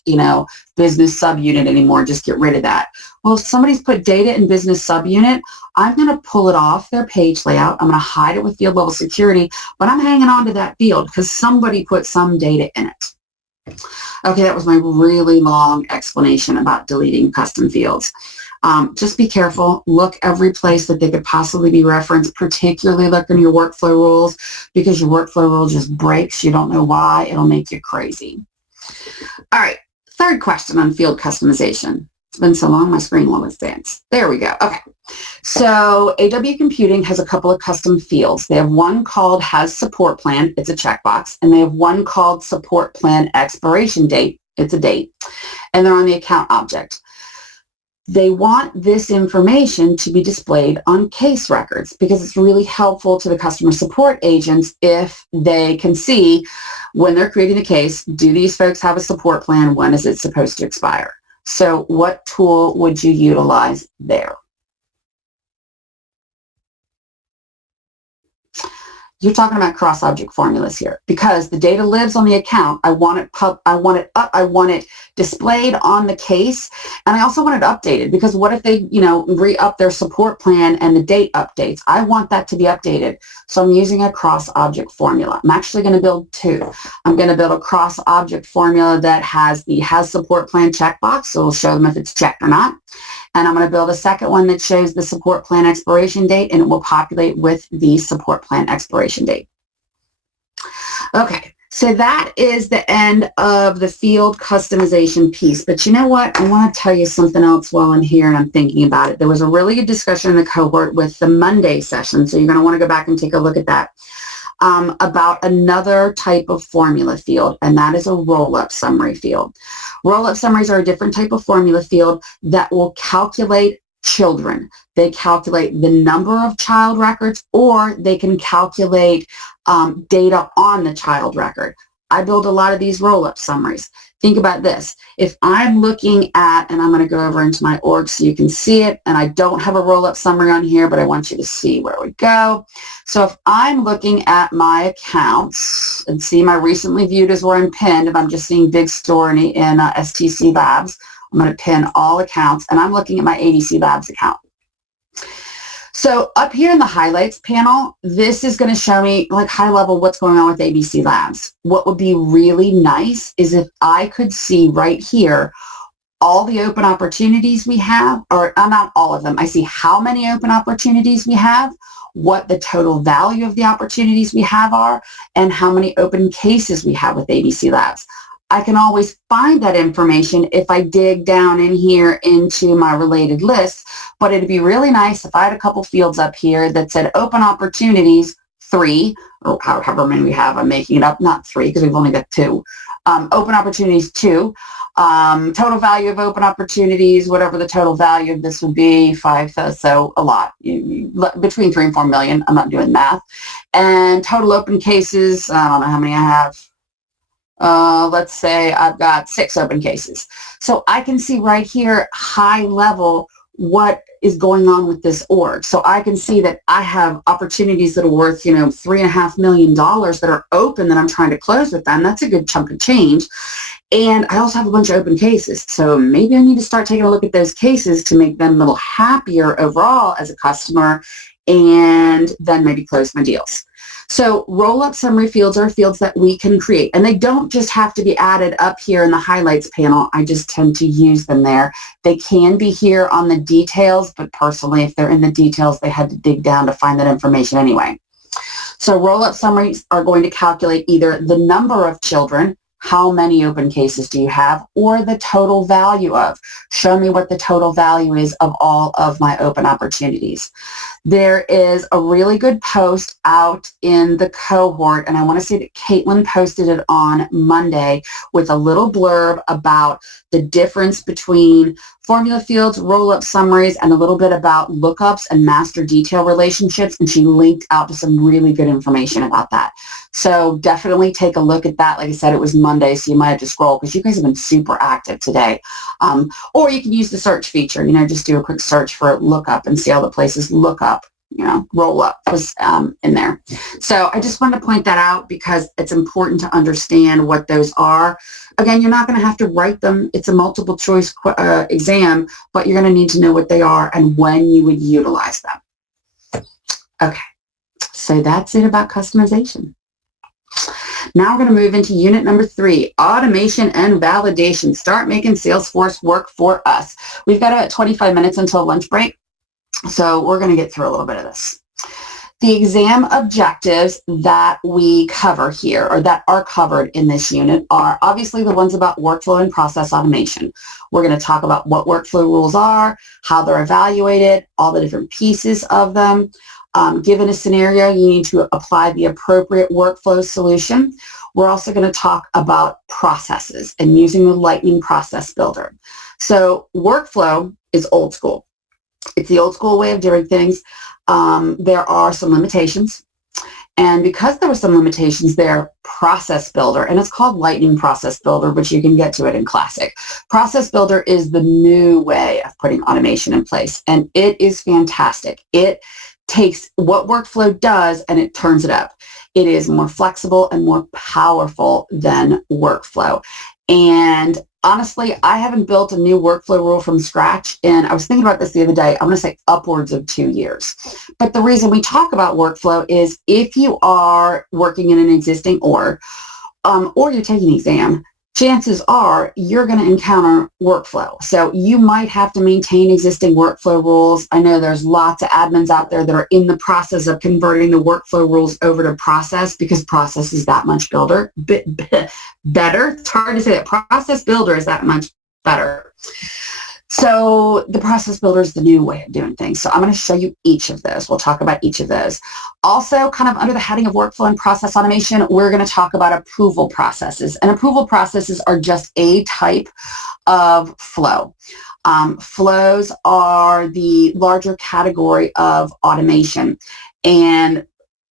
business subunit anymore. Just get rid of that. Well, if somebody's put data in business subunit, I'm going to pull it off their page layout. I'm going to hide it with field level security, but I'm hanging on to that field because somebody put some data in it. Okay, that was my really long explanation about deleting custom fields. Just be careful. Look every place that they could possibly be referenced, particularly look in your workflow rules, because your workflow rule just breaks. You don't know why. It'll make you crazy. All right, third question on field customization. It's been so long, my screen won't advance. There we go. Okay. So AW Computing has a couple of custom fields. They have one called Has Support Plan. It's a checkbox. And they have one called Support Plan Expiration Date. It's a date. And they're on the account object. They want this information to be displayed on case records because it's really helpful to the customer support agents if they can see when they're creating the case, do these folks have a support plan? When is it supposed to expire? So what tool would you utilize there? You're talking about cross-object formulas here because the data lives on the account. I want it displayed on the case, and I also want it updated because what if they, re-up their support plan and the date updates? I want that to be updated. So I'm using a cross-object formula. I'm actually going to build two. I'm going to build a cross-object formula that has the Has Support Plan checkbox, so it'll show them if it's checked or not. And I'm going to build a second one that shows the support plan expiration date, and it will populate with the support plan expiration date. Okay, so that is the end of the field customization piece. But you know what? I want to tell you something else while I'm here and I'm thinking about it. There was a really good discussion in the cohort with the Monday session, so you're going to want to go back and take a look at that. about another type of formula field, and that is a roll-up summary field. Roll-up summaries are a different type of formula field that will calculate children. They calculate the number of child records, or they can calculate data on the child record. I build a lot of these roll-up summaries. Think about this. If I'm looking at, and I'm going to go over into my org so you can see it, and I don't have a roll-up summary on here, but I want you to see where we go. So if I'm looking at my accounts and see my recently viewed as where I'm pinned, if I'm just seeing Big Store in STC Labs, I'm going to pin all accounts, and I'm looking at my ADC Labs account. So up here in the highlights panel, this is going to show me like high level what's going on with ABC Labs. What would be really nice is if I could see right here all the open opportunities we have, or not all of them. I see how many open opportunities we have, what the total value of the opportunities we have are, and how many open cases we have with ABC Labs. I can always find that information if I dig down in here into my related list, but it'd be really nice if I had a couple fields up here that said open opportunities 3, or however many we have. I'm making it up, not 3 because we've only got 2. Open opportunities 2. Total value of open opportunities, whatever the total value of this would be, 5, so a lot, between 3 and 4 million. I'm not doing math. And total open cases, I don't know how many I have. Let's say I've got 6 open cases. So I can see right here, high level, what is going on with this org. So I can see that I have opportunities that are worth, $3.5 million that are open that I'm trying to close with them. That's a good chunk of change. And I also have a bunch of open cases. So maybe I need to start taking a look at those cases to make them a little happier overall as a customer, and then maybe close my deals. So roll-up summary fields are fields that we can create, and they don't just have to be added up here in the highlights panel. I just tend to use them there. They can be here on the details, but personally, if they're in the details, they had to dig down to find that information anyway. So roll-up summaries are going to calculate either the number of children, how many open cases do you have, or the total value of. Show me what the total value is of all of my open opportunities. There is a really good post out in the cohort, and I want to say that Caitlin posted it on Monday with a little blurb about the difference between formula fields, roll-up summaries, and a little bit about lookups and master detail relationships, and she linked out to some really good information about that. So definitely take a look at that. Like I said, it was Monday, so you might have to scroll because you guys have been super active today. Or you can use the search feature, just do a quick search for lookup and see all the places lookup, roll up was in there. So I just wanted to point that out because it's important to understand what those are. Again, you're not going to have to write them. It's a multiple choice exam, but you're going to need to know what they are and when you would utilize them. Okay, so that's it about customization. Now we're going to move into unit number 3, automation and validation. Start making Salesforce work for us. We've got about 25 minutes until lunch break, so we're going to get through a little bit of this. The exam objectives that we cover here, or that are covered in this unit, are obviously the ones about workflow and process automation. We're going to talk about what workflow rules are, how they're evaluated, all the different pieces of them. Given a scenario, you need to apply the appropriate workflow solution. We're also going to talk about processes and using the Lightning Process Builder. So workflow is old school. It's the old school way of doing things. There are some limitations. And because there were some limitations there, Process Builder, and it's called Lightning Process Builder, but you can get to it in Classic. Process Builder is the new way of putting automation in place, and it is fantastic. It takes what workflow does and it turns it up. It is more flexible and more powerful than workflow. And honestly, I haven't built a new workflow rule from scratch, and I was thinking about this the other day. I'm going to say upwards of 2 years. But the reason we talk about workflow is if you are working in an existing org, or you're taking an exam, chances are you're going to encounter workflow. So you might have to maintain existing workflow rules. I know there's lots of admins out there that are in the process of converting the workflow rules over to Process because Process is that much better. It's hard to say that. Process Builder is that much better. So the process builder is the new way of doing things. So I'm going to show you each of those. We'll talk about each of those. Also, kind of under the heading of workflow and process automation, we're going to talk about approval processes. And approval processes are just a type of flow. Flows are the larger category of automation. And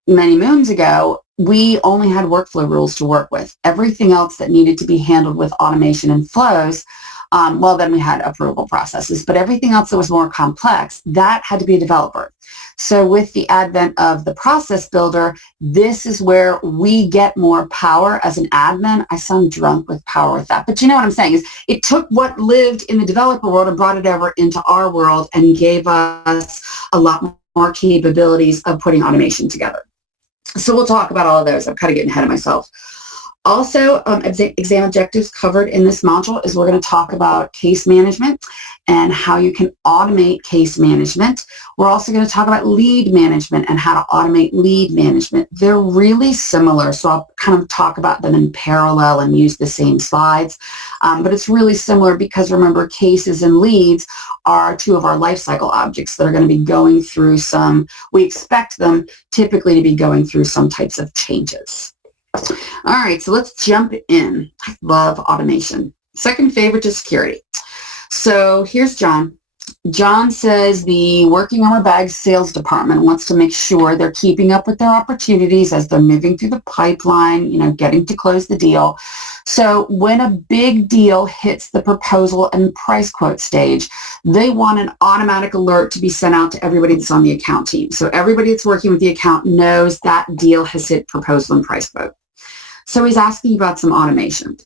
many moons ago, we only had workflow rules to work with. Everything else that needed to be handled with automation and flows, well, then we had approval processes. But everything else that was more complex, that had to be a developer. So with the advent of the process builder, this is where we get more power as an admin. I sound drunk with power with that. But you know what I'm saying is it took what lived in the developer world and brought it over into our world and gave us a lot more capabilities of putting automation together. So we'll talk about all of those. I'm kind of getting ahead of myself. Also, exam objectives covered in this module is we're going to talk about case management and how you can automate case management. We're also going to talk about lead management and how to automate lead management. They're really similar, so I'll kind of talk about them in parallel and use the same slides. But it's really similar because remember, cases and leads are two of our lifecycle objects that are going to be going through we expect them typically to be going through some types of changes. All right, so let's jump in. I love automation. Second favorite is security. So here's John. John says the working on a bag sales department wants to make sure they're keeping up with their opportunities as they're moving through the pipeline, getting to close the deal. So when a big deal hits the proposal and price quote stage, they want an automatic alert to be sent out to everybody that's on the account team. So everybody that's working with the account knows that deal has hit proposal and price quote. So he's asking about some automation.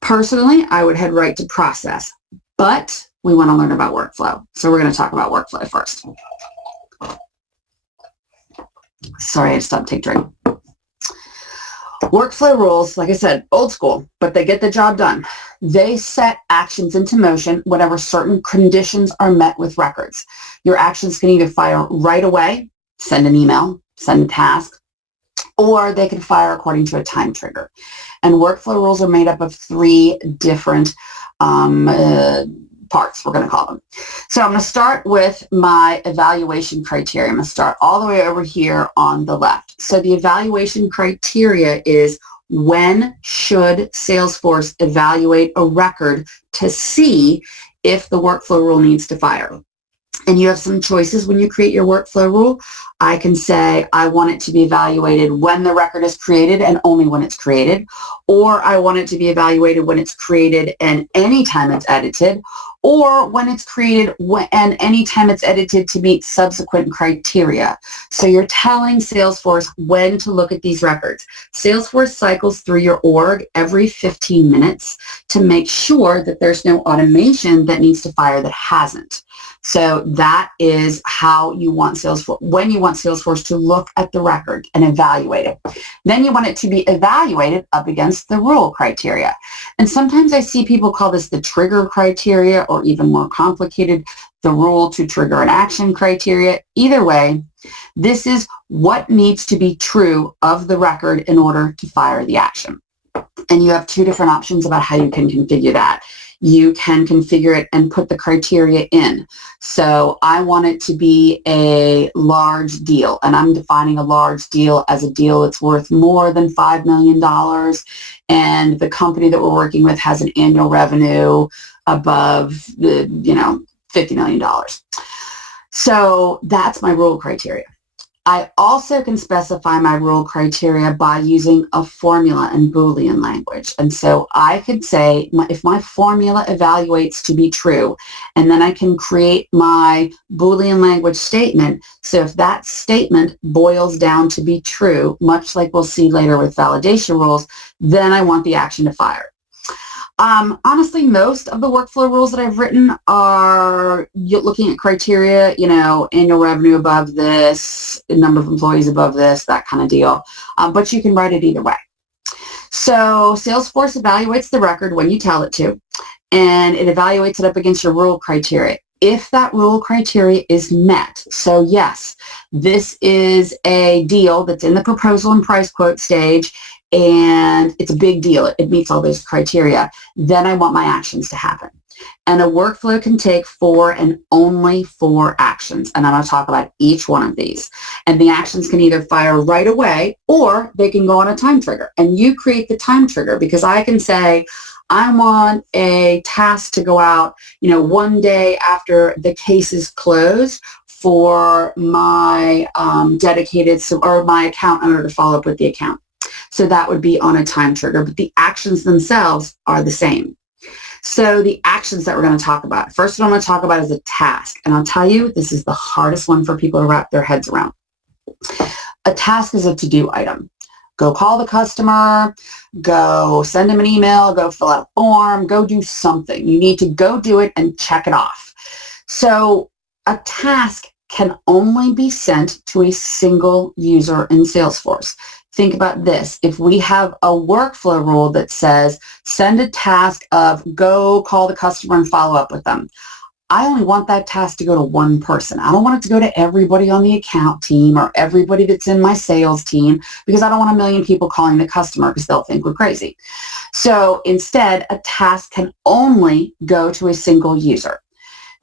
Personally, I would head right to process, but we want to learn about workflow. So we're going to talk about workflow first. Sorry, I just stopped to take a drink. Workflow rules, like I said, old school, but they get the job done. They set actions into motion whenever certain conditions are met with records. Your actions can either fire right away, send an email, send a task, or they can fire according to a time trigger. And workflow rules are made up of three different parts, we're going to call them. So I'm going to start with my evaluation criteria. I'm going to start all the way over here on the left. So the evaluation criteria is when should Salesforce evaluate a record to see if the workflow rule needs to fire. And you have some choices when you create your workflow rule. I can say I want it to be evaluated when the record is created and only when it's created, or I want it to be evaluated when it's created and anytime it's edited, or when it's created and anytime it's edited to meet subsequent criteria. So you're telling Salesforce when to look at these records. Salesforce cycles through your org every 15 minutes to make sure that there's no automation that needs to fire that hasn't. So that is how you want Salesforce, when you want Salesforce to look at the record and evaluate it. Then you want it to be evaluated up against the rule criteria. And sometimes I see people call this the trigger criteria, or even more complicated, the rule to trigger an action criteria. Either way, this is what needs to be true of the record in order to fire the action. And you have two different options about how you can configure that. You can configure it and put the criteria in. So I want it to be a large deal, and I'm defining a large deal as a deal that's worth more than $5 million, and the company that we're working with has an annual revenue above the, $50 million. So that's my rule criteria. I also can specify my rule criteria by using a formula and Boolean language. And so I could say if my formula evaluates to be true, and then I can create my Boolean language statement. So if that statement boils down to be true, much like we'll see later with validation rules, then I want the action to fire. Honestly, most of the workflow rules that I've written are looking at criteria, annual revenue above this, number of employees above this, that kind of deal. But you can write it either way. So Salesforce evaluates the record when you tell it to, and it evaluates it up against your rule criteria. If that rule criteria is met, so yes, this is a deal that's in the proposal and price quote stage, and it's a big deal, it meets all those criteria, then I want my actions to happen. And a workflow can take 4 and only 4 actions. And I'm going to talk about each one of these. And the actions can either fire right away or they can go on a time trigger. And you create the time trigger, because I can say, I want a task to go out, one day after the case is closed for my dedicated or my account owner to follow up with the account. So that would be on a time trigger, but the actions themselves are the same. So the actions that we're going to talk about, first one I'm going to talk about is a task. And I'll tell you, this is the hardest one for people to wrap their heads around. A task is a to-do item. Go call the customer, go send them an email, go fill out a form, go do something. You need to go do it and check it off. So a task can only be sent to a single user in Salesforce. Think about this. If we have a workflow rule that says, send a task of go call the customer and follow up with them, I only want that task to go to one person. I don't want it to go to everybody on the account team or everybody that's in my sales team, because I don't want a million people calling the customer because they'll think we're crazy. So instead, a task can only go to a single user.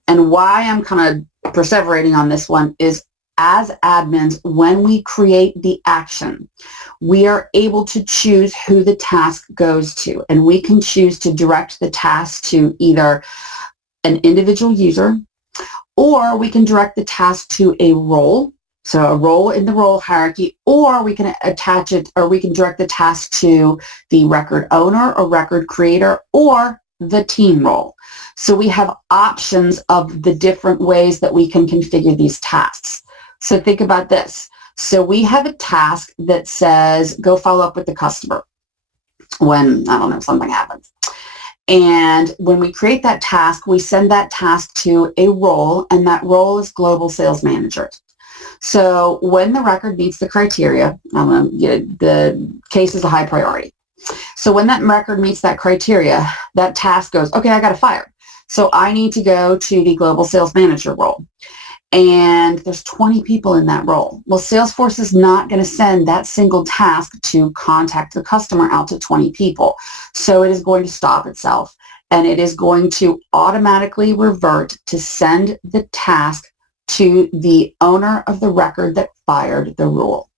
And why I'm kind of perseverating on this one is, as admins, when we create the action, we are able to choose who the task goes to. And we can choose to direct the task to either an individual user, or we can direct the task to a role, so a role in the role hierarchy, or we can attach it, or we can direct the task to the record owner or record creator or the team role. So we have options of the different ways that we can configure these tasks. So think about this. So we have a task that says, go follow up with the customer when, I don't know, something happens. And when we create that task, we send that task to a role, and that role is Global Sales Manager. So when the record meets the criteria, the case is a high priority. So when that record meets that criteria, that task goes, okay, I got to fire. So I need to go to the Global Sales Manager role. And there's 20 people in that role. Well, Salesforce is not going to send that single task to contact the customer out to 20 people. So it is going to stop itself, and it is going to automatically revert to send the task to the owner of the record that fired the rule.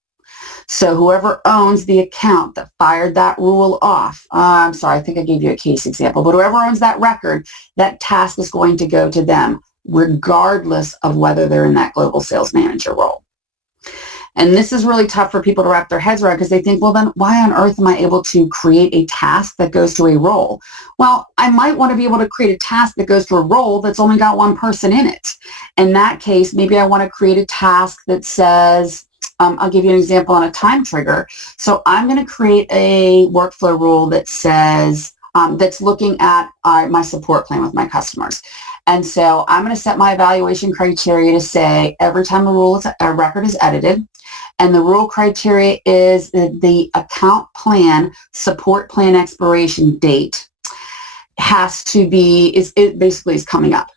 So whoever owns the account that fired that rule off, I'm sorry, I think I gave you a case example, but whoever owns that record, that task is going to go to them, regardless of whether they're in that Global Sales Manager role. And this is really tough for people to wrap their heads around, because they think, well, then why on earth am I able to create a task that goes to a role? Well, I might want to be able to create a task that goes to a role that's only got one person in it. In that case, maybe I want to create a task that says, I'll give you an example on a time trigger. So I'm going to create a workflow rule that says, that's looking at my support plan with my customers. And so I'm going to set my evaluation criteria to say every time a record is edited, and the rule criteria is the account plan, support plan expiration date has to be, it basically is coming up.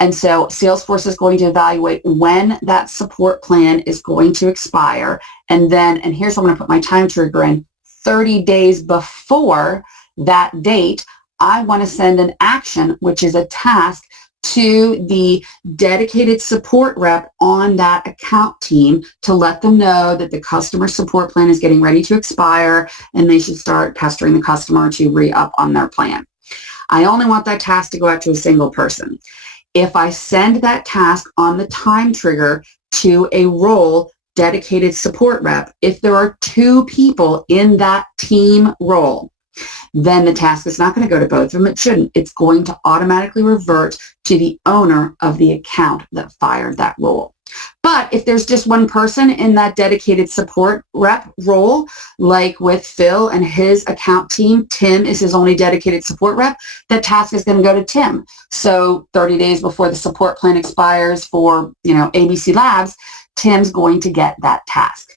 And so Salesforce is going to evaluate when that support plan is going to expire. And then, and here's where I'm going to put my time trigger in, 30 days before that date, I want to send an action, which is a task, to the dedicated support rep on that account team to let them know that the customer support plan is getting ready to expire and they should start pestering the customer to re-up on their plan. I only want that task to go out to a single person. If I send that task on the time trigger to a role dedicated support rep, if there are 2 people in that team role, then the task is not going to go to both of them. It shouldn't. It's going to automatically revert to the owner of the account that fired that role. But if there's just one person in that dedicated support rep role, like with Phil and his account team, Tim is his only dedicated support rep, that task is going to go to Tim. So 30 days before the support plan expires for, ABC Labs, Tim's going to get that task.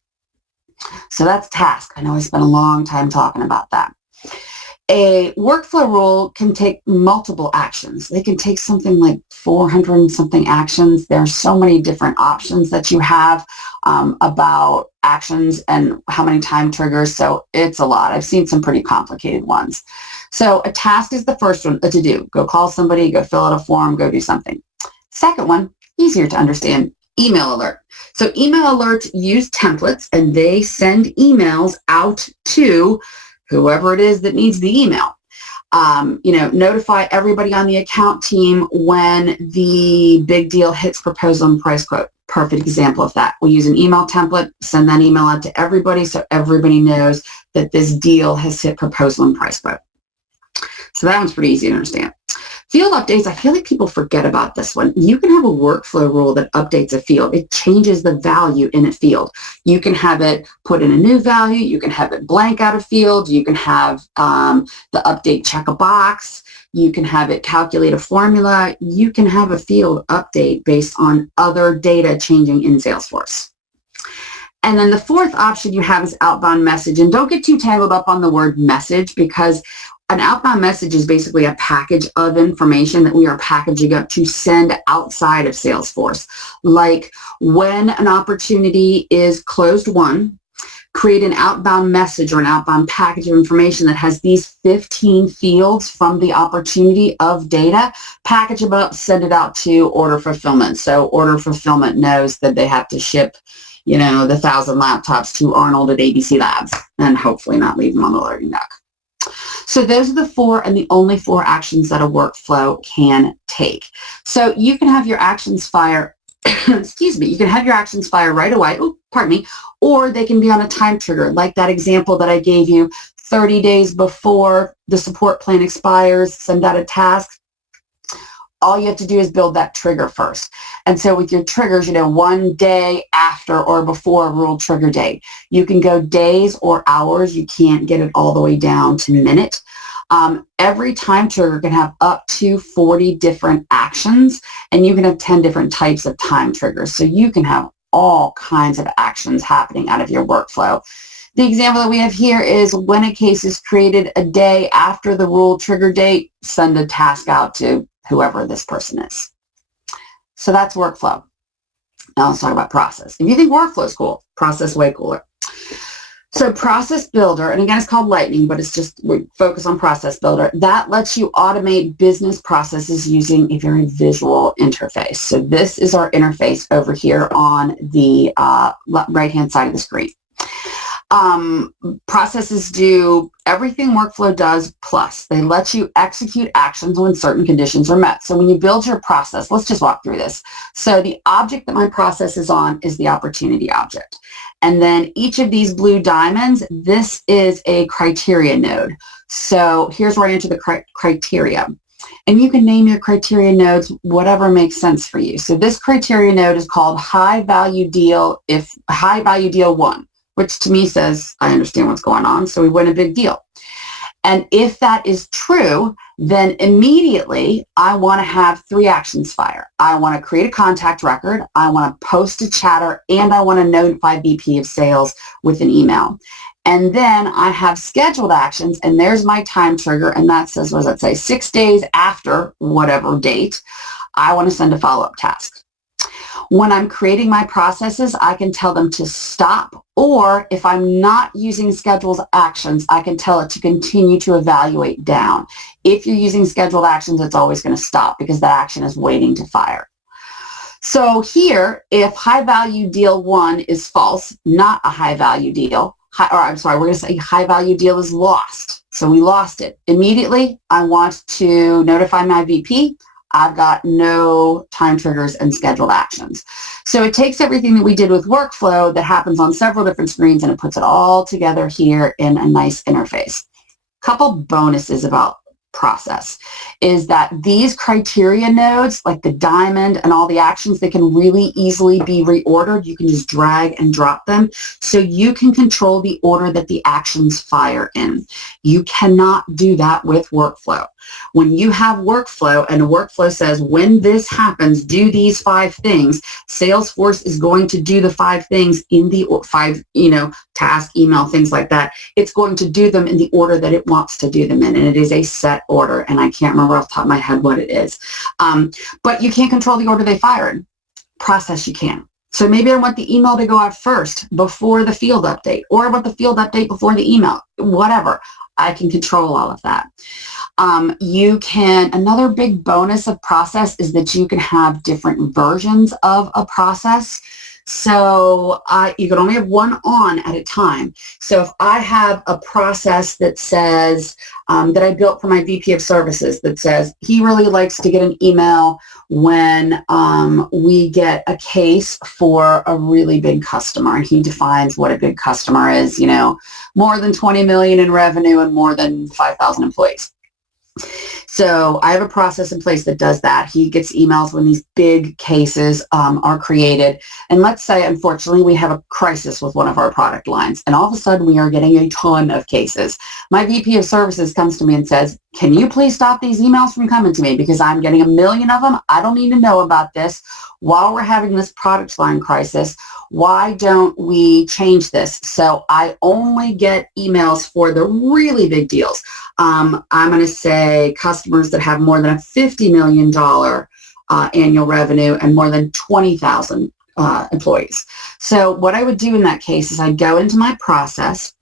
So that's task. I know I spent a long time talking about that. A workflow rule can take multiple actions. They can take something like 400 and something actions. There are so many different options that you have about actions and how many time triggers. So it's a lot. I've seen some pretty complicated ones. So a task is the first one, a to-do. Go call somebody, go fill out a form, go do something. Second one, easier to understand, email alert. So email alerts use templates and they send emails out to whoever it is that needs the email. Notify everybody on the account team when the big deal hits proposal and price quote. Perfect example of that. We use an email template, send that email out to everybody so everybody knows that this deal has hit proposal and price quote. So that one's pretty easy to understand. Field updates, I feel like people forget about this one. You can have a workflow rule that updates a field. It changes the value in a field. You can have it put in a new value. You can have it blank out a field. You can have the update check a box. You can have it calculate a formula. You can have a field update based on other data changing in Salesforce. And then the fourth option you have is outbound message. And don't get too tangled up on the word message, because an outbound message is basically a package of information that we are packaging up to send outside of Salesforce. Like when an opportunity is closed won, create an outbound message or an outbound package of information that has these 15 fields from the opportunity of data, package them up, send it out to order fulfillment. So order fulfillment knows that they have to ship, the 1,000 laptops to Arnold at ABC Labs and hopefully not leave them on the loading dock. So those are the four and the only four actions that a workflow can take. So you can have your actions fire, you can have your actions fire right away, or they can be on a time trigger, like that example that I gave you, 30 days before the support plan expires, send out a task. All you have to do is build that trigger first. And so with your triggers, 1 day after or before a rule trigger date. You can go days or hours. You can't get it all the way down to minute. Every time trigger can have up to 40 different actions, and you can have 10 different types of time triggers. So you can have all kinds of actions happening out of your workflow. The example that we have here is when a case is created a day after the rule trigger date, send a task out to whoever this person is. So that's workflow. Now let's talk about process. If you think workflow is cool, process way cooler. So process builder, and again, it's called Lightning, but it's just, we focus on process builder. That lets you automate business processes using a very visual interface. So this is our interface over here on the right-hand side of the screen. Processes do everything workflow does, plus they let you execute actions when certain conditions are met. So when you build your process, let's just walk through this. So the object that my process is on is the opportunity object. And then each of these blue diamonds, this is a criteria node. So here's where I enter the criteria. And you can name your criteria nodes whatever makes sense for you. So this criteria node is called high value deal if high value deal 1. Which to me says, I understand what's going on, so we win a big deal. And if that is true, then immediately I want to have 3 actions fire. I want to create a contact record, I want to post a chatter, and I want to notify VP of sales with an email. And then I have scheduled actions, and there's my time trigger, and that says, what does that say? 6 days after whatever date, I want to send a follow-up task. When I'm creating my processes, I can tell them to stop, or if I'm not using scheduled actions, I can tell it to continue to evaluate down. If you're using scheduled actions, it's always going to stop because that action is waiting to fire. So here, if high value deal 1 is false, not a high value deal, we're going to say high value deal is lost. So we lost it. Immediately, I want to notify my VP. I've got no time triggers and scheduled actions. So it takes everything that we did with workflow that happens on several different screens and it puts it all together here in a nice interface. Couple bonuses about process is that these criteria nodes, like the diamond and all the actions, they can really easily be reordered. You can just drag and drop them. So you can control the order that the actions fire in. You cannot do that with workflow. When you have workflow and a workflow says, when this happens, do these 5 things, Salesforce is going to do the 5 things in the 5, task, email, things like that. It's going to do them in the order that it wants to do them in. And it is a set order. And I can't remember off the top of my head what it is. But you can't control the order they fire in. Process you can. So maybe I want the email to go out first before the field update, or I want the field update before the email, whatever. I can control all of that. Another big bonus of process is that you can have different versions of a process. So you can only have one on at a time. So if I have a process that says, that I built for my VP of services that says he really likes to get an email when we get a case for a really big customer, and he defines what a big customer is, more than 20 million in revenue and more than 5,000 employees. So I have a process in place that does that. He gets emails when these big cases are created. And let's say, unfortunately, we have a crisis with one of our product lines, and all of a sudden we are getting a ton of cases. My VP of services comes to me and says, can you please stop these emails from coming to me because I'm getting a million of them. I don't need to know about this. While we're having this product line crisis, why don't we change this? So I only get emails for the really big deals. I'm going to say customers that have more than a $50 million annual revenue and more than 20,000 employees. So what I would do in that case is I'd go into my process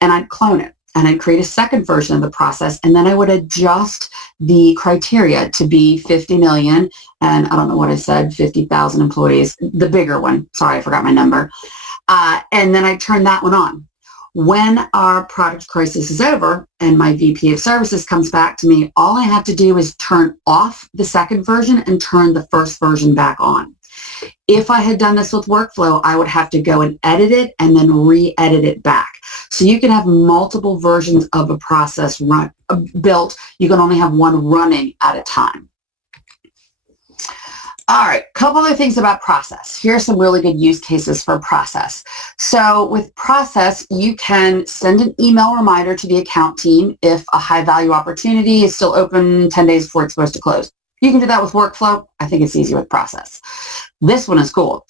and I'd clone it. And I'd create a second version of the process, and then I would adjust the criteria to be 50 million, and I don't know what I said, 50,000 employees, the bigger one. Sorry, I forgot my number. And then I turn that one on. When our product crisis is over and my VP of services comes back to me, all I have to do is turn off the second version and turn the first version back on. If I had done this with workflow, I would have to go and edit it and then re-edit it back. So you can have multiple versions of a process built. You can only have one running at a time. All right, a couple other things about process. Here are some really good use cases for process. So with process, you can send an email reminder to the account team if a high-value opportunity is still open 10 days before it's supposed to close. You can do that with workflow. I think it's easy with process. This one is cool.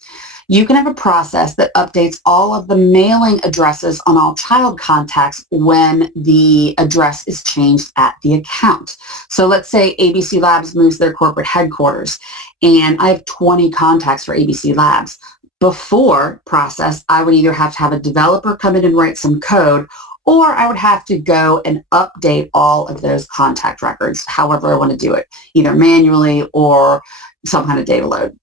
You can have a process that updates all of the mailing addresses on all child contacts when the address is changed at the account. So let's say ABC Labs moves their corporate headquarters, and I have 20 contacts for ABC Labs. Before process, I would either have to have a developer come in and write some code, or I would have to go and update all of those contact records, however I want to do it, either manually or some kind of data load.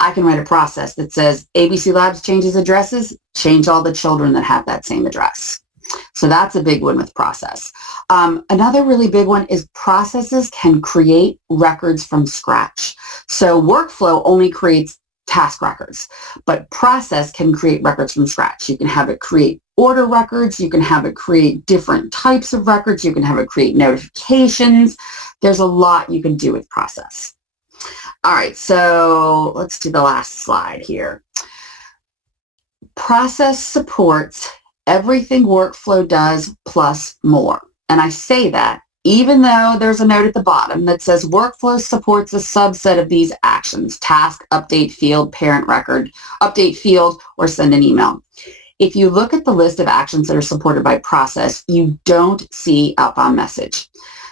I can write a process that says ABC Labs changes addresses, change all the children that have that same address. So that's a big one with process. Another really big one is processes can create records from scratch. So workflow only creates task records, but process can create records from scratch. You can have it create order records. You can have it create different types of records. You can have it create notifications. There's a lot you can do with process. All right, so let's do the last slide here. Process supports everything workflow does plus more. And I say that even though there's a note at the bottom that says workflow supports a subset of these actions: task, update field, parent record, update field, or send an email. If you look at the list of actions that are supported by process, you don't see outbound message.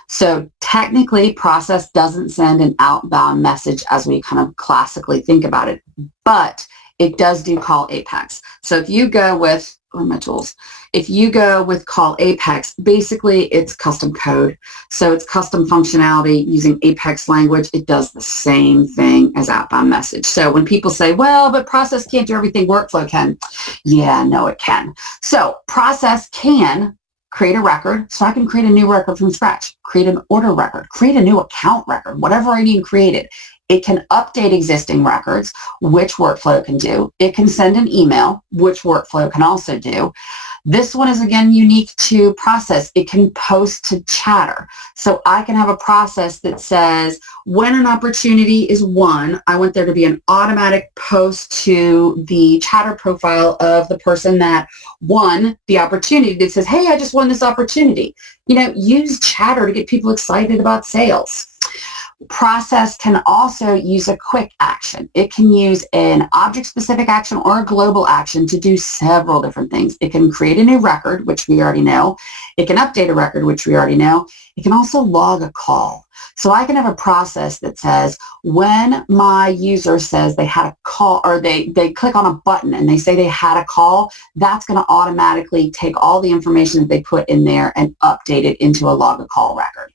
So technically, process doesn't send an outbound message as we kind of classically think about it, but it does do call Apex. So if you go with, where are my tools? If you go with call Apex, basically it's custom code. So it's custom functionality using Apex language. It does the same thing as outbound message. So when people say, well, but process can't do everything workflow can. Yeah, no, it can. So process can create a record, so I can create a new record from scratch, create an order record, create a new account record, whatever I need created. It can update existing records, which workflow can do. It can send an email, which workflow can also do. This one is again unique to process. It can post to Chatter. So I can have a process that says when an opportunity is won, I want there to be an automatic post to the Chatter profile of the person that won the opportunity that says, hey, I just won this opportunity. Use Chatter to get people excited about sales. Process can also use a quick action. It can use an object-specific action or a global action to do several different things. It can create a new record, which we already know. It can update a record, which we already know. It can also log a call. So I can have a process that says when my user says they had a call, or they click on a button and they say they had a call, that's going to automatically take all the information that they put in there and update it into a log a call record.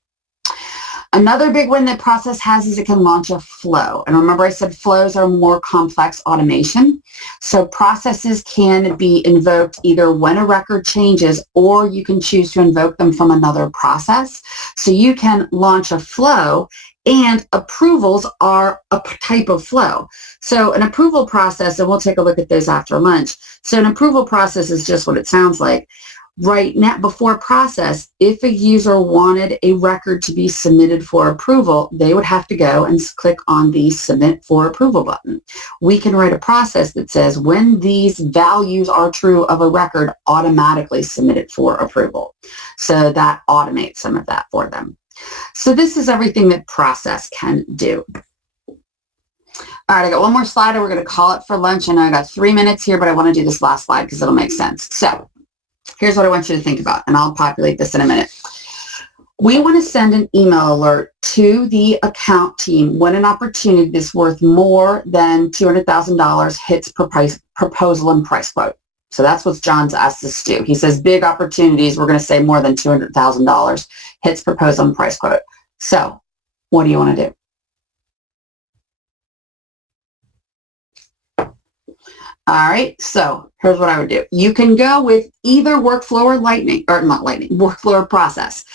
Another big one that Process has is it can launch a flow. And remember I said flows are more complex automation. So processes can be invoked either when a record changes, or you can choose to invoke them from another process. So you can launch a flow, and approvals are a type of flow. So an approval process, and we'll take a look at those after lunch. So an approval process is just what it sounds like. Right now, before process, if a user wanted a record to be submitted for approval, they would have to go and click on the Submit for Approval button. We can write a process that says when these values are true of a record, automatically submit it for approval. So that automates some of that for them. So this is everything that process can do. All right, I got one more slide and we're going to call it for lunch. I know I got 3 minutes here, but I want to do this last slide because it'll make sense. So here's what I want you to think about, and I'll populate this in a minute. We want to send an email alert to the account team when an opportunity that's worth more than $200,000 hits proposal and price quote. So that's what John's asked us to do. He says big opportunities, we're going to say more than $200,000 hits proposal and price quote. So what do you want to do? All right, so here's what I would do. You can go with either workflow or workflow or process.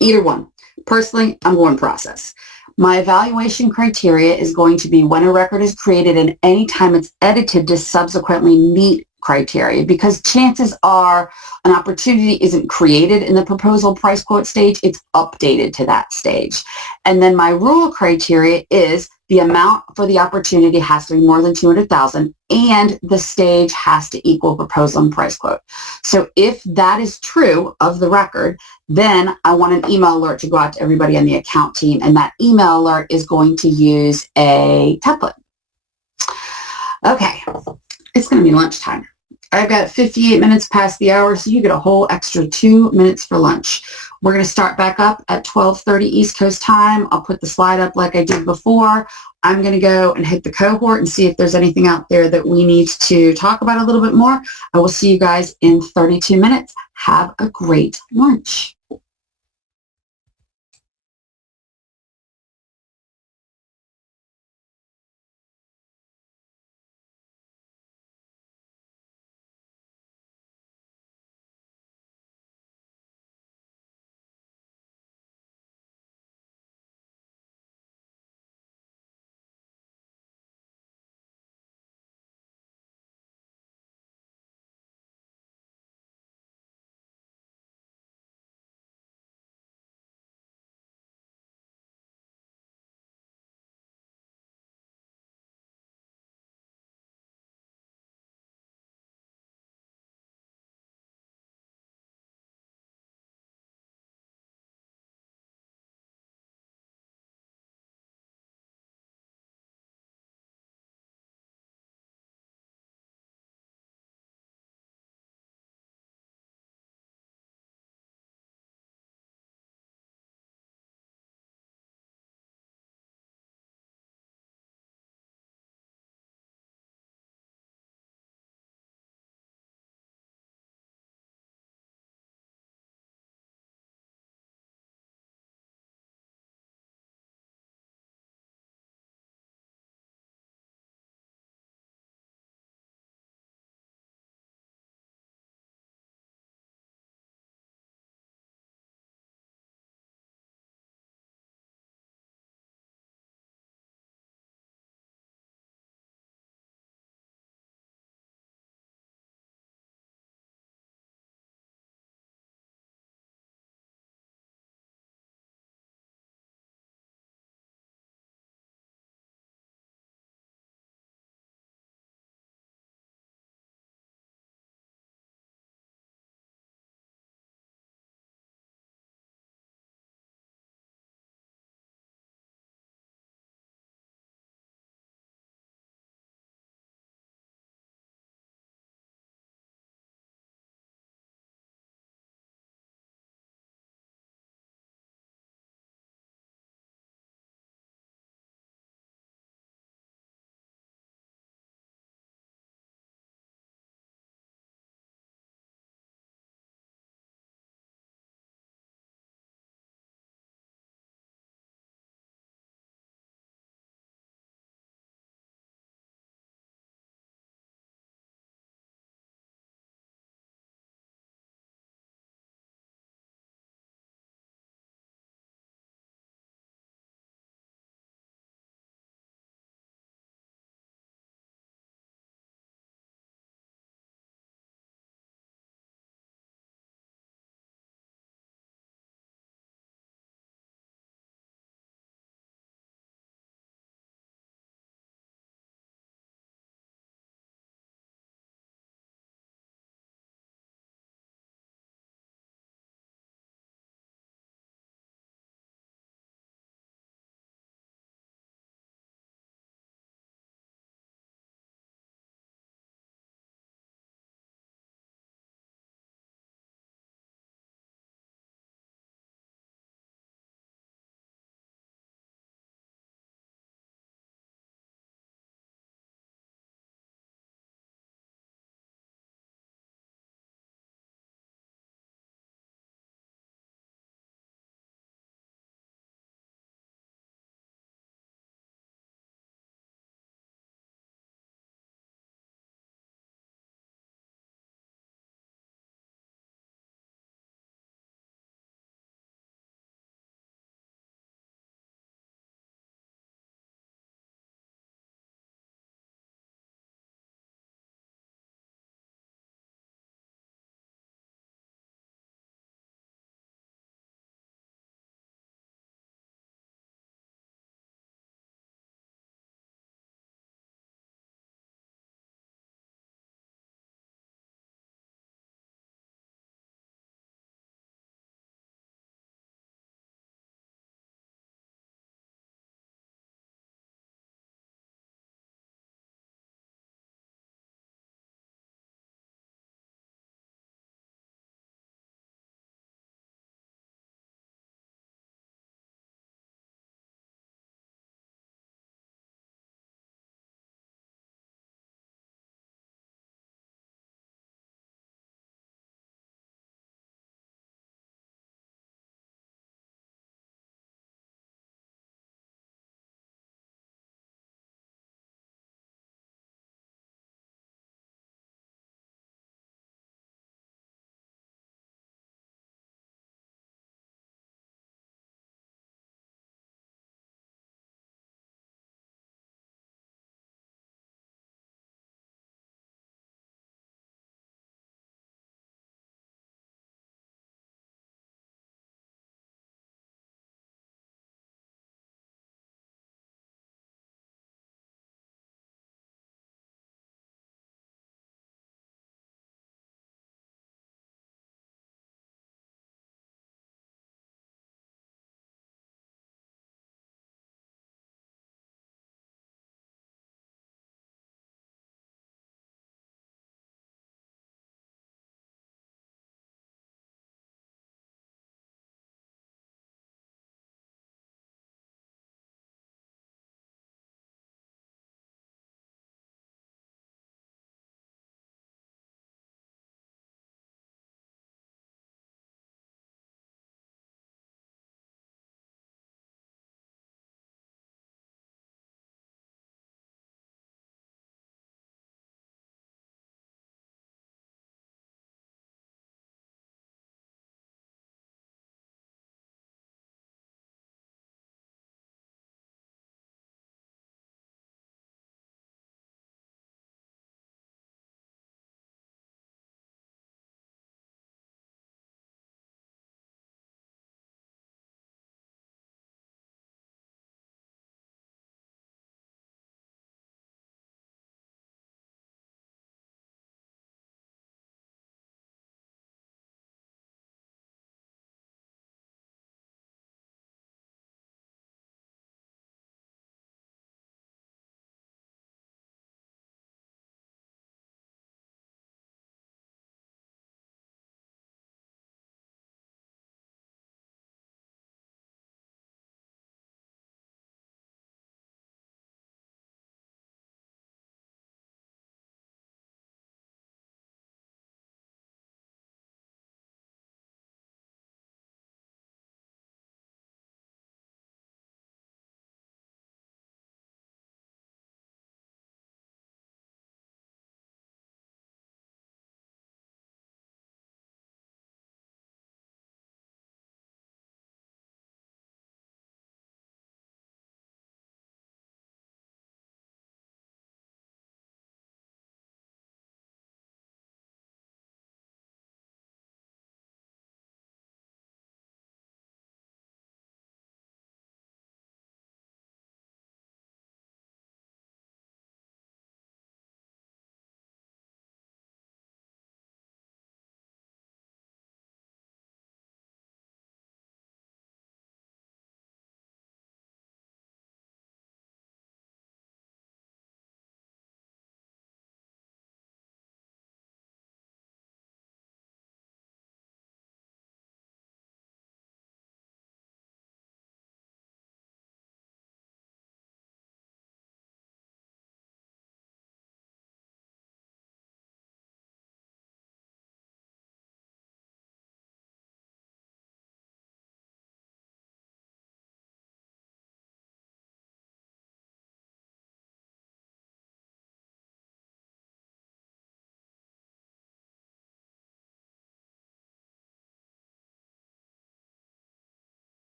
Either one. Personally, I'm going process. My evaluation criteria is going to be when a record is created and any time it's edited to subsequently meet criteria, because chances are an opportunity isn't created in the proposal price quote stage, it's updated to that stage. And then my rule criteria is the amount for the opportunity has to be more than $200,000 and the stage has to equal proposal and price quote. So if that is true of the record, then I want an email alert to go out to everybody on the account team, and that email alert is going to use a template. Okay, it's going to be lunchtime. I've got 58 minutes past the hour, so you get a whole extra 2 minutes for lunch. We're going to start back up at 12:30 East Coast time. I'll put the slide up like I did before. I'm going to go and hit the cohort and see if there's anything out there that we need to talk about a little bit more. I will see you guys in 32 minutes. Have a great lunch.